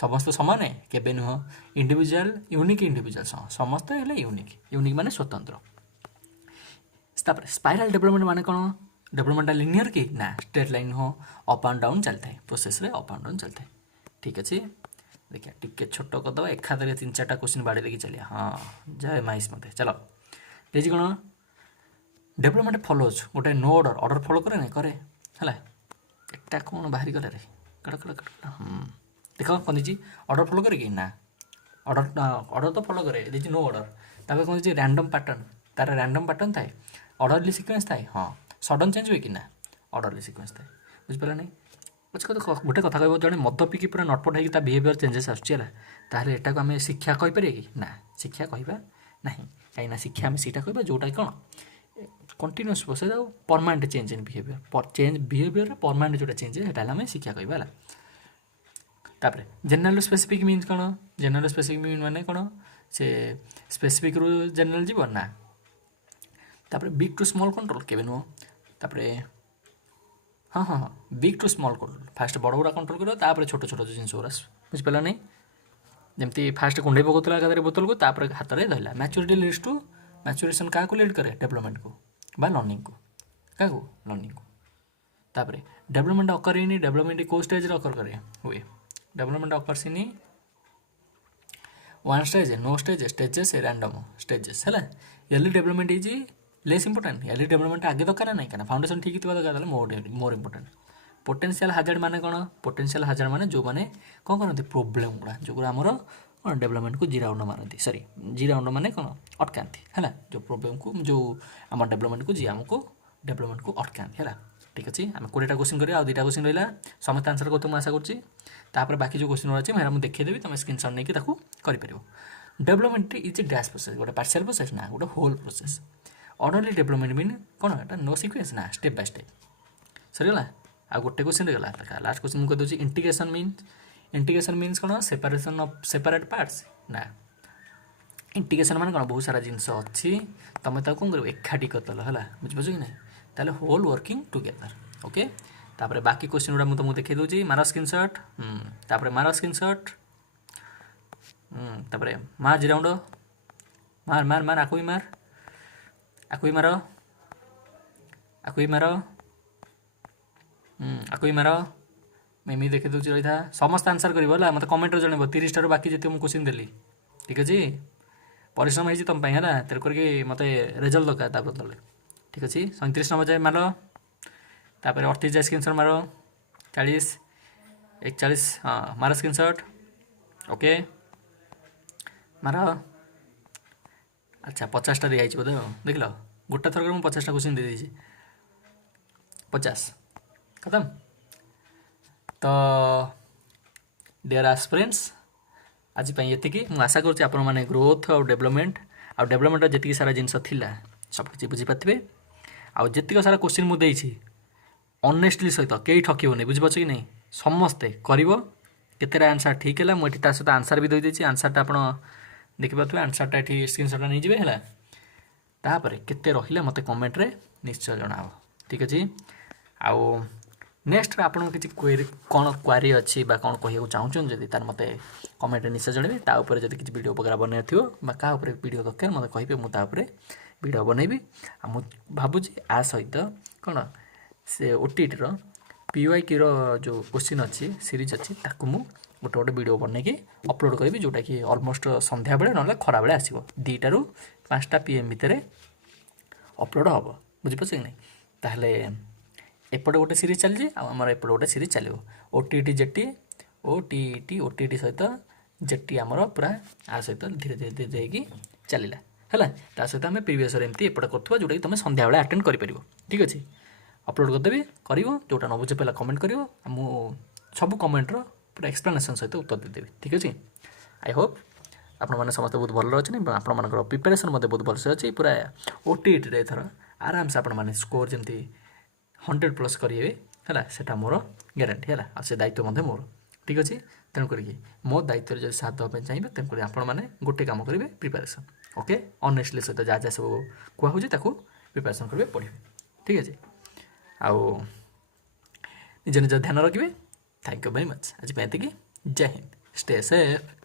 समस्त समान है केबे नुह इंडिविजुअल यूनिक इंडिविजुअल समस्त है यूनिक माने स्वतंत्र स्पाइराल डेवलपमेंट माने कौन डेवलपमेंट लिनियर कि ना स्ट्रेट लाइन हो अप एंड डाउन चलता है प्रोसेस रे अप एंड डाउन चलता है ठीक अच्छे देखिए टिके छोट करदे एक खाते 3-4टा क्वेश्चन बाड़े देखिए चलिए हाँ जय माइस मत चलो देखिए कौन डेवलपमेंट फॉलोज गोटे नो ऑर्डर फॉलो करे नहीं करे है एटा कौन बाहरी गले रे कड़ देख कौन दीजिए ऑर्डर फॉलो करे कि ना ऑर्डर तो फॉलो करे दीजिए नो ऑर्डर तापर कौन दीजिए रैंडम पैटर्न तार रैंडम पैटर्न थाए ऑर्डरली सीक्वेंस थाए हाँ सडन चेंज हुए कि ना ऑर्डरली सीक्वेंस थाए बुझिपारा नहीं पछे गोटे कथा कह जड़े मद पिकी पूरा नटपट होगी बिहेवियर चेंजेस आसला एटा को आम शिक्षा कहीपर कि ना शिक्षा कहवा ना कहीं शिक्षा आम सीटा कह जोटा कौन कंटिन्यूअस प्रोसेस आउ permanent change in behaviour behaviour permanent जोटा चेंज है आम शिक्षा कहवा तापर जेनरल स्पेसिफिक मीन्स कौन जेनरल स्पेसिफिक मीन माने कौन से स्पेसिफिक रु जेनरल जीव ना तापर बिग टू स्मॉल कंट्रोल केबे नुह तापर हाँ big to small control fast बड़ गुड़ा कंट्रोल कर छोट छोट जिन गुरा बुझिपारा नहीं जमती फास्ट कुंडे पकाला एकाधे बोतल को तापर हाथ में धरला मैच्योरिटी लीड्स टू मैच्योरेशन क्या लीड करे डेवलपमेंट को बा लर्निंग को क्या लर्निंग को तापर डेवलपमेंट अकर इन डेवलपमेंट कौ स्टेज अकर करे हुए development occurs in one stage no stages random stages है early development is less important early development आगे दरकार ना क्या फाउंडेशन ठीक थी दरकार मोर इंपोर्टेंट पोटेंशियल हाजार्ड माने कौन पोटेंशियल हाजार्ड माने जो मैंने कौन करते प्रोब्लेम गुड़ा जो आमर डेवलपमेंट को जीराउंड मारती सॉरी जीराउंड माने कौन अटकाती है जो प्रोब्लेम को जो आम डेवलपमेंट को जी आमको डेवलपमेंट को अटकाती है ठीक अच्छे आम 20टा क्वेश्चन करें 2टा क्वेश्चन रहा समस्त आंसर करते मुझे आशा करुँच बाकी जो क्वेश्चन अच्छे मैं देखदेवी तुम स्क्रीनशॉट नहीं कर डेवलपमेंट इज डैश प्रोसेस गोटे पार्शियल प्रोसेस ना गोटे whole process orderly development mean कौन एटा नो सिक्वेंस ना स्टेप बाय स्टेप सरीगला आ गोटे क्वेश्चन देगला लास्ट क्वेश्चन मुझे कहूँ इंटीग्रेशन मीन्स कौन सेपरेशन ऑफ सेपरेट पार्ट्स ना इंटीग्रेशन माने कौन बहुत सारा जिनस अच्छी तुम ताको कौन कर एकाठी करदेल है बुझिपार कि ना ताले होल वर्किंग टुगेदर ओके तापर बाकी क्वेश्चन गुड़ा मुझे तुमको देखा दूसरी मार स्क्रीनशॉट तापर मार स्क्रीनशॉट तापर मार जिराउंड मार मार मार आको भी मार मैं देखी दूसरी रही था समस्त आंसर कर मत कमेंट जनइब 30 रू बाकी जिते मुझे क्वेश्चन देली ठीक अच्छे परिश्रम है तुम है तेरे करके मत रेजल्ट दरकार ता बदल ठीक अच्छे 37 नंबर जाए मार तापर 38 जाए स्क्रीनशॉट मार 40 41 हाँ मार स्क्रीनशॉट ओके मार अच्छा 50टा दिखाई बोधे देख लो गोटे थरक मुझे 50टा क्वेश्चन दे दी 50 खत्म तो डियर एस्पिरेंट्स आज ये मुझे आशा करुँच आपण मैंने ग्रोथ और डेवलपमेंट जी सारा जिनस थिला सब किसी बुझीपारे आउ जी सारा क्वेश्चन मुझे ऑनेस्टली सहित कई ठकबनी बुझीपार कि नहीं समस्ते कर केतेटा आंसर ठीक है मुझे सहित आंसर भी देदेছি आंसरटा आप देखिपे आंसरटा ये स्क्रीनशॉट नहीं जाए है तापर केते रहिले मते कमेंट रे निश्चय जनाब ठीक अच्छे आउ नेक्स्ट आपन किसी क्वेरी कौन क्वारी अच्छी बा कौन कहू चाहूँ जदि तार मते कमेंट निश्चय जनइबे ता ऊपर जदि किसी वीडियो वगैरह बनै थियो बा का ऊपर वीडियो दरकार मते कहिबे मु ता ऊपर वीडियो बनैबी आ मु भाबुची आ सहित कौन से ओटीटी रो पीवाईक्यू रो जो क्वेश्चन अच्छी सीरीज अच्छी ताकू मु गोटे गोटे वीडियो बनैकी अपलोड करी जोटा कि ऑलमोस्ट संध्या बेले ना खरा बेले आसीबो 2टा रू 5टा PM भितर अपलोड हम बुझीपार कि नहीं ताहले एपटे गोटे सीरीज चलती आमर एपटे गोटे सीरीज चलो ओटीटी जेटी ओटीटी सहित जेटी आमर पूरा आ सहित धीरे धीरे धीरे धीरे चलला है ता सहित आम प्रिवियस एमती एपटे कर जोटा कि तुम संध्या बेले अटेंड कर ठीक अच्छे अपलोड करदेवी कर जोटा न बुझे पहला कमेंट कर सब कमेंटर पूरा एक्सप्लेनेशन सहित उत्तर देदेवी ठीक अच्छे आई होप आपण मैंने समस्त बहुत भल अच्छे आपर प्रिपेरेसन बहुत भलसे अच्छी पूरा ओटीटी एथर आराम से आपण स्कोर जमी 100+ करेंगे है सेटा मोर ग्यारंटी है आ से दायित्व मोर ठीक अच्छे तेणुक मो दायित्व जब साथ देवाई चाहिए तेणुक आपने गोटे काम करेंगे प्रिपेरेसन ओके ऑनेस्टली सहित जहाँ जहाँ सब कहूँ प्रिपेरेसन करेंगे पढ़े ठीक अच्छे आउ निज निज ध्यान रखिए थैंक यू वेरी मच आज एति जय हिंद स्टे सेफ।